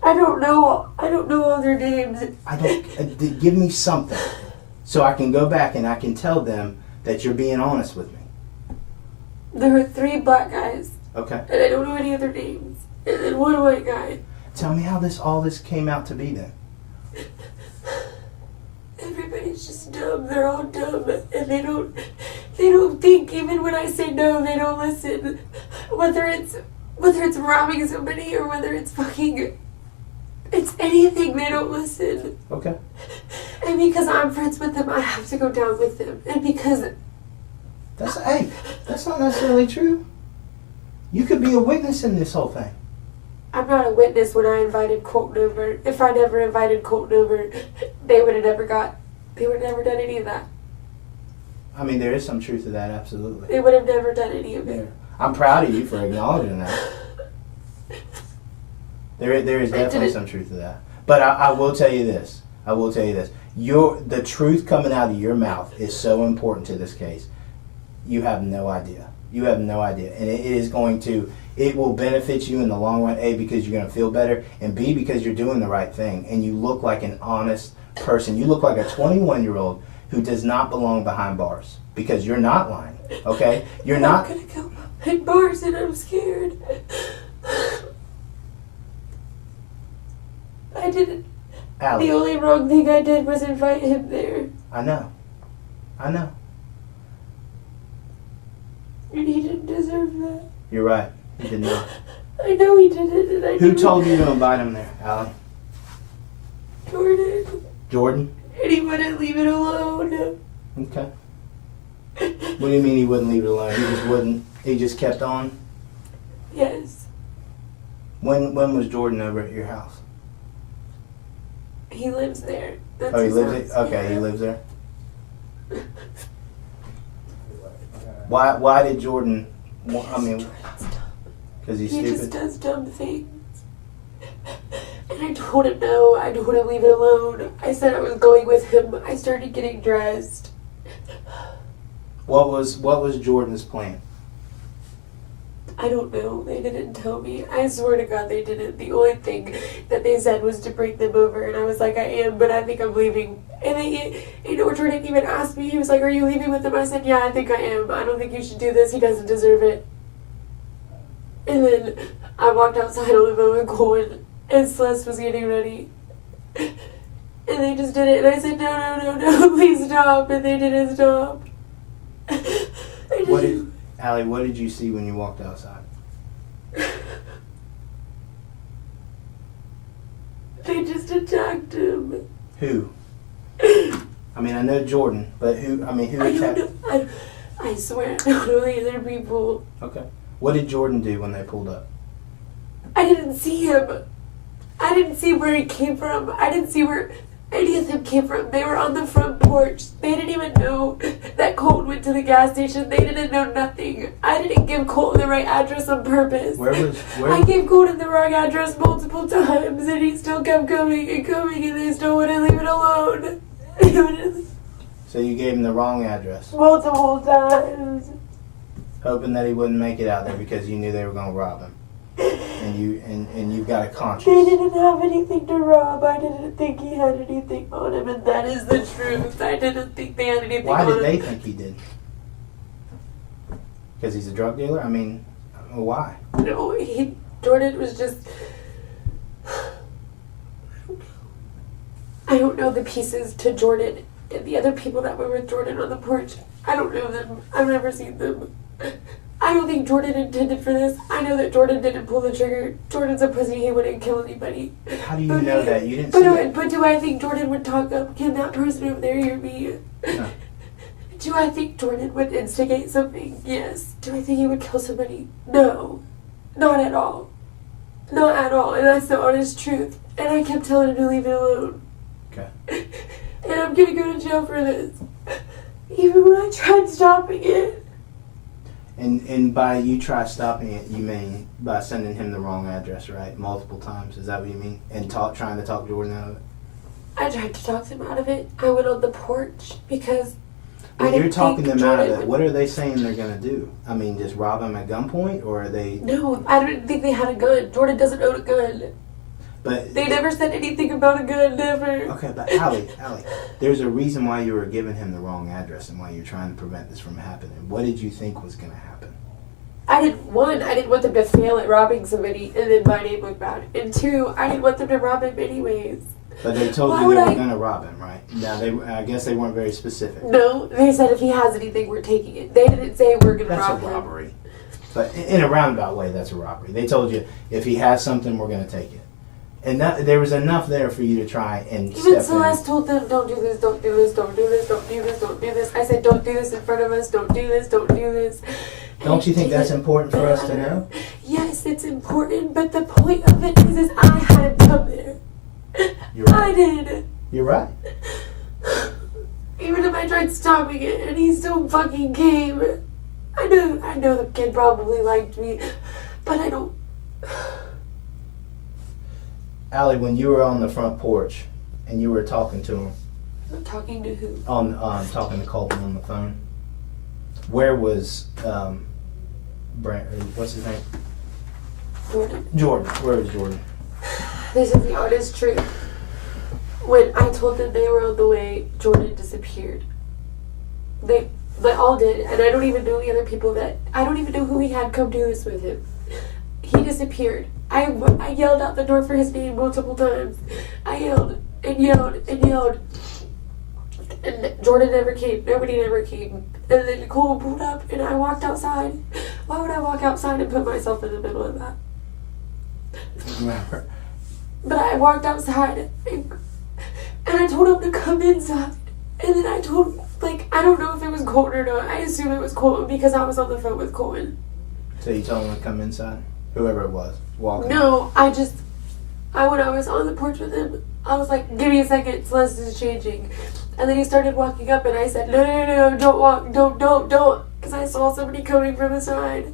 I don't know all their names. Give me something so I can go back and I can tell them that you're being honest with me. There were 3 black guys. Okay. And I don't know any other names. And then 1 white guy. Tell me how all this came out to be then. Everybody's just dumb. They're all dumb. And they don't think. Even when I say no, they don't listen. Whether it's robbing somebody or whether it's anything, they don't listen. Okay. And because I'm friends with them, I have to go down with them. And because that's not necessarily true. You could be a witness in this whole thing. I'm not a witness when I invited Colton over. If I never invited Colton over, they would have never done any of that. I mean, there is some truth to that, absolutely. They would have never done any of it. I'm proud of you for acknowledging that. There is definitely some truth to that. But I will tell you this. The truth coming out of your mouth is so important to this case. You have no idea. And it will benefit you in the long run, A, because you're going to feel better, and B, because you're doing the right thing, and you look like an honest person. You look like a 21-year-old who does not belong behind bars, because you're not lying, okay? You're not going to go behind bars, and I'm scared. I didn't. Allie, The only wrong thing I did was invite him there. I know. And he didn't deserve that. You're right. He did not. I know he didn't, and I Who knew told you to invite him there, Allie? Jordan. Jordan? And he wouldn't leave it alone. Okay. What do you mean he wouldn't leave it alone? He just wouldn't. He just kept on. Yes. When was Jordan over at your house? He lives there. That's Oh, he his lives house. there. Okay, Yeah. he lives there. Why did Jordan? I mean, Jordan's dumb. because he's He stupid. just does dumb things. And I told him no. I told him leave it alone. I said I was going with him. I started getting dressed. What was Jordan's plan? I don't know. They didn't tell me. I swear to God they didn't. The only thing that they said was to bring them over, and I was like, I am, but I think I'm leaving. And Jordan didn't even ask me. He was like, are you leaving with him? I said, yeah, I think I am. I don't think you should do this. He doesn't deserve it. And then I walked outside on the phone and Celeste was getting ready. And they just did it, and I said, no, please stop. And they didn't stop. Allie, what did you see when you walked outside? They just attacked him. Who? I mean, I know Jordan, but who? I mean, who I attacked? don't know. I swear I don't know the other people. Okay. What did Jordan do when they pulled up? I didn't see him. I didn't see where he came from. I didn't see where any of them came from. They were on the front porch. They didn't even know that Colton went to the gas station. They didn't know nothing. I didn't give Colton the right address on purpose. I gave Colton the wrong address multiple times, and he still kept coming, and they still wouldn't leave it alone. So you gave him the wrong address, Multiple times. hoping that he wouldn't make it out there because you knew they were going to rob him. And you've got a They conscience. didn't have anything to rob. I didn't think he had anything on him, and that is the truth. I didn't think they had anything Why on did him. they think he did? Because he's a drug dealer? I mean, why? No, Jordan was just... I don't know the pieces to Jordan and the other people that were with Jordan on the porch. I don't know them. I've never seen them. I don't think Jordan intended for this. I know that Jordan didn't pull the trigger. Jordan's a pussy. He wouldn't kill anybody. How do you know that? You didn't see it. But do I think Jordan would talk up? Can that person over there hear me? No. Do I think Jordan would instigate something? Yes. Do I think he would kill somebody? No. Not at all. Not at all. And that's the honest truth. And I kept telling him to leave it alone. Okay. And I'm gonna go to jail for this. Even when I tried stopping it. And by you try stopping it, you mean by sending him the wrong address, right? Multiple times. Is that what you mean? And trying to talk Jordan out of it? I tried to talk him out of it. I went on the porch because I When didn't you're talking think them out of Jordan it, would- what are they saying they're going to do? I mean, just rob him at gunpoint, or are they... No, I didn't think they had a gun. Jordan doesn't own a gun. But They never said anything about a gun, never. Okay, but Allie, there's a reason why you were giving him the wrong address and why you're trying to prevent this from happening. What did you think was going to happen? I didn't want them to fail at robbing somebody and then my name look bad. And two, I didn't want them to rob him anyways. But they told Why you would they were I- going to rob him, right? Now, I guess they weren't very specific. No, they said if he has anything, we're taking it. They didn't say we're gonna That's rob a him. robbery. But in a roundabout way, that's a robbery. They told you, if he has something, we're going to take it. And there was enough there for you to try and Even step Celeste told them, don't do this, don't do this, don't do this, don't do this, don't do this. I said, don't do this in front of us, don't do this, don't do this. in. Don't you think that's important for us to know? Yes, it's important, but the point of it is I had him come there. You're right. I did. You're right. Even if I tried stopping it and he still fucking came. I know the kid probably liked me, but I don't. Allie, when you were on the front porch and you were talking to him, I'm talking to who? talking to Colton on the phone, where was Brent? What's his name? Jordan. Jordan. Where was Jordan? This is the honest truth. When I told them they were on the way, Jordan disappeared. They all did, and I don't even know the other people I don't even know who he had come do this with him. He disappeared. I yelled out the door for his name multiple times. I yelled and yelled and yelled. And Jordan never came. Nobody never came. And then Nicole pulled up and I walked outside. Why would I walk outside and put myself in the middle of that? Remember? But I walked outside and And I told him to come inside. And then I told, like, I don't know if it was Colton or not. I assume it was Colton because I was on the phone with Colton. So you told him to come inside? Whoever it was. Walk in. No, when I was on the porch with him, I was like, give me a second, Celeste is changing. And then he started walking up and I said, no, don't walk, don't. Because I saw somebody coming from the side.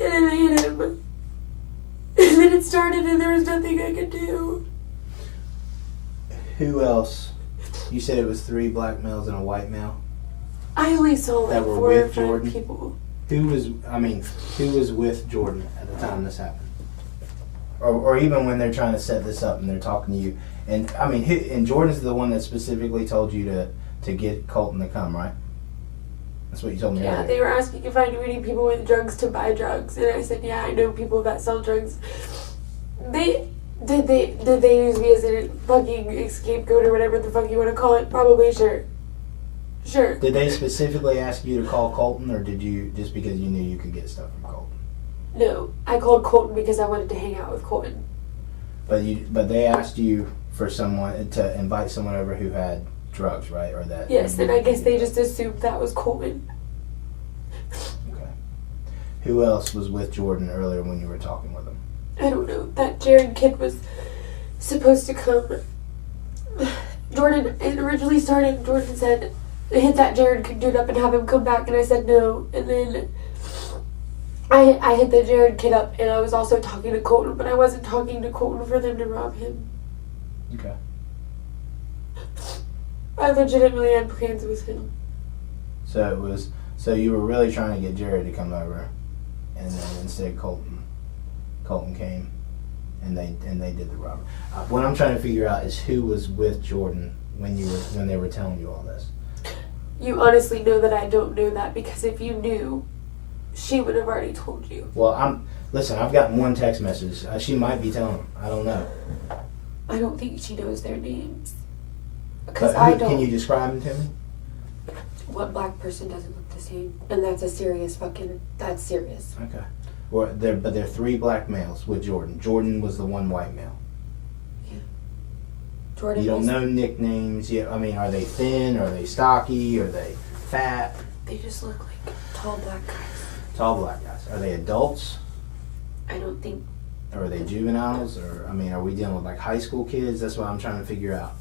And then I hit him. And then it started and there was nothing I could do. Who else? You said it was 3 black males and a white male? I only saw like That were 4 or with 5 Jordan? people. Who was with Jordan at the time this happened? Or even when they're trying to set this up and they're talking to you. And I mean, and Jordan's the one that specifically told you to get Colton to come, right? That's what you told me Yeah, earlier. they were asking if I knew any people with drugs to buy drugs. And I said, yeah, I know people that sell drugs. Did they use me as a fucking scapegoat or whatever the fuck you want to call it? Probably, sure. Did they specifically ask you to call Colton, or did you just because you knew you could get stuff from Colton? No, I called Colton because I wanted to hang out with Colton. But they asked you for someone to invite someone over who had drugs, right? Or that. Yes, and I guess they just assumed that was Colton. Okay. Who else was with Jordan earlier when you were talking with him? I don't know. That Jared kid was supposed to come. Jordan, it originally started, Jordan said, hit that Jared dude up and have him come back, and I said no. And then I hit the Jared kid up, and I was also talking to Colton, but I wasn't talking to Colton for them to rob him. Okay. I legitimately had plans with him. So you were really trying to get Jared to come over, and then instead Colton came, and they did the robbery. What I'm trying to figure out is who was with Jordan when they were telling you all this. You honestly know that I don't know that, because if you knew, she would have already told you. Well, listen, I've gotten one text message. She might be telling them. I don't know. I don't think she knows their names. But Because I don't. can you describe them to me? What black person doesn't look the same? And that's a serious that's serious. Okay. But they're 3 black males with Jordan. Jordan was the one white male. Jordan You don't was- know nicknames. I mean, are they thin? Are they stocky? Are they fat? They just look like tall black guys. Tall black guys. Are they adults? I don't think. Or are they juveniles? Or, I mean, are we dealing with like high school kids? That's what I'm trying to figure out.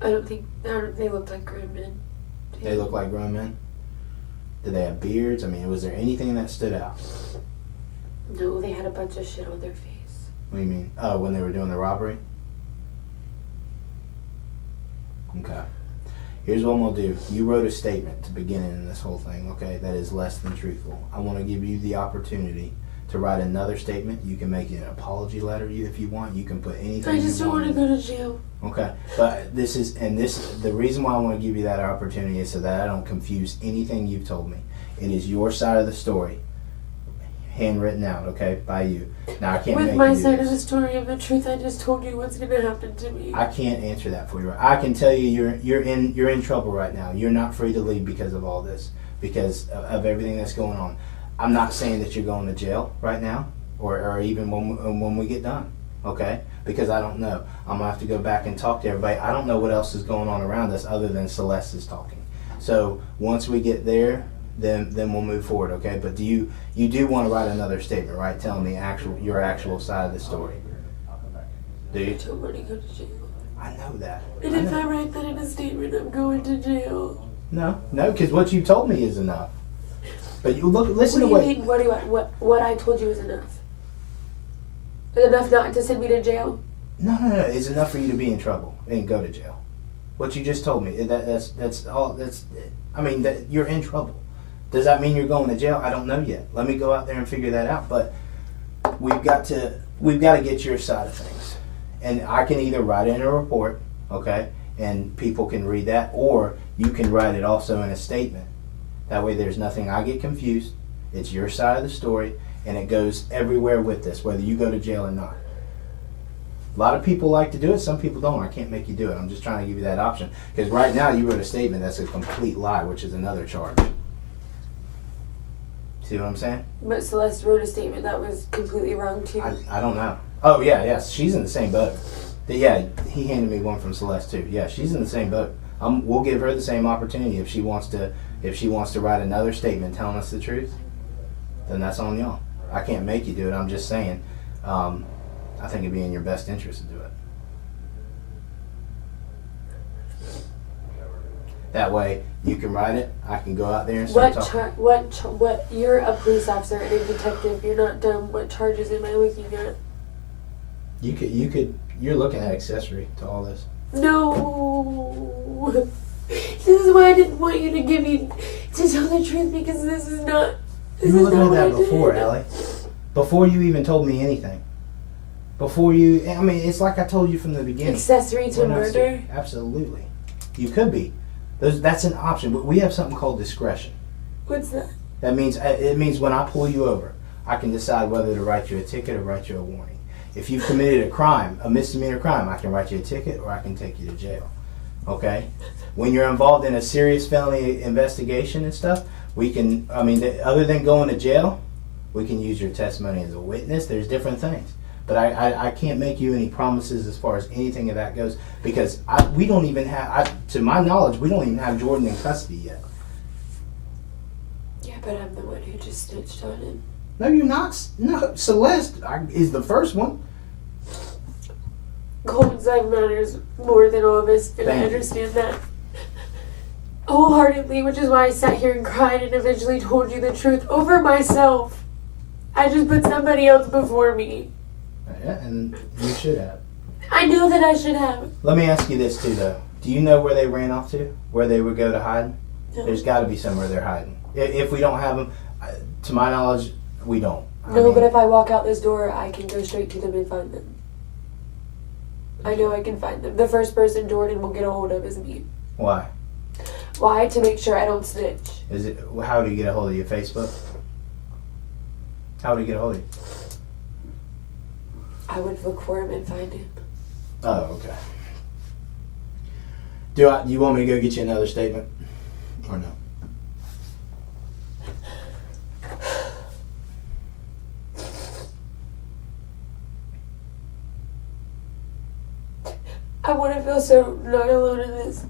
I don't think. They look like grown men. They look like grown men? Did they have beards? I mean, was there anything that stood out? No, they had a bunch of shit on their face. What do you mean? Oh, when they were doing the robbery? Okay. Here's what I'm going to do. You wrote a statement to begin in this whole thing, okay, that is less than truthful. I want to give you the opportunity to write another statement. You can make it an apology letter if you want. You can put anything I just you don't want to want. go to jail. Okay, but the reason why I want to give you that opportunity is so that I don't confuse anything you've told me. It is your side of the story, handwritten out, okay, by you. Now I can't With make my you do side this. of the story of the truth, I just told you what's going to happen to me. I can't answer that for you. I can tell you you're in trouble right now. You're not free to leave because of all this, because of everything that's going on. I'm not saying that you're going to jail right now, or even when we get done, okay? Because I don't know. I'm gonna have to go back and talk to everybody. I don't know what else is going on around us other than Celeste is talking. So once we get there, then we'll move forward, okay? But do you do want to write another statement, right? Telling your actual side of the story. Do you? I don't want to go to jail. I know that. And if I write that in a statement, I'm going to jail. No, because what you told me is enough. But you listen to What what. do you mean? What I told you is enough? Is enough not to send me to jail? No. It's enough for you to be in trouble and go to jail. What you just told me. That's all. I mean, you're in trouble. Does that mean you're going to jail? I don't know yet. Let me go out there and figure that out. But we've got to get your side of things, and I can either write it in a report, okay, and people can read that, or you can write it also in a statement. That way, there's nothing I get confused. It's your side of the story, and it goes everywhere with this, whether you go to jail or not. A lot of people like to do it. Some people don't. I can't make you do it. I'm just trying to give you that option. Because right now, you wrote a statement that's a complete lie, which is another charge. See what I'm saying? But Celeste wrote a statement that was completely wrong too. I don't know. Oh, yeah. She's in the same boat. Yeah, he handed me one from Celeste too. Yeah, she's in the same boat. We'll give her the same opportunity if she wants to write another statement telling us the truth. Then that's on y'all. I can't make you do it. I'm just saying. I think it'd be in your best interest to do it. That way, you can write it. I can go out there and start talking. What? You're a police officer and a detective. You're not dumb. What charges am I looking at? You're looking at accessory to all this. No. This is why I didn't want you to tell the truth, because this is not. You were looking at that before, Allie. Before you even told me anything. It's like I told you from the beginning. Accessory to murder? Absolutely. You could be. That's an option. But we have something called discretion. What's that? That means it means when I pull you over, I can decide whether to write you a ticket or write you a warning. If you've committed a crime, a misdemeanor crime, I can write you a ticket or I can take you to jail. Okay? When you're involved in a serious felony investigation and stuff, other than going to jail, we can use your testimony as a witness. There's different things. But I can't make you any promises as far as anything of that goes, because we don't even have, to my knowledge, we don't even have Jordan in custody yet. Yeah, but I'm the one who just snitched on him. No, you're not. No, Celeste is the first one. Colton's life matters more than all of us, and I understand that wholeheartedly, which is why I sat here and cried and eventually told you the truth over myself. I just put somebody else before me. Yeah, and you should have. I know that I should have. Let me ask you this too, though. Do you know where they ran off to? Where they would go to hide? No. There's got to be somewhere they're hiding. If we don't have them, to my knowledge, we don't. But if I walk out this door, I can go straight to them and find them. I know I can find them. The first person Jordan will get a hold of is me. Why? Why? To make sure I don't snitch. How do you get a hold of your Facebook? How do you get a hold of you? I would look for him and find him. Oh, okay. Do you want me to go get you another statement? Or no? I want to feel so not alone in this.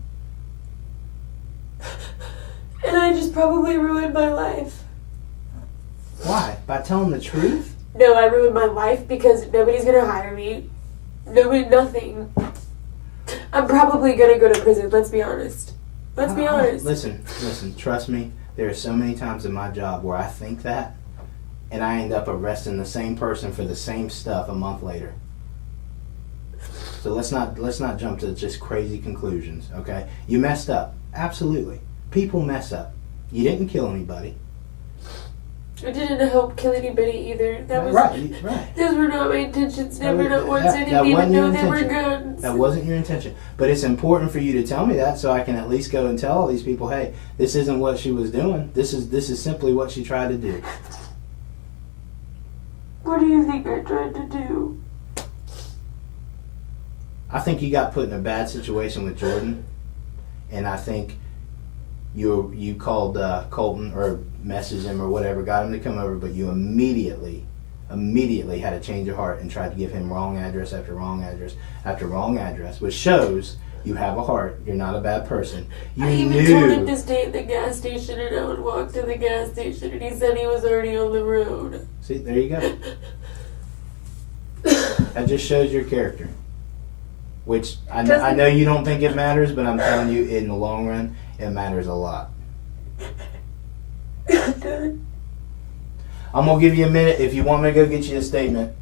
And I just probably ruined my life. Why? By telling the truth? No, I ruined my life because nobody's going to hire me. Nothing. I'm probably going to go to prison, let's be honest. Let's be honest. Listen, trust me. There are so many times in my job where I think that, and I end up arresting the same person for the same stuff a month later. So let's not jump to just crazy conclusions, okay? You messed up. Absolutely. People mess up. You didn't kill anybody. I didn't help kill anybody either. That was right. Those were not my intentions. Never, not once. I didn't even know they were guns. That wasn't your intention. But it's important for you to tell me that so I can at least go and tell all these people, hey, this isn't what she was doing. This is simply what she tried to do. What do you think I tried to do? I think you got put in a bad situation with Jordan, and I think you called Colton or messaged him or whatever, got him to come over, but you immediately had a change of heart and tried to give him wrong address after wrong address after wrong address, which shows you have a heart. You're not a bad person. I even told him to stay at the gas station, and I would walk to the gas station, and he said he was already on the road. See, there you go. That just shows your character. Which I know you don't think it matters, but I'm telling you, in the long run, it matters a lot. I'm going to give you a minute. If you want me to go get you a statement,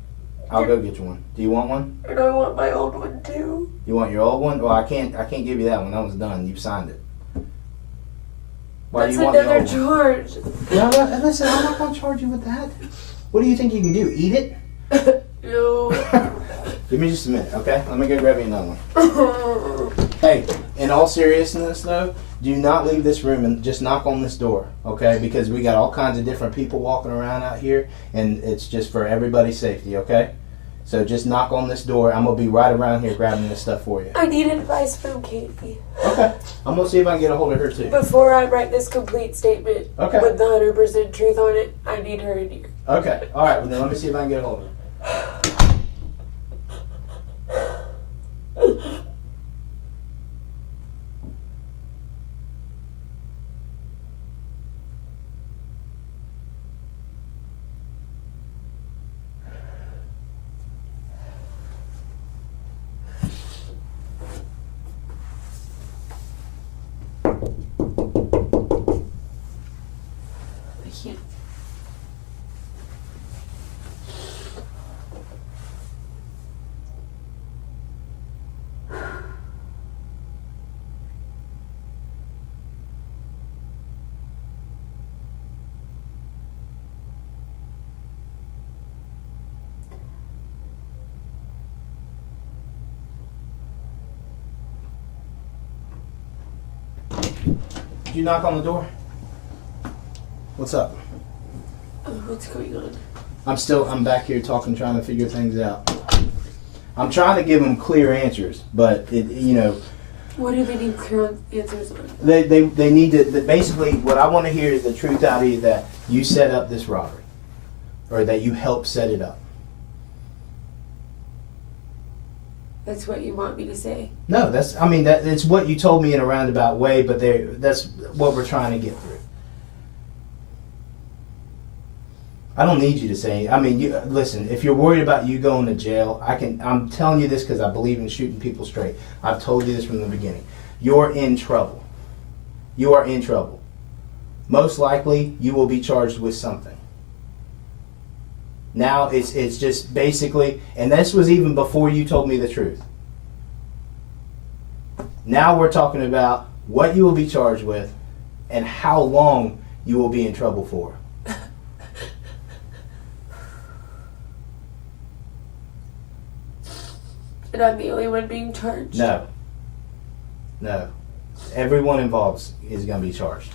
I'll go get you one. Do you want one? And I want my old one too. You want your old one? Well, I can't give you that one. That one's done. You signed it. Why That's do you want another the old one? charge. No, listen, I'm not going to charge you with that. What do you think you can do? Eat it? No. Give me just a minute, okay? Let me go grab you another one. Hey, in all seriousness, though, do not leave this room and just knock on this door, okay? Because we got all kinds of different people walking around out here, and it's just for everybody's safety, okay? So just knock on this door. I'm going to be right around here grabbing this stuff for you. I need advice from Katie. Okay. I'm going to see if I can get a hold of her, too. Before I write this complete statement Okay. with the 100% truth on it, I need her in here. Okay. All right. Well, then let me see if I can get a hold of her. Did you knock on the door? What's up? What's going on? I'm back here talking, trying to figure things out. I'm trying to give them clear answers, but What do they need clear answers on? they need to, basically what I want to hear is the truth out of you that you set up this robbery. Or that you helped set it up. That's what you want me to say? No, it's what you told me in a roundabout way, but that's what we're trying to get through. I don't need you to say. Listen. If you're worried about you going to jail, I'm telling you this because I believe in shooting people straight. I've told you this from the beginning. You're in trouble. You are in trouble. Most likely, you will be charged with something. Now it's just basically, and this was even before you told me the truth. Now we're talking about what you will be charged with and how long you will be in trouble for. And I'm the only one being charged? No. Everyone involved is going to be charged.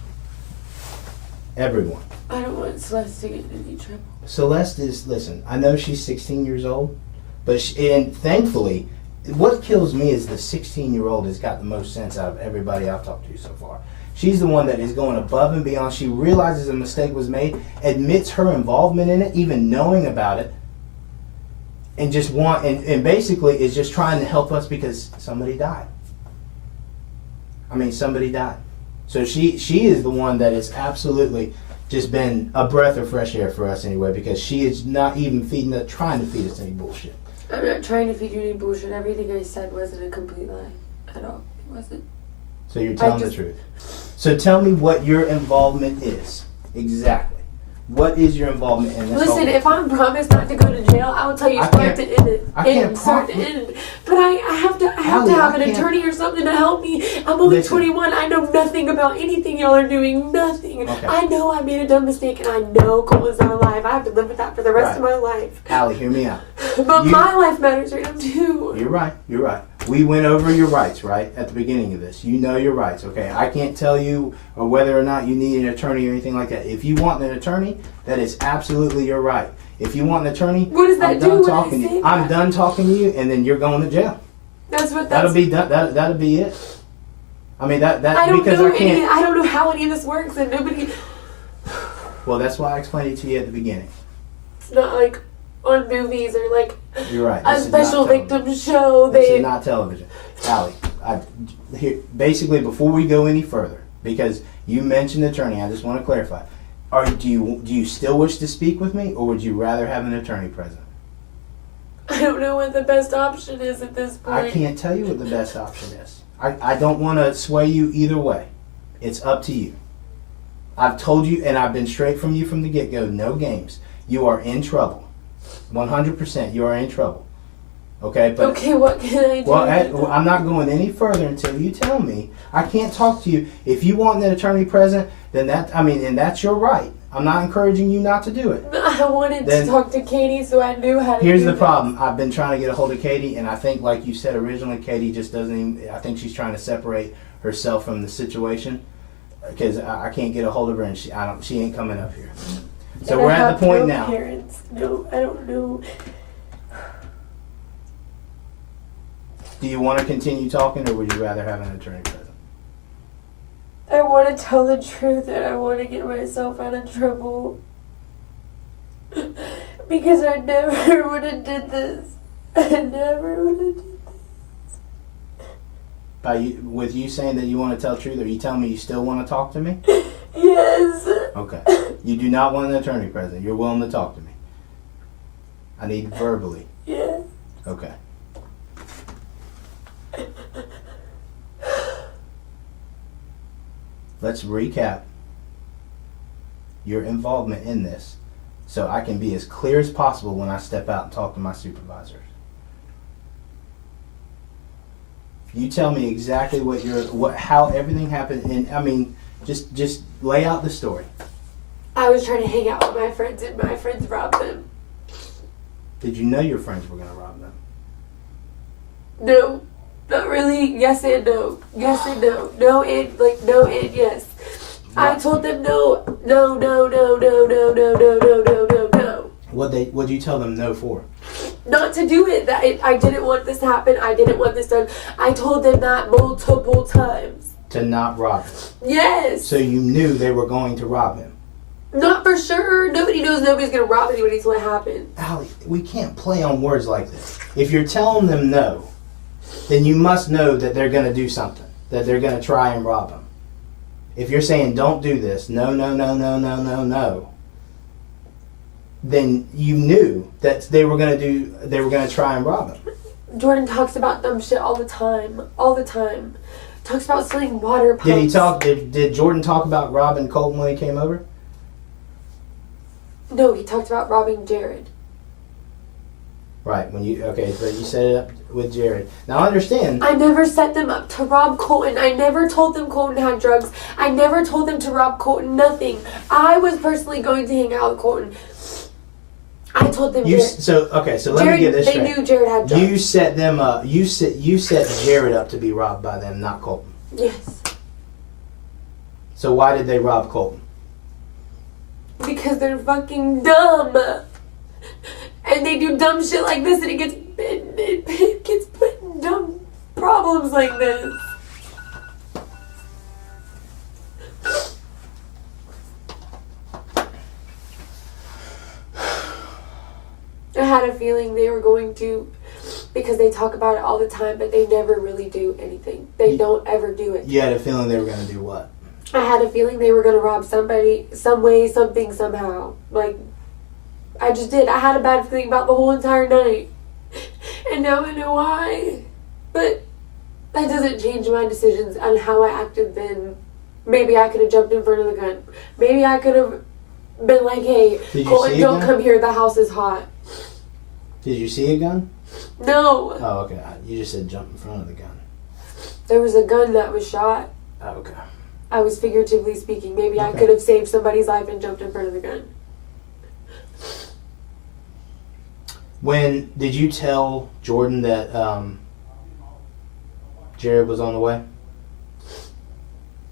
Everyone. I don't want Celeste to get in any trouble. Celeste listen, I know she's 16 years old, and thankfully, what kills me is the 16-year-old has got the most sense out of everybody I've talked to so far. She's the one that is going above and beyond. She realizes a mistake was made, admits her involvement in it, even knowing about it, and and basically is just trying to help us because somebody died. Somebody died. So she is the one that is absolutely just been a breath of fresh air for us anyway, because she is not even trying to feed us any bullshit. I'm not trying to feed you any bullshit. Everything I said wasn't a complete lie at all. It wasn't. So you're telling the truth. So tell me what your involvement is. Exactly. What is your involvement in this? Listen, if I'm promised not to go to jail, I will tell you start to end it. I can't start to end it. But I have to have an attorney or something to help me. I'm only 21. I know nothing about anything y'all are doing. Nothing. Okay. I know I made a dumb mistake, and I know Cole is not alive. I have to live with that for the rest of my life. Allie, hear me out. But my life matters right now too. You're right. We went over your rights, right, at the beginning of this. You know your rights, okay? I can't tell you whether or not you need an attorney or anything like that. If you want an attorney, that is absolutely your right. If you want an attorney, what does that do when I say that? I'm done talking to you, and then you're going to jail. That'll be it. I don't know how any of this works, and nobody. Well, that's why I explained it to you at the beginning. It's not like on movies or like you're right. a special victim show. This is not television. Allie, basically, before we go any further, because you mentioned attorney, I just want to clarify. Do you still wish to speak with me, or would you rather have an attorney present? I don't know what the best option is at this point. I can't tell you what the best option is. I don't want to sway you either way. It's up to you. I've told you, and I've been straight from you from the get-go, no games. You are in trouble. 100%, you are in trouble. Okay, but okay, what can I do? Well, I'm not going any further until you tell me. I can't talk to you. If you want an attorney present, then and that's your right. I'm not encouraging you not to do it. I wanted to talk to Katie, so I knew how to. Here's the problem. I've been trying to get a hold of Katie, and I think, like you said originally, Katie just doesn't even. I think she's trying to separate herself from the situation because I can't get a hold of her, and she ain't coming up here. So we're at the point now. Parents. No, I don't know. Do you want to continue talking, or would you rather have an attorney present? I want to tell the truth, and I want to get myself out of trouble. Because I never would have did this. I never would have did this. With you saying that you want to tell the truth, are you telling me you still want to talk to me? Yes. Okay. You do not want an attorney present. You're willing to talk to me. I need verbally. Yes. Okay. Let's recap your involvement in this so I can be as clear as possible when I step out and talk to my supervisors. You tell me exactly how everything happened, and just lay out the story. I was trying to hang out with my friends, and my friends robbed them. Did you know your friends were going to rob them? No. Not really. Yes and no. Yes and no. No and no and yes. I told them no. No, no, no, no, no, no, no, no, no, no, no. What'd you tell them no for? Not to do it. I didn't want this to happen. I didn't want this done. I told them that multiple times. To not rob him. Yes. So you knew they were going to rob him. Not for sure. Nobody knows nobody's going to rob anybody until it happens. Allie, we can't play on words like this. If you're telling them no, then you must know that they're going to do something. That they're going to try and rob him. If you're saying don't do this, no, no, no, no, no, no, no, then you knew that they were going to try and rob him. Jordan talks about dumb shit all the time. All the time. Talks about stealing water pumps. Did Jordan talk about robbing Colton when he came over? No, he talked about robbing Jared. Right, but you set it up with Jared. Now understand. I never set them up to rob Colton. I never told them Colton had drugs. I never told them to rob Colton. Nothing. I was personally going to hang out with Colton. I told them. So let me get this straight. They knew Jared had drugs. You set them up. You set Jared up to be robbed by them, not Colton. Yes. So why did they rob Colton? Because they're fucking dumb. And they do dumb shit like this, and it gets put in dumb problems like this. I had a feeling they were going to, because they talk about it all the time, but they never really do anything. They don't ever do it. You had a feeling they were going to do what? I had a feeling they were going to rob somebody, some way, something, somehow. Like, I just did. I had a bad feeling about the whole entire night. And now I know why. But that doesn't change my decisions on how I acted then. Maybe I could have jumped in front of the gun. Maybe I could have been like, hey, Colton, don't come here. The house is hot. Did you see a gun? No. Oh, okay. You just said jump in front of the gun. There was a gun that was shot. Oh, okay. I was figuratively speaking. Maybe I could have saved somebody's life and jumped in front of the gun. When did you tell Jordan that Jared was on the way?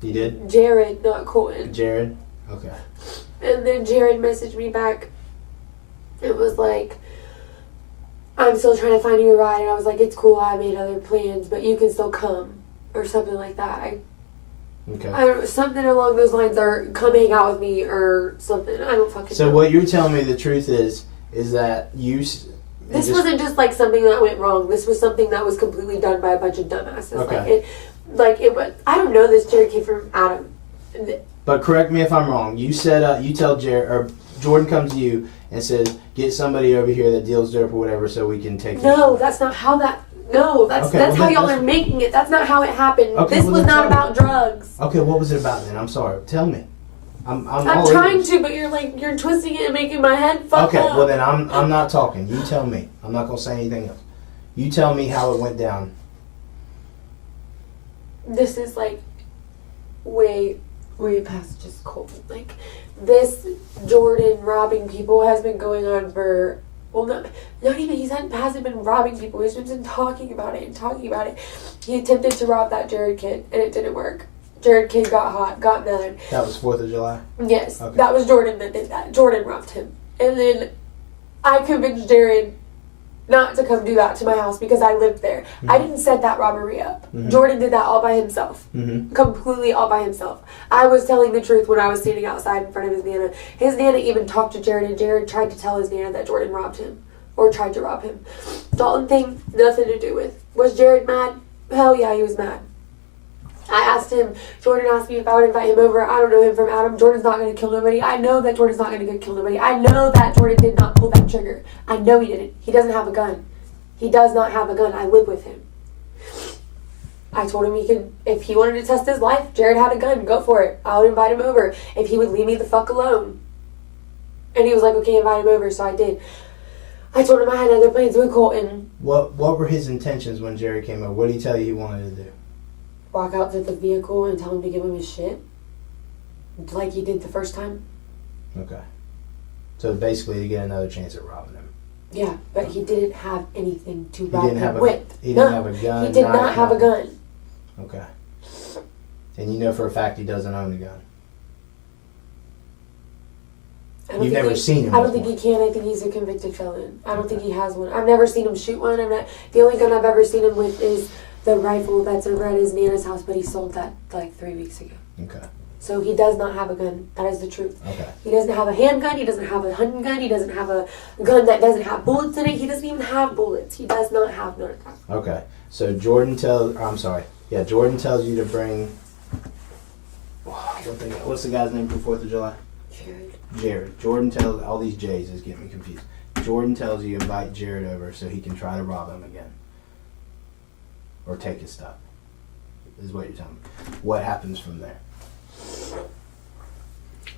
You did? Jared, not Colton. Jared? Okay. And then Jared messaged me back. It was like, I'm still trying to find you a ride. And I was like, it's cool, I made other plans, but you can still come. Or something like that. Okay. Something along those lines, or come hang out with me or something. I don't fucking know. So what you're telling me the truth is that you... This wasn't just like something that went wrong. This was something that was completely done by a bunch of dumbasses. Okay. It was. I don't know this. Jared came from Adam. But correct me if I'm wrong. You said you tell Jared, or Jordan comes to you and says, get somebody over here that deals dope or whatever, so we can take. No, that's not how that. No, that's how y'all are making it. That's not how it happened. Okay, this was not about drugs. Okay, what was it about then? I'm sorry. Tell me. I'm trying to, but you're twisting it and making my head fuck up. Okay, well then I'm not talking. You tell me. I'm not gonna say anything else. You tell me how it went down. This is like way past just Colton. Like, this Jordan robbing people has been going on for, well, not even, hasn't been robbing people. He's just been talking about it and talking about it. He attempted to rob that Jared kid, and it didn't work. Jared kid got hot, got mad. That was 4th of July? Yes. Okay. That was Jordan that did that. Jordan robbed him. And then I convinced Jared not to come do that to my house because I lived there. Mm-hmm. I didn't set that robbery up. Mm-hmm. Jordan did that all by himself. Mm-hmm. Completely all by himself. I was telling the truth when I was standing outside in front of his Nana. His Nana even talked to Jared, and Jared tried to tell his Nana that Jordan robbed him. Or tried to rob him. Dalton thing, nothing to do with. Was Jared mad? Hell yeah, he was mad. I asked him, Jordan asked me if I would invite him over. I don't know him from Adam. Jordan's not going to kill nobody. I know that Jordan's not going to kill nobody. I know that Jordan did not pull that trigger. I know he didn't. He doesn't have a gun. He does not have a gun. I live with him. I told him he could, if he wanted to test his life, Jared had a gun. Go for it. I would invite him over if he would leave me the fuck alone. And he was like, okay, invite him over. So I did. I told him I had other plans with Colton. What were his intentions when Jared came over? What did he tell you he wanted to do? Walk out to the vehicle and tell him to give him his shit. Like he did the first time. Okay. So basically to get another chance at robbing him. Yeah, but he didn't have anything to He rob didn't have him a. with. He No, didn't have a gun. he did knife, not have a nothing. gun. Okay. And you know for a fact he doesn't own a gun. I don't You've think never he- seen him I don't with think he can. I think he's a convicted felon. I don't think he has one. I've never seen him shoot one. The only gun I've ever seen him with is the rifle that's over at his Nana's house, but he sold that like 3 weeks ago. Okay. So he does not have a gun. That is the truth. Okay. He doesn't have a handgun. He doesn't have a hunting gun. He doesn't have a gun that doesn't have bullets in it. He doesn't even have bullets. He does not have none of that. Okay. So Jordan tells. I'm sorry. Yeah, Jordan tells you to bring. What's the guy's name for 4th of July? Jared. Jordan tells all these J's is getting me confused. Jordan tells you invite Jared over so he can try to rob him again. Or take his stuff. Is what you're telling me. What happens from there?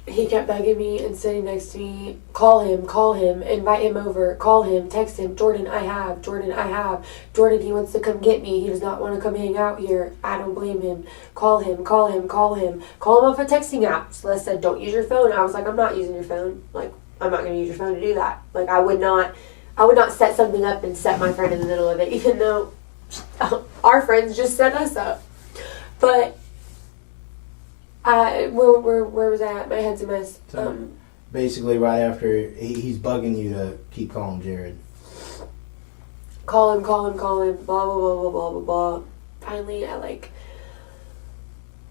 He kept begging me and sitting next to me. Call him, invite him over, call him, text him. Jordan, I have. Jordan, he wants to come get me. He does not want to come hang out here. I don't blame him. Call him. Call him off a texting app. Celeste said, don't use your phone. I was like, I'm not using your phone. Like, I'm not going to use your phone to do that. Like, I would not set something up and set my friend in the middle of it, even though our friends just set us up. But where was I at? My head's a mess. So basically, right after he's bugging you to keep calling Jared. Call him, blah, blah, blah, blah, blah, blah. Finally, at like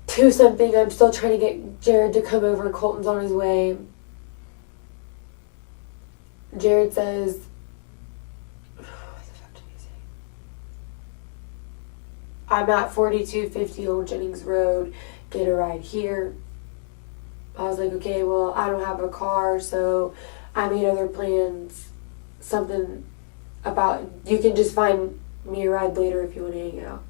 2 something, I'm still trying to get Jared to come over. Colton's on his way. Jared says, what the fuck did he say? I'm at 4250 Old Jennings Road. Get a ride here. I was like, okay, well, I don't have a car, so I made other plans. Something about, you can just find me a ride later if you want to hang out.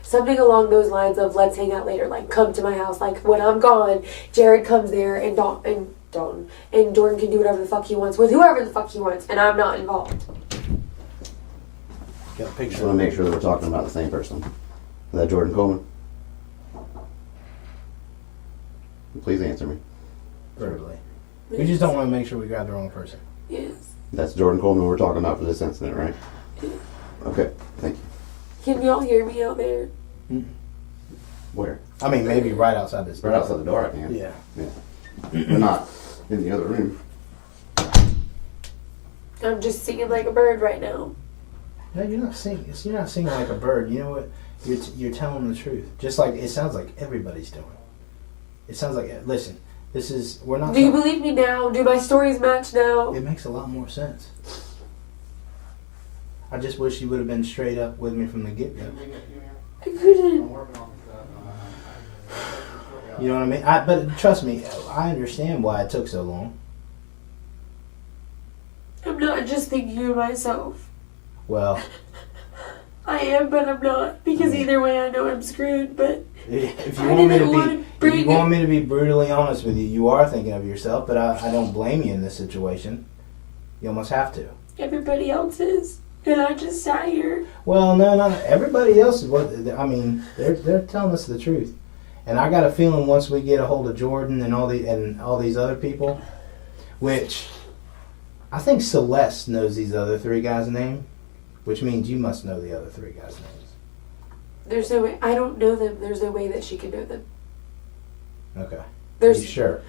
Something along those lines of, let's hang out later, like, come to my house. Like, when I'm gone, Jared comes there, and Jordan can do whatever the fuck he wants with whoever the fuck he wants, and I'm not involved. Got a Just picture. want to make sure that we're talking about the same person. Is that Jordan Coleman? Please answer me. Verbally. We just don't want to make sure we grab the wrong person. Yes. That's Jordan Coleman we're talking about for this incident, right? Okay, thank you. Can y'all hear me out there? Where? I mean, maybe right outside this Right outside the door, I can. Yeah. But not in the other room. I'm just singing like a bird right now. No, you're not singing. You're not singing like a bird. You know what? You're telling the truth. Just like it sounds like everybody's doing. It sounds like, listen, we're not. Do you believe me now? Do my stories match now? It makes a lot more sense. I just wish you would have been straight up with me from the get-go. I couldn't. You know what I mean? But trust me, I understand why it took so long. I'm not just thinking of myself. Well, I am, but I'm not. Because either way, I know I'm screwed, but if I you want me didn't want to to be, if bring you want me to be brutally honest with you, you are thinking of yourself. But I don't blame you in this situation. You almost have to. everybody else is. And I just sat here. Well, no, not everybody else is what I mean. They're telling us the truth, and I got a feeling once we get a hold of Jordan and all these other people, which I think Celeste knows these other 3 guys' name, which means you must know the other 3 guys' names. There's no way. I don't know them. There's no way that she can know them. Okay. Are There's you sure?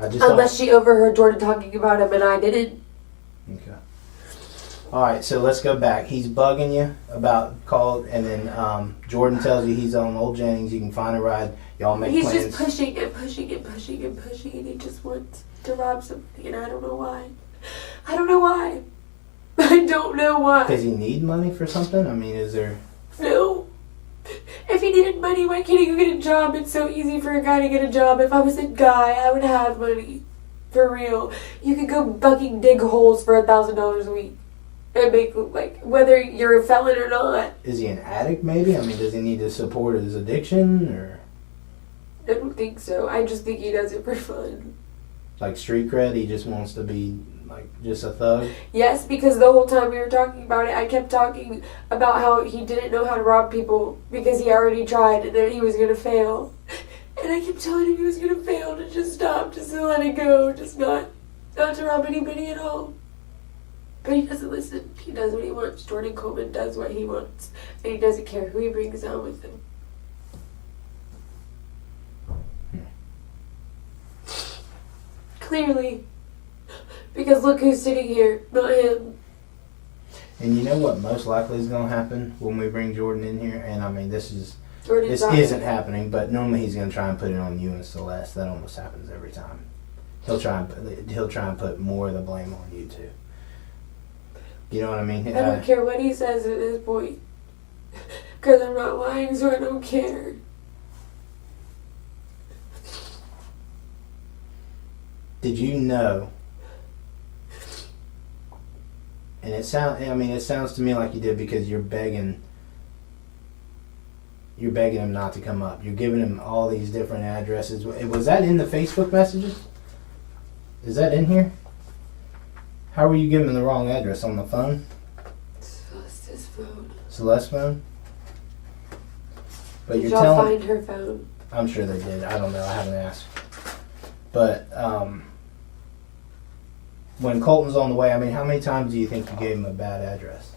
I just unless she overheard Jordan talking about him and I didn't. Okay. All right, so let's go back. He's bugging you about and then Jordan tells you he's on Old Jennings. You can find a ride. Y'all make He's plans. just pushing and pushing and pushing and pushing, and he just wants to rob somebody, and I don't know why. I don't know why. I don't know why. Does he need money for something? I mean, is there? No. If he needed money, why can't he go get a job? It's so easy for a guy to get a job. If I was a guy, I would have money. For real. You could go fucking dig holes for $1,000 a week. And make, like, whether you're a felon or not. Is he an addict? Maybe. I mean, does he need to support his addiction or I don't think so. I just think he does it for fun. like street cred? He just wants to be like just a thug. Yes, because the whole time we were talking about it, I kept talking about how he didn't know how to rob people because he already tried and that he was going to fail. And I kept telling him he was going to fail, to just stop, just to let it go, just not to rob anybody at all. But he doesn't listen. He does what he wants. Jordan Coleman does what he wants. And he doesn't care who he brings down with him. Clearly. Because look who's sitting here, not him. And you know what most likely is going to happen when we bring Jordan in here? And I mean, this Jordan's isn't happening, but normally he's going to try and put it on you and Celeste. That almost happens every time. He'll try and put more of the blame on you too. You know what I mean? I don't care what he says at this point. Because I'm not lying, so I don't care. Did you know? And it sounds to me like you did because you're begging him not to come up. You're giving him all these different addresses. Was that in the Facebook messages? Is that in here? How were you giving him the wrong address? On the phone? Celeste's phone. Celeste's phone? But Did you're y'all telling... find her phone? I'm sure they did. I don't know. I haven't asked. But, when Colton's on the way, I mean, how many times do you think you gave him a bad address?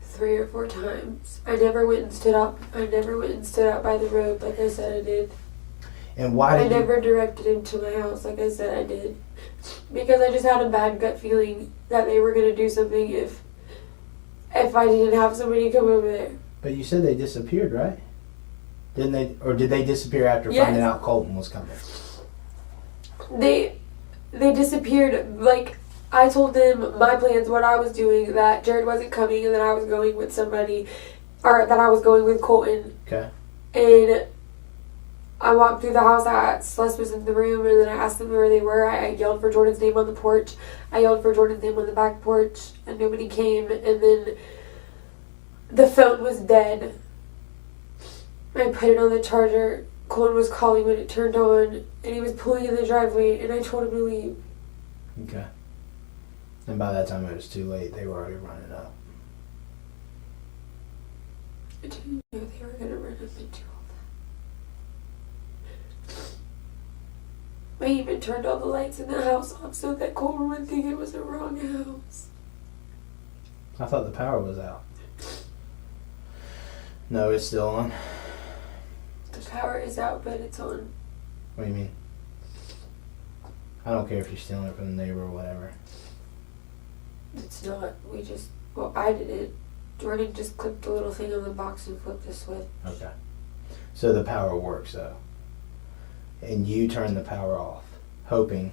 Three or four times. I never went and stood out by the road like I said I did. And why did I never directed him to my house like I said I did. Because I just had a bad gut feeling that they were going to do something if I didn't have somebody come over there. But you said they disappeared, right? Didn't they? Or did they disappear after Yes. finding out Colton was coming? They disappeared. Like, I told them my plans, what I was doing, that Jared wasn't coming and that I was going with somebody, or that I was going with Colton. Okay. And I walked through the house. Celeste was in the room, and then I asked them where they were. I yelled for Jordan's name on the porch. I yelled for Jordan's name on the back porch, and nobody came. And then the phone was dead. I put it on the charger. Colton was calling when it turned on, and he was pulling in the driveway, and I told him to leave. Okay. And by that time it was too late. They were already running up. I didn't know they were going to run up into all that. I even turned all the lights in the house off so that Colton would think it was the wrong house. I thought the power was out. No, it's still on. The power is out, but it's on. What do you mean? I don't care if you're stealing it from the neighbor or whatever. It's not. I did it. Jordan just clicked the little thing on the box and flipped the switch. Okay. So the power works though. And you turn the power off, hoping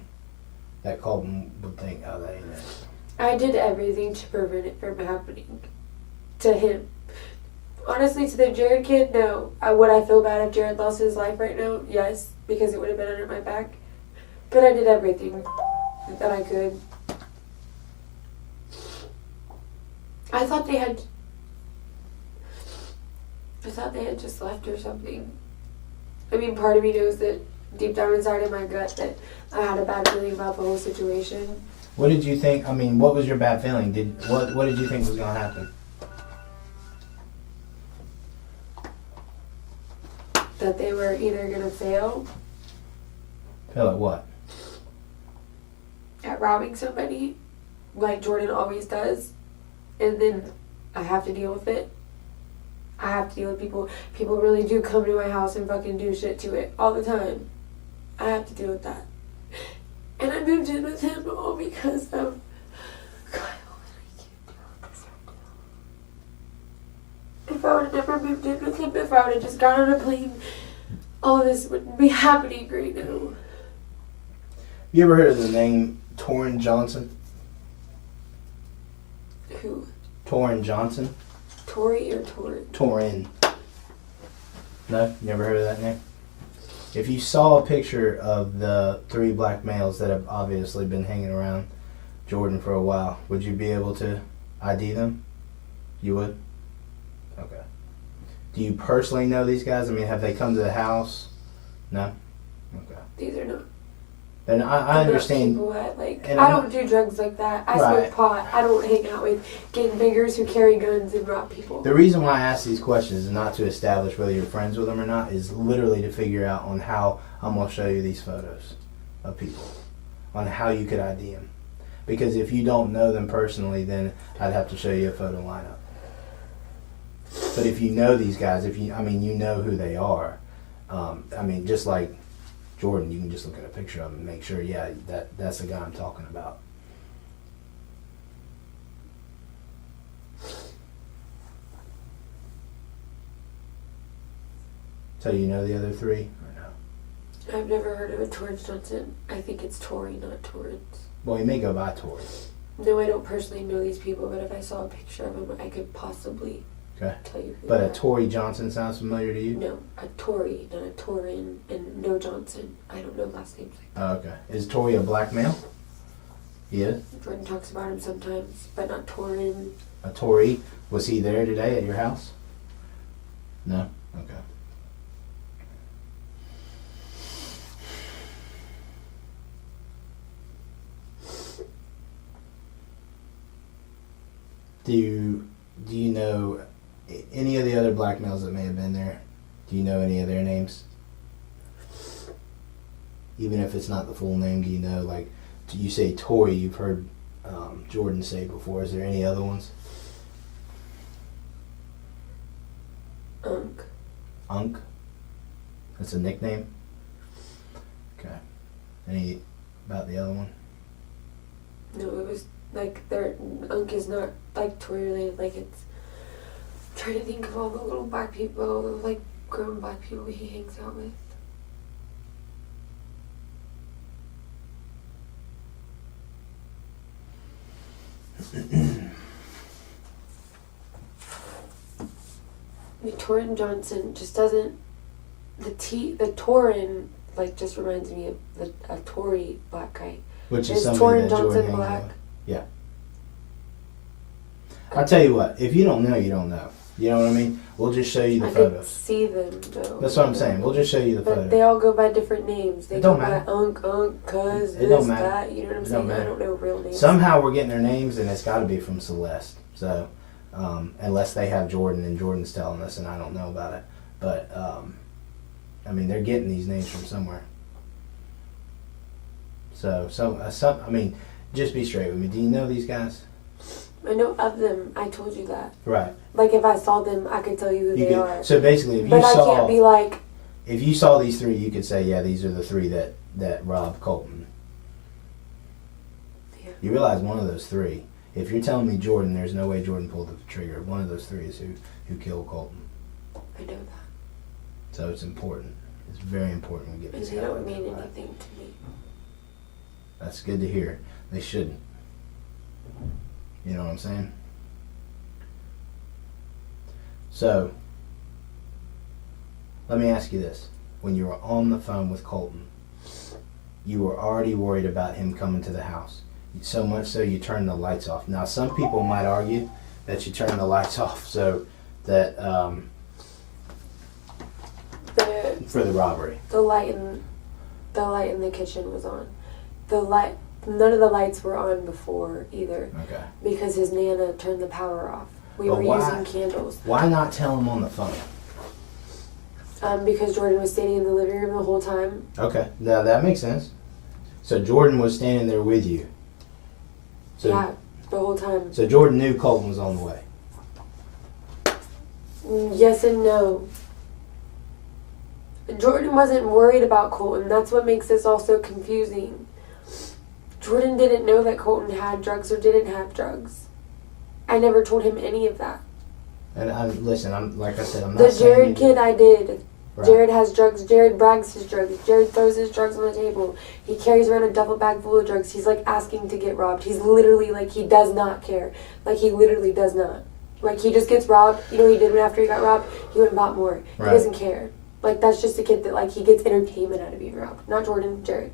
that Colton would think, oh, that ain't it. I did everything to prevent it from happening to him. Honestly, to the Jared kid, no. Would I feel bad if Jared lost his life right now? Yes, because it would have been under my back. But I did everything that I could. I thought they had just left or something. I mean, part of me knows that deep down inside in my gut that I had a bad feeling about the whole situation. What did you think? I mean, what was your bad feeling? What did you think was going to happen? That they were either going to fail Fail at what? at robbing somebody, like Jordan always does, and then I have to deal with it. I have to deal with people. People really do come to my house and fucking do shit to it all the time. I have to deal with that. And I moved in with him all because of Kyle. If I would have never moved in with him, if I would have just got on a plane, all of this wouldn't be happening right now. You ever heard of the name Torrin Johnson? Who? Torrin Johnson? Tori or Torrin? Torrin. No? You never heard of that name? If you saw a picture of the 3 black males that have obviously been hanging around Jordan for a while, would you be able to ID them? You would? Okay. Do you personally know these guys? I mean, have they come to the house? No? Okay. These are not. And I understand. People that, like, And I I'm don't do drugs like that. I Right. smoke pot. I don't hang out with gangbangers who carry guns and rob people. The reason why I ask these questions is not to establish whether you're friends with them or not, is literally to figure out on how I'm going to show you these photos. of people on how you could ID them. Because if you don't know them personally, then I'd have to show you a photo lineup. But if you know these guys, you know who they are. Just like Jordan, you can just look at a picture of him and make sure, yeah, that's the guy I'm talking about. So you know the other three, or no? I've never heard of a Torrance Johnson. I think it's Tory, not Torrance. Well, he may go by Tory. No, I don't personally know these people, but if I saw a picture of him, I could possibly tell you who But they a are. Tory Johnson sounds familiar to you? No, a Tory, not a Torin, and no Johnson. I don't know last names like Oh, okay. Is Tory a black male? He is? that. Jordan talks about him sometimes, but not Torin. A Tory? Was he there today at your house? No? Okay. Do you know any of the other black males that may have been there? Do you know any of their names? Even if it's not the full name, do you know, like, you say Tory, you've heard Jordan say before. Is there any other ones? Unk? That's a nickname? Okay. Any about the other one? No, it was like their Unk is not like Tory related. Like it's. I'm trying to think of all the little black people, like grown black people he hangs out with. The Torrin Johnson just doesn't. The Torrin like just reminds me of a Tory black guy. Which is Is somebody Torrin that Johnson Jordan hangs black? out with. Yeah. I'll tell you what, if you don't know, you don't know. You know what I mean? We'll just show you the I photos. could see them though. That's what I'm saying. We'll just show you the But photos. they all go by different names. They It go don't by matter. Unk, cuz, It this, don't matter. that. You know what I'm It saying? don't matter. I don't know real names. Somehow we're getting their names, and it's got to be from Celeste. So, unless they have Jordan and Jordan's telling us, and I don't know about it. But, they're getting these names from somewhere. So, just be straight with me. Do you know these guys? I know of them. I told you that. Right. Like if I saw them, I could tell you who You they could, are. so basically, if you But I saw, can't be like, if you saw these three, you could say, yeah, these are the three that robbed Colton. yeah. You realize one of those three. If you're telling me Jordan, there's no way Jordan pulled the trigger. One of those three is who killed Colton. I know that. So it's important. It's very important we get And these they guys don't mean identified. anything to me. That's good to hear. They shouldn't. You know what I'm saying? So, let me ask you this. When you were on the phone with Colton, you were already worried about him coming to the house. So much so you turned the lights off. Now, some people might argue that you turned the lights off so that, for the robbery. The light in the kitchen was on. None of the lights were on before either. Okay. Because his Nana turned the power off. We But were why? using candles. Why not tell him on the phone? Because Jordan was standing in the living room the whole time. Okay, now that makes sense. So Jordan was standing there with you. So, Yeah, the whole time. So Jordan knew Colton was on the way. Yes and no. Jordan wasn't worried about Colton. That's what makes this all so confusing. Jordan didn't know that Colton had drugs or didn't have drugs. I never told him any of that. And I'm like I said, I'm not The saying Jared you kid I did. Right. Jared has drugs. Jared brags his drugs. Jared throws his drugs on the table. He carries around a duffel bag full of drugs. He's like asking to get robbed. He's literally like, he does not care. Like he literally does not. Like he just gets robbed. You know what he did after he got robbed? He went and bought more. Right. He doesn't care. Like that's just a kid that like he gets entertainment out of being robbed. Not Jordan, Jared.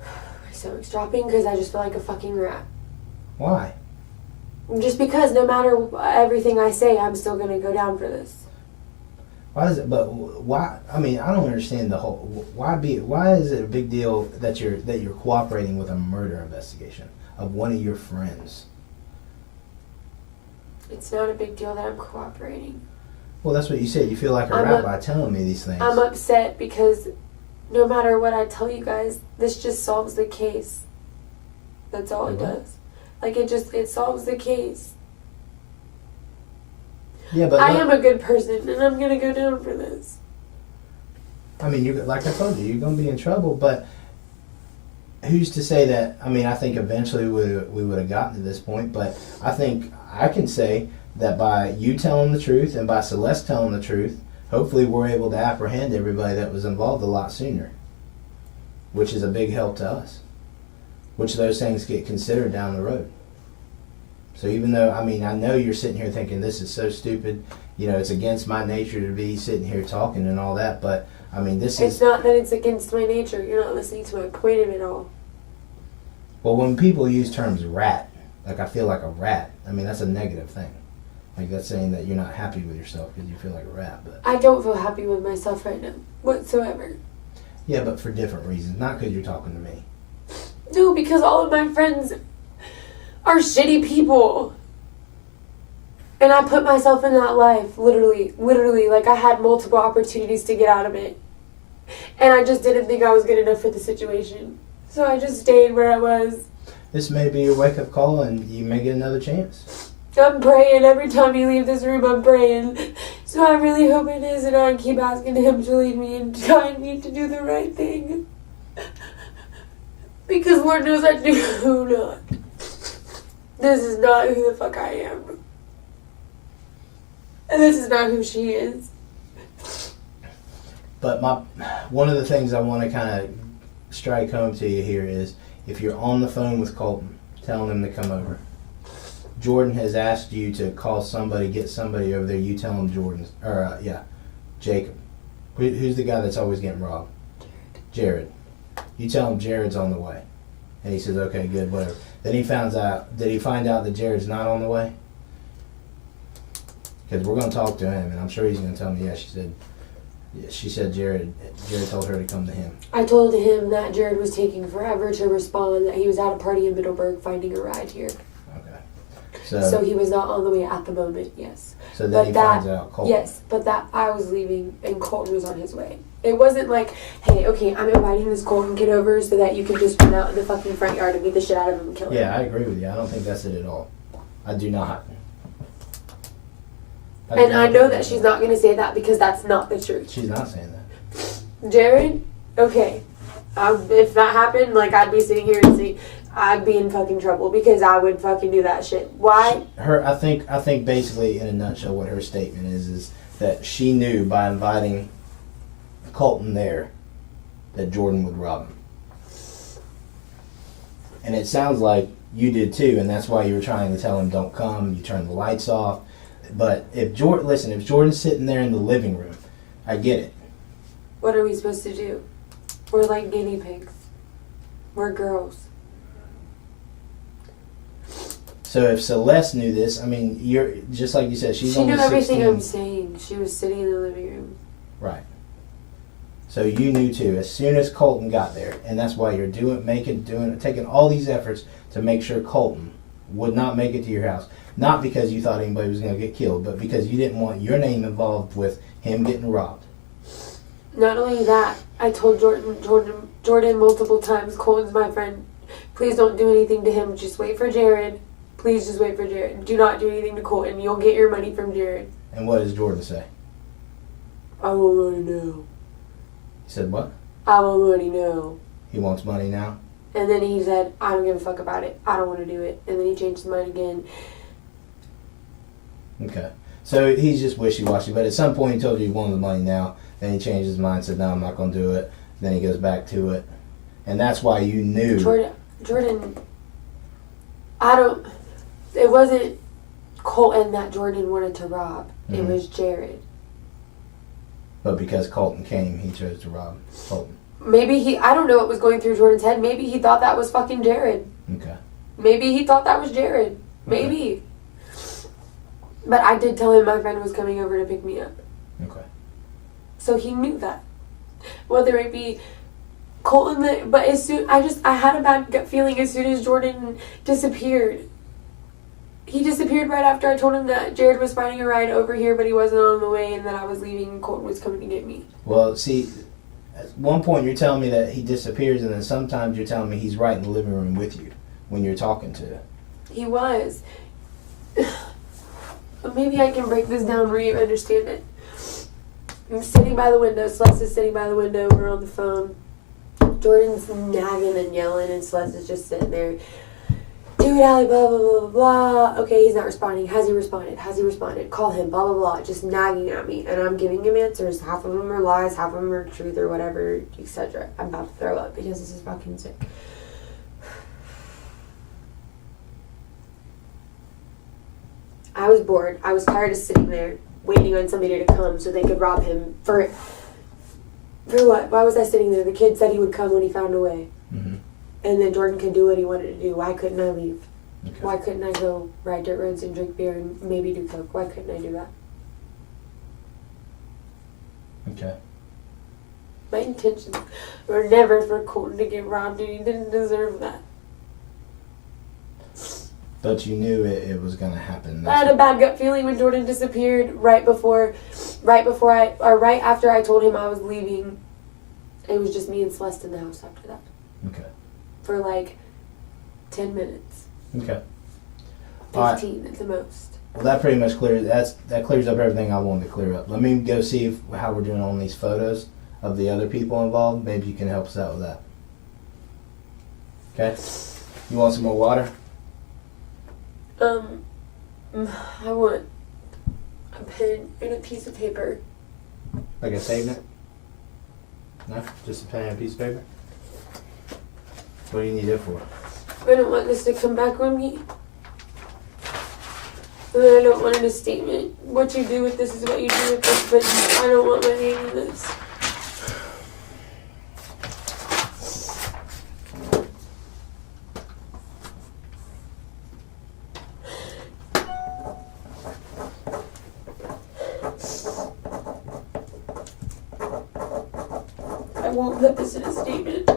My stomach's dropping because I just feel like a fucking rat. Why? Just because no matter everything I say, I'm still gonna go down for this. Why is it? But why? I mean, I don't understand the whole. Why is it a big deal that you're cooperating with a murder investigation of one of your friends? It's not a big deal that I'm cooperating. Well, that's what you said. You feel like a rat by telling me these things. I'm upset because no matter what I tell you guys, this just solves the case. That's all it does. Like, it solves the case. Yeah, but I am a good person, and I'm gonna go down for this. I mean, you like I told you, you're gonna be in trouble. But who's to say that? I mean, I think eventually we would have gotten to this point. But I think I can say that by you telling the truth and by Celeste telling the truth, hopefully we're able to apprehend everybody that was involved a lot sooner, which is a big help to us. Which those things get considered down the road. So even though, I mean, I know you're sitting here thinking this is so stupid, you know, it's against my nature to be sitting here talking and all that, but I mean, this is... It's not that it's against my nature. You're not listening to my point of it all. Well, when people use terms rat, like I feel like a rat, I mean, that's a negative thing. Like that's saying that you're not happy with yourself because you feel like a rat, but... I don't feel happy with myself right now, whatsoever. Yeah, but for different reasons, not because you're talking to me. No, because all of my friends are shitty people. And I put myself in that life, literally, like I had multiple opportunities to get out of it. And I just didn't think I was good enough for the situation. So I just stayed where I was. This may be your wake-up call and you may get another chance. I'm praying every time you leave this room, I'm praying. So I really hope it is, and I keep asking him to lead me and guide me to do the right thing. Because Lord knows I do not. This is not who the fuck I am. And this is not who she is. But one of the things I want to kind of strike home to you here is if you're on the phone with Colton, telling him to come over. Jordan has asked you to call somebody, get somebody over there. You tell him Jacob. Who's the guy that's always getting robbed? Jared. You tell him Jared's on the way. And he says, okay, good, whatever. Then he finds out, did he find out that Jared's not on the way? Because we're going to talk to him, and I'm sure he's going to tell me, she said Jared told her to come to him. I told him that Jared was taking forever to respond, that he was at a party in Middleburg finding a ride here. Okay. So he was not on the way at the moment, yes. So then he finds out Colton. Yes, but that I was leaving and Colton was on his way. It wasn't like, hey, okay, I'm inviting this Colton kid over so that you can just run out in the fucking front yard and beat the shit out of him and kill him. Yeah, I agree with you. I don't think that's it at all. I do not. And I know that she's not going to say that because that's not the truth. She's not saying that. Jared, okay. If that happened, like, I'd be sitting here and see, I'd be in fucking trouble because I would fucking do that shit. Why? I think basically in a nutshell what her statement is that she knew by inviting Colton there that Jordan would rob him. And it sounds like you did too, and that's why you were trying to tell him don't come, you turned the lights off. But if Jordan's sitting there in the living room, I get it. What are we supposed to do? We're like guinea pigs. We're girls. So if Celeste knew this, I mean, you're just like you said, she's she only knew everything 16. I'm saying. She was sitting in the living room. Right. So you knew too, as soon as Colton got there, and that's why you're taking all these efforts to make sure Colton would not make it to your house. Not because you thought anybody was going to get killed, but because you didn't want your name involved with him getting robbed. Not only that, I told Jordan multiple times, Colton's my friend. Please don't do anything to him. Just wait for Jared. Please just wait for Jared. Do not do anything to Colton. You'll get your money from Jared. And what does Jordan say? I want money now. He said what? I want money now. He wants money now? And then he said, I don't give a fuck about it. I don't want to do it. And then he changed his mind again. Okay. So he's just wishy-washy, but at some point he told you he wanted the money now, then he changed his mind, said, no, I'm not going to do it. Then he goes back to it. And that's why you knew. Jordan, it wasn't Colton that Jordan wanted to rob. Mm-hmm. It was Jared. But because Colton came, he chose to rob Colton. Maybe I don't know what was going through Jordan's head. Maybe he thought that was fucking Jared. Okay. Maybe he thought that was Jared. Maybe. Okay. But I did tell him my friend was coming over to pick me up. Okay. So he knew that. Whether it be Colton, but I had a bad gut feeling as soon as Jordan disappeared. He disappeared right after I told him that Jared was finding a ride over here, but he wasn't on the way, and that I was leaving and Colton was coming to get me. Well, see, at one point you're telling me that he disappears, and then sometimes you're telling me he's right in the living room with you when you're talking to. He was. Maybe I can break this down where you understand it. I'm sitting by the window. Celeste is sitting by the window. We're on the phone. Jordan's nagging and yelling, and Celeste is just sitting there. Do it, Allie, blah, blah, blah, blah, blah. Okay, he's not responding. Has he responded? Has he responded? Call him, blah, blah, blah. Just nagging at me. And I'm giving him answers. Half of them are lies, half of them are truth or whatever, etc. I'm about to throw up because this is fucking sick. I was bored. I was tired of sitting there waiting on somebody to come so they could rob him. For what? Why was I sitting there? The kid said he would come when he found a way. Mm-hmm. And then Jordan could do what he wanted to do. Why couldn't I leave? Okay. Why couldn't I go ride dirt roads and drink beer and maybe do coke? Why couldn't I do that? Okay. My intentions were never for Colton to get robbed, and he didn't deserve that. But you knew it was gonna happen. I had a bad gut feeling when Jordan disappeared right after I told him I was leaving. It was just me and Celeste in the house after that. Okay. For like 10 minutes. Okay. 15 at the most. Well, that pretty much clears that clears up everything I wanted to clear up. Let me go see how we're doing on these photos of the other people involved. Maybe you can help us out with that. Okay. You want some more water? I want a pen and a piece of paper. Like a saving it? No? Just a pen and a piece of paper? What do you need it for? I don't want this to come back on me. And I don't want it a statement. What you do with this is what you do with this, but I don't want my name in this. I won't put this in a statement.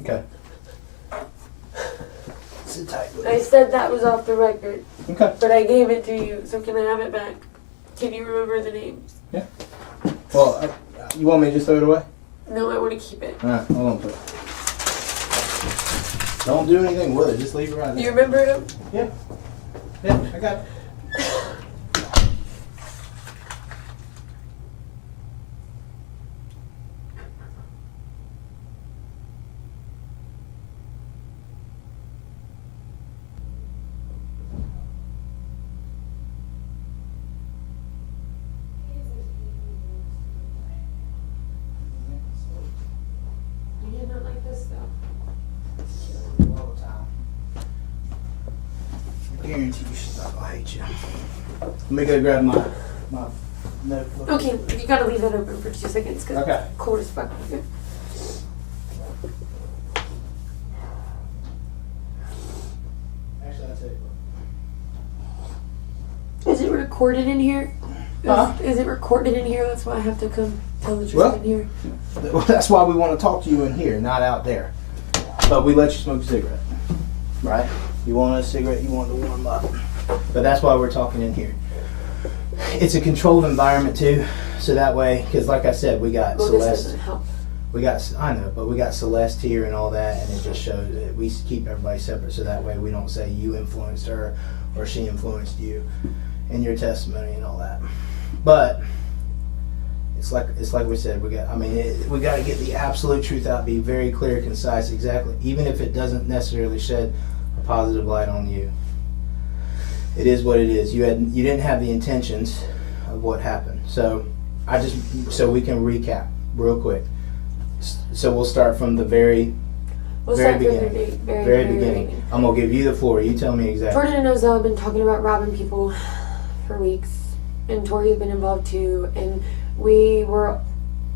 Okay. Sit tight. I said that was off the record, Okay. but I gave it to you, so can I have it back? Can you remember the names? Well, you want me to just throw it away? No, I want to keep it. Alright, hold on. Put it. Don't do anything with it. Just leave it right Do you there. remember them? Yeah, I got it. You did not like this stuff. I guarantee you stop. I hate you. Let me go grab my notebook. Okay, you gotta leave that open for 2 seconds because Okay. it's cold as fuck. Okay. Actually, I'll tell you Is it recorded in here? Huh? Is it recorded in here? That's why I have to come tell the truth Well- in here. what. That's why we want to talk to you in here, not out there. But we let you smoke a cigarette. Right? You want a cigarette, you want to warm up. But that's why we're talking in here. It's a controlled environment too, so that way, because like I said, we got Well, this Celeste. doesn't help. I know, but we got Celeste here and all that, and it just shows that we keep everybody separate, so that way we don't say you influenced her or she influenced you in your testimony and all that. But it's like we said, we got to get the absolute truth out, be very clear, concise, exactly, even if it doesn't necessarily shed a positive light on you. It is what it is. You didn't have the intentions of what happened. So we can recap real quick. So we'll start from the very beginning. Very beginning. I'm gonna give you the floor. You tell me exactly. Jordan and Ozell have been talking about robbing people for weeks, and Tori's been involved too. And we were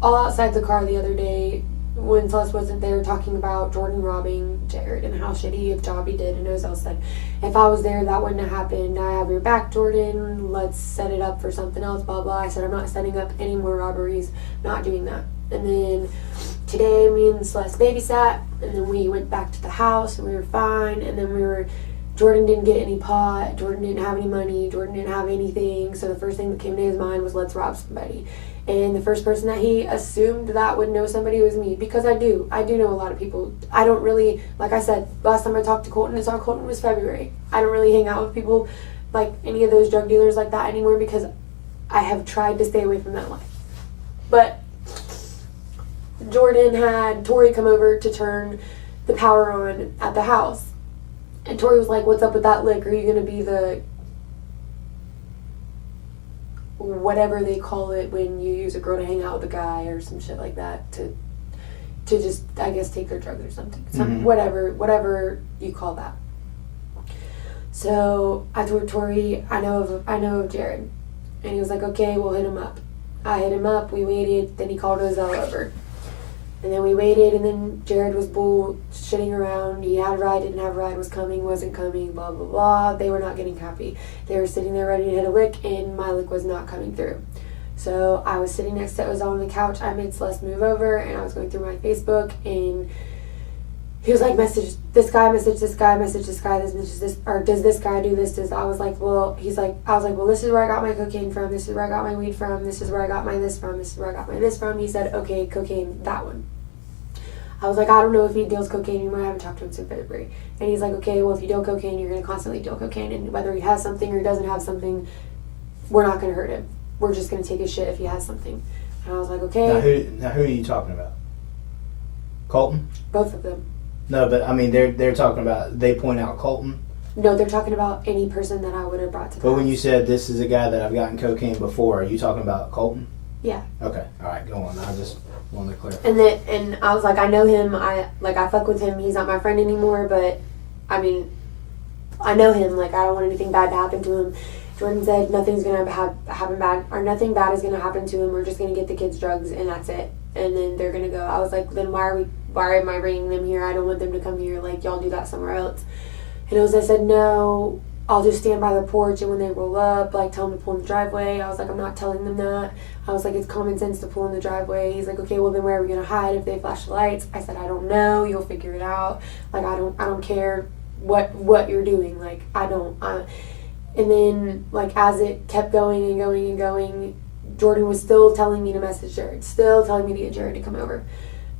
all outside the car the other day when Celeste wasn't there, talking about Jordan robbing Jared and how shitty of job he did. And Ozell said, "If I was there, that wouldn't have happened. I have your back, Jordan. Let's set it up for something else." Blah blah. I said, "I'm not setting up any more robberies. Not doing that." And then today, me and Celeste babysat, and then we went back to the house, and we were fine. And then Jordan didn't get any pot, Jordan didn't have any money, Jordan didn't have anything. So the first thing that came to his mind was, let's rob somebody. And the first person that he assumed that would know somebody was me, because I do know a lot of people. I don't really, like I said, last time I talked to Colton, Colton was February. I don't really hang out with people like any of those drug dealers like that anymore, because I have tried to stay away from that life. But Jordan had Tori come over to turn the power on at the house. And Tori was like, what's up with that lick? Are you going to be the whatever they call it when you use a girl to hang out with a guy or some shit like that to just, I guess, take their drugs or something. Whatever you call that. So I told Tori, I know of Jared. And he was like, okay, we'll hit him up. I hit him up, we waited, then he called Ozell over. And then we waited, and then Jared was bullshitting around. He had a ride, didn't have a ride, was coming, wasn't coming, blah, blah, blah. They were not getting happy. They were sitting there ready to hit a lick, and my lick was not coming through. So I was sitting next to Ozell on the couch. I made Celeste move over, and I was going through my Facebook, and he was like, message this guy, message this guy, message this guy, this, or does this guy do this? I was like, well, this is where I got my cocaine from, this is where I got my weed from, this is where I got my this from, this is where I got my this from. He said, okay, cocaine, that one. I was like, I don't know if he deals cocaine anymore, I haven't talked to him since February. And he's like, okay, well, if you deal cocaine, you're going to constantly deal cocaine, and whether he has something or doesn't have something, we're not going to hurt him. We're just going to take his shit if he has something. And I was like, okay. Now who are you talking about? Colton? Both of them. No, but I mean, they're talking about, they point out Colton. No, they're talking about any person that I would have brought to the But when house. you said this is a guy that I've gotten cocaine before, are you talking about Colton? Yeah. Okay, all right, go on. I just wanted to clarify. And I was like, I know him. I fuck with him. He's not my friend anymore, but I mean, I know him. Like, I don't want anything bad to happen to him. Jordan said nothing's gonna happen bad, or nothing bad is gonna happen to him. We're just gonna get the kids drugs, and that's it. And then they're gonna go. I was like, then why am I bringing them here? I don't want them to come here. Like, y'all do that somewhere else. And Jose said, no, I'll just stand by the porch, and when they roll up, like, tell them to pull in the driveway. I was like, I'm not telling them that. I was like, it's common sense to pull in the driveway. He's like, okay, well, then where are we gonna hide if they flash the lights? I said, I don't know. You'll figure it out. Like, I don't care what you're doing. Like, and then, like, as it kept going and going and going, Jordan was still telling me to message Jared, still telling me to get Jared to come over.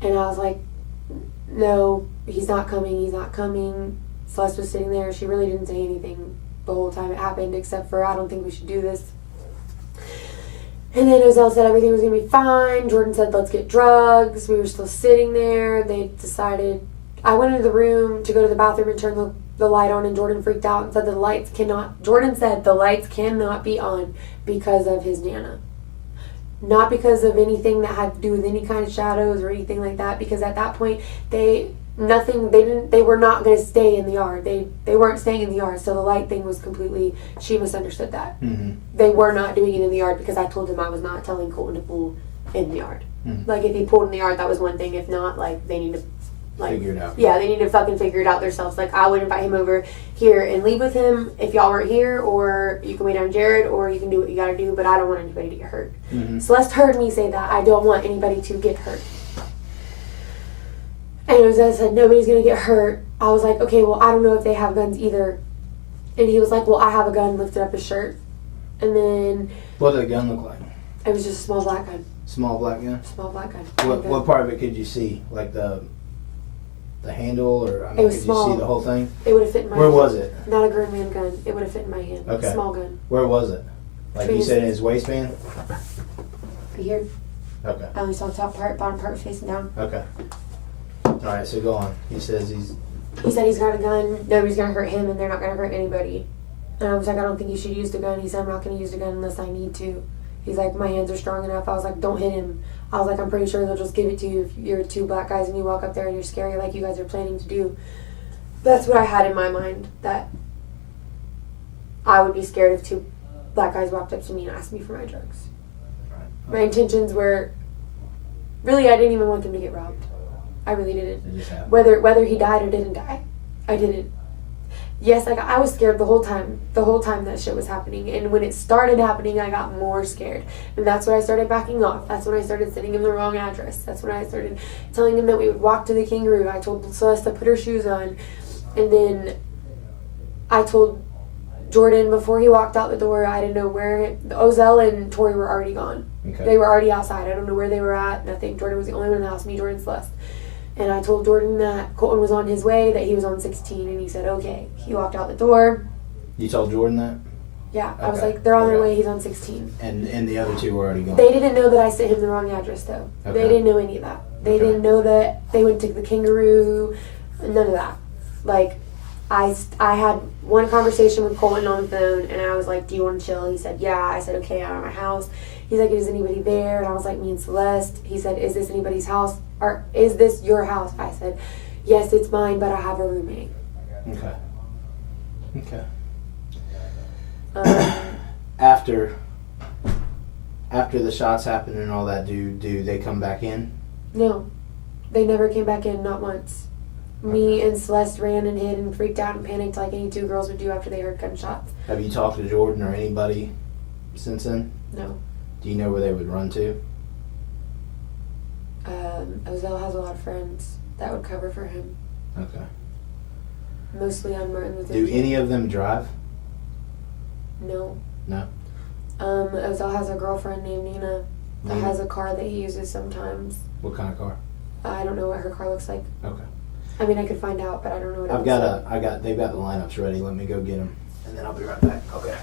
And I was like, no, he's not coming. Celeste was sitting there. She really didn't say anything the whole time it happened, except for, I don't think we should do this. And then Ozell said everything was going to be fine. Jordan said, let's get drugs. We were still sitting there. They decided, I went into the room to go to the bathroom and turn the light on, and Jordan freaked out and said Jordan said the lights cannot be on because of his Nana. Not because of anything that had to do with any kind of shadows or anything like that, because at that point they were not going to stay in the yard. They weren't staying in the yard, so the light thing was completely, she misunderstood that. Mm-hmm. They were not doing it in the yard because I told him I was not telling Colton to pull in the yard. Mm-hmm. Like, if he pulled in the yard, that was one thing. If not, like, they need to, like, Figure it out. Yeah, they need to fucking figure it out themselves. Like, I would invite him over here and leave with him if y'all weren't here, or you can wait on Jared, or you can do what you gotta do, but I don't want anybody to get hurt. Mm-hmm. Celeste heard me say that. I don't want anybody to get hurt. And Jose said, nobody's gonna get hurt. I was like, okay, well, I don't know if they have guns either. And he was like, well, I have a gun, lifted up his shirt. And then What did the gun look like? it was just a small black gun. Small black gun? Small black gun. What part of it could you see? Like the handle, or It was could small. you see the whole thing? It would have fit in my Where hand. was it? Not a grown man gun. It would have fit in my hand. Okay. Small gun. Where was it? Like you said, in his waistband? Right here. Okay. I only saw the top part, bottom part was facing down. Okay. Alright, so go on. He says He said he's got a gun, nobody's gonna hurt him, and they're not gonna hurt anybody. And I was like, I don't think you should use the gun. He said, I'm not gonna use the gun unless I need to. He's like, my hands are strong enough. I was like, don't hit him. I was like, I'm pretty sure they'll just give it to you if you're two black guys and you walk up there and you're scary like you guys are planning to do. That's what I had in my mind, that I would be scared if two black guys walked up to me and asked me for my drugs. My intentions were, really, I didn't even want them to get robbed. I really didn't. it just happened. Whether he died or didn't die, I didn't. yes, like I was scared the whole time that shit was happening. And when it started happening, I got more scared. And that's when I started backing off. That's when I started sending him the wrong address. That's when I started telling him that we would walk to the Kangaroo. I told Celeste to put her shoes on. And then I told Jordan before he walked out the door, I didn't know where, Ozell and Tori were already gone. Okay. They were already outside. I don't know where they were at. Nothing. Jordan was the only one in the house, me, Jordan, Celeste. And I told Jordan that Colton was on his way, that he was on 16, and he said, okay. He walked out the door. You told Jordan that? Yeah, I was Okay. like, they're on their Okay. way, he's on 16. And the other two were already gone. They didn't know that I sent him the wrong address, though. Okay. They didn't know any of that. They Okay. didn't know that they went to the Kangaroo, none of that. Like, I had one conversation with Colton on the phone, and I was like, do you want to chill? He said, yeah. I said, okay, I'm at my house. He's like, is anybody there? And I was like, me and Celeste. He said, is this anybody's house? Or is this your house? I said, yes, it's mine, but I have a roommate. Okay. Okay. Um, After the shots happened and all that, do they come back in? no, they never came back in, not once. Me and Celeste ran and hid and freaked out and panicked like any two girls would do after they heard gunshots. Have you talked to Jordan or anybody since then? No. Do you know where they would run to? Ozell has a lot of friends that would cover for him, Okay. mostly on Martin Luther Do King. any of them drive? No. No. Ozell has a girlfriend named Nina that Nina? has a car that he uses sometimes. What kind of car? I don't know what her car looks like. Okay. I mean, I could find out, but I don't know what it They've looks got the lineups ready. Let me go get them, and then I'll be right back. Okay.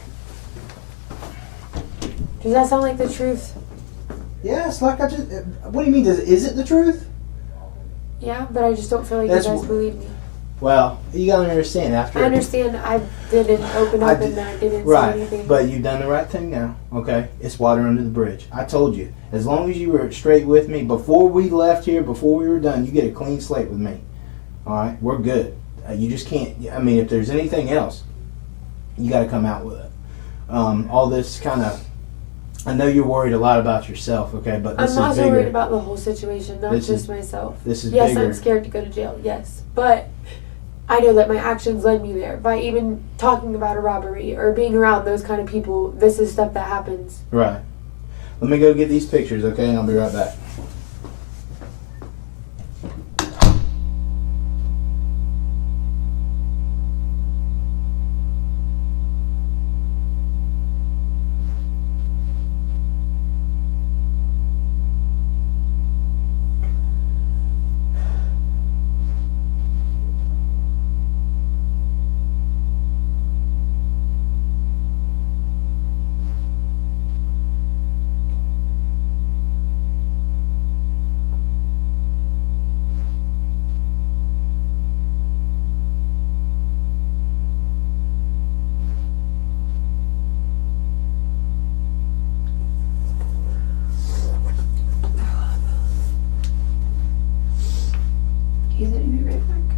like. Does that sound like the truth? Yeah, it's like I just. What do you mean? Is it the truth? Yeah, but I just don't feel like That's you guys wh- believe me. Well, you gotta understand after. I understand I didn't open I up did- and I didn't say Right, anything. but you've done the right thing now. Okay, it's water under the bridge. I told you, as long as you were straight with me before we left here, before we were done, you get a clean slate with me. All right, we're good. You just can't. I mean, if there's anything else, you got to come out with it. All this kind of. I know you're worried a lot about yourself, okay, but this I'm not is so bigger. worried about the whole situation, not This just is- myself. This is Yes, bigger. I'm scared to go to jail, yes. But I know that my actions led me there. By even talking about a robbery or being around those kind of people, this is stuff that happens. Right. Let me go get these pictures, okay, and I'll be right back. He's gonna be right back.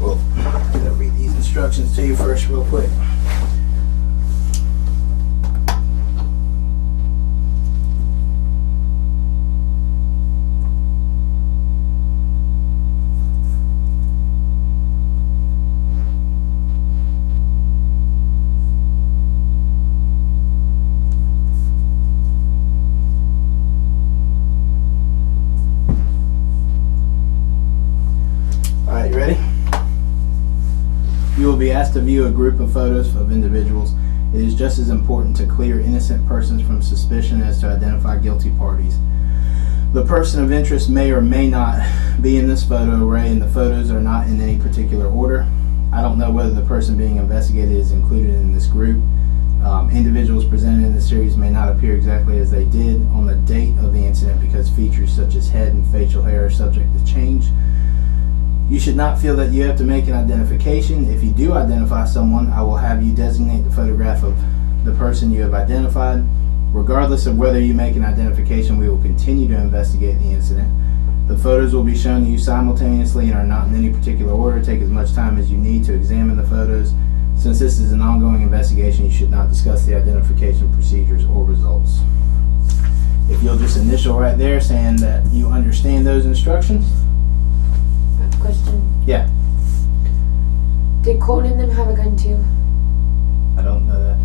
Well, I'm gonna read these instructions to you first, real quick. All right, you ready? You you will be asked to view a group of photos of individuals, it is just as important to clear innocent persons from suspicion as to identify guilty parties. The person of interest may or may not be in this photo array, and the photos are not in any particular order. I don't know whether the person being investigated is included in this group. Individuals presented in the series may not appear exactly as they did on the date of the incident because features such as head and facial hair are subject to change. You should not feel that you have to make an identification. If you do identify someone, I will have you designate the photograph of the person you have identified. Regardless of whether you make an identification, we will continue to investigate the incident. The photos will be shown to you simultaneously and are not in any particular order. Take as much time as you need to examine the photos. Since this is an ongoing investigation, you should not discuss the identification procedures or results. If you'll just initial right there saying that you understand those instructions. I have a question. Yeah. Did Colton and them have a gun too? I don't know that.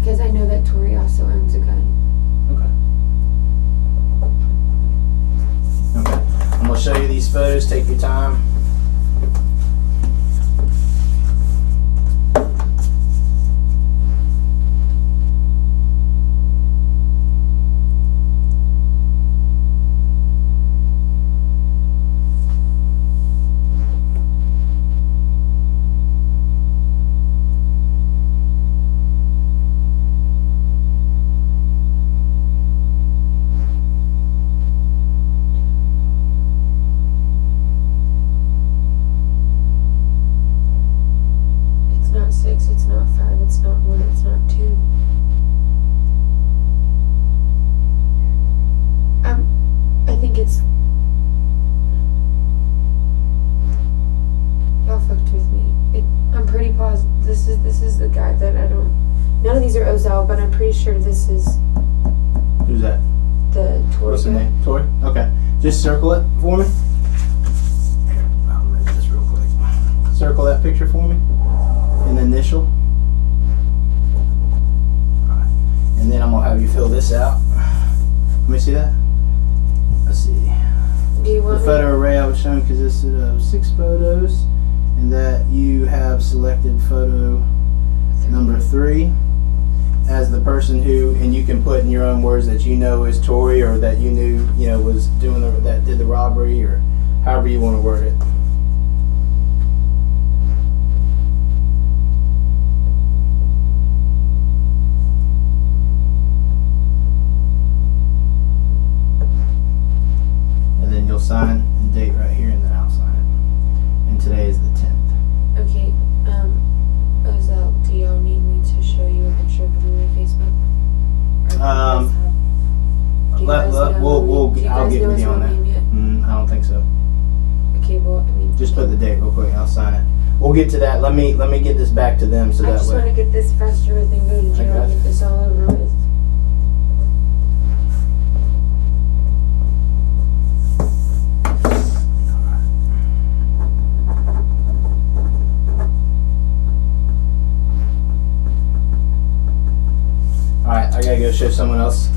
Because I know that Tori also owns a gun. Okay. I'm going to show you these photos. Take your time. It's not 6, it's not 5, it's not 1, it's not 2. I think it's... Y'all fucked with me. I'm pretty positive this is the guy that I don't... None of these are Ozell, but I'm pretty sure this is Who's that? the Tori What's the guy. name? Tori? Okay. Just circle it for me. Here, I'll move this real quick. Circle that picture for me. An initial. Alright. And then I'm going to have you fill this out. Let me see that. Let's see. Do you The want photo array I was showing consisted of 6 photos, and that you have selected photo number 3 as the person who, and you can put in your own words that you know is Tori, or that you knew, was doing that did the robbery, or however you want to word it. And then you'll sign and date right here, and then I'll sign it. And today is the 10th. Okay, Ozell, do y'all need me to show you a picture of him on Facebook? Or do you guys have- do you guys know do you I'll guys get know with his you on real that. name yet? I don't think so. Okay, well, I mean... Just put the date real quick. I'll sign it. We'll get to that. Let me get this back to them so I that just want way. to get this faster with and go to jail got and you. get this all over with. Alright, I gotta go show someone else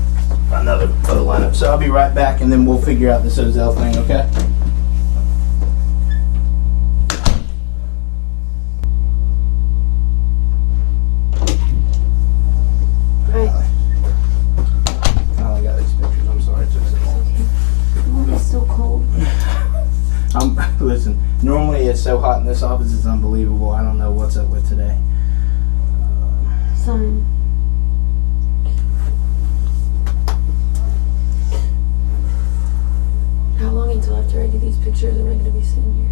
another photo lineup. So I'll be right back, and then we'll figure out this Ozell thing, okay? Right. Finally got these pictures. I'm sorry it took so long. Oh, it's so cold. Listen, normally it's so hot in this office, it's unbelievable. I don't know what's up with today. Son. How long until after I do these pictures am I going to be sitting here?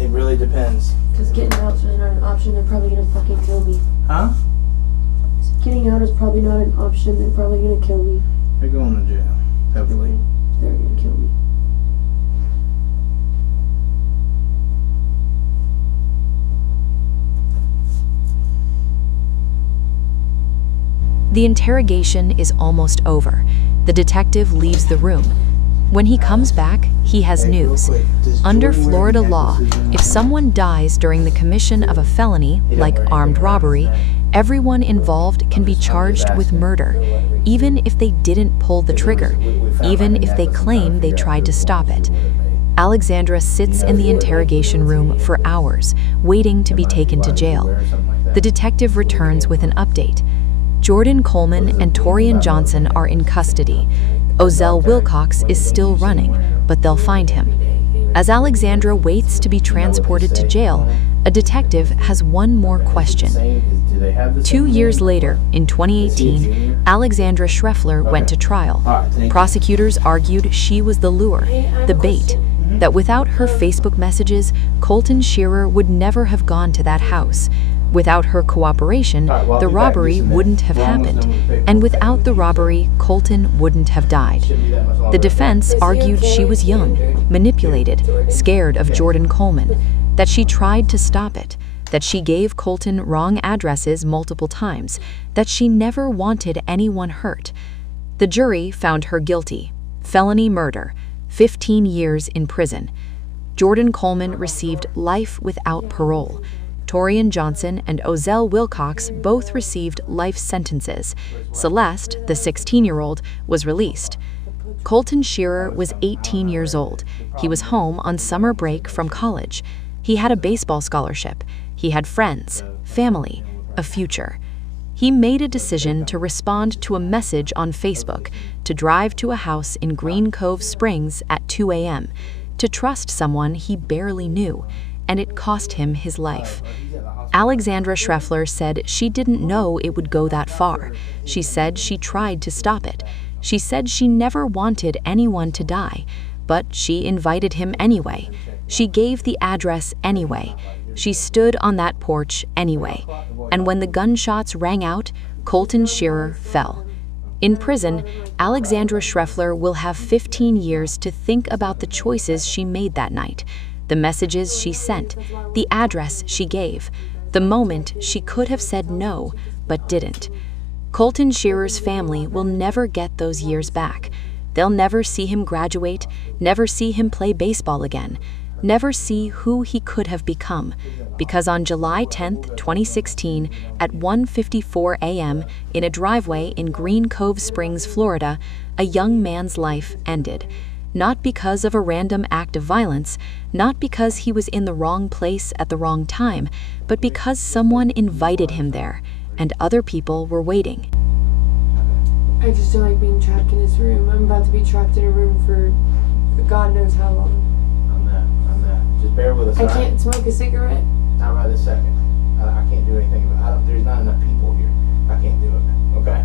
It really depends. Because getting out's really not an option. They're probably going to fucking kill me. Huh? Getting out is probably not an option. They're probably going to kill me. You're going to jail, hopefully. They're going to kill me. The interrogation is almost over. The detective leaves the room. When he comes back, he has Hey, real news. quick, does Under Jordan wear Florida law, necklaces in if someone dies during the commission of a felony, He don't like wear anything armed around robbery, his neck. everyone involved can be charged with murder, even if they didn't pull the trigger, even if they claim they tried to stop it. Alexandra sits in the interrogation room for hours, waiting to be taken to jail. The detective returns with an update. Jordan Coleman and Torian Johnson are in custody. Ozell Wilcox is still running, but they'll find him. As Alexandra waits to be transported to jail, a detective has one more question. 2 years later, in 2018, Alexandra Schreffler went to trial. Prosecutors argued she was the lure, the bait, that without her Facebook messages, Colton Shearer would never have gone to that house. Without her cooperation, the robbery wouldn't have happened, and without the robbery, Colton wouldn't have died. The defense argued she was young, manipulated, scared of Jordan Coleman, that she tried to stop it, that she gave Colton wrong addresses multiple times, that she never wanted anyone hurt. The jury found her guilty. Felony murder, 15 years in prison. Jordan Coleman received life without parole. Torian Johnson and Ozell Wilcox both received life sentences. Celeste, the 16-year-old, was released. Colton Shearer was 18 years old. He was home on summer break from college. He had a baseball scholarship. He had friends, family, a future. He made a decision to respond to a message on Facebook, to drive to a house in Green Cove Springs at 2 a.m., to trust someone he barely knew, and it cost him his life. Alexandra Schreffler said she didn't know it would go that far. She said she tried to stop it. She said she never wanted anyone to die, but she invited him anyway. She gave the address anyway. She stood on that porch anyway. And when the gunshots rang out, Colton Shearer fell. In prison, Alexandra Schreffler will have 15 years to think about the choices she made that night, the messages she sent, the address she gave, the moment she could have said no, but didn't. Colton Shearer's family will never get those years back. They'll never see him graduate, never see him play baseball again, never see who he could have become, because on July 10, 2016, at 1:54 a.m. in a driveway in Green Cove Springs, Florida, a young man's life ended. Not because of a random act of violence, not because he was in the wrong place at the wrong time, but because someone invited him there, and other people were waiting. I just don't like being trapped in this room. I'm about to be trapped in a room for God knows how long. I'm that. Just bear with us. I can't smoke a cigarette. Not right this second. I can't do anything about it. There's not enough people here. I can't do it. Okay?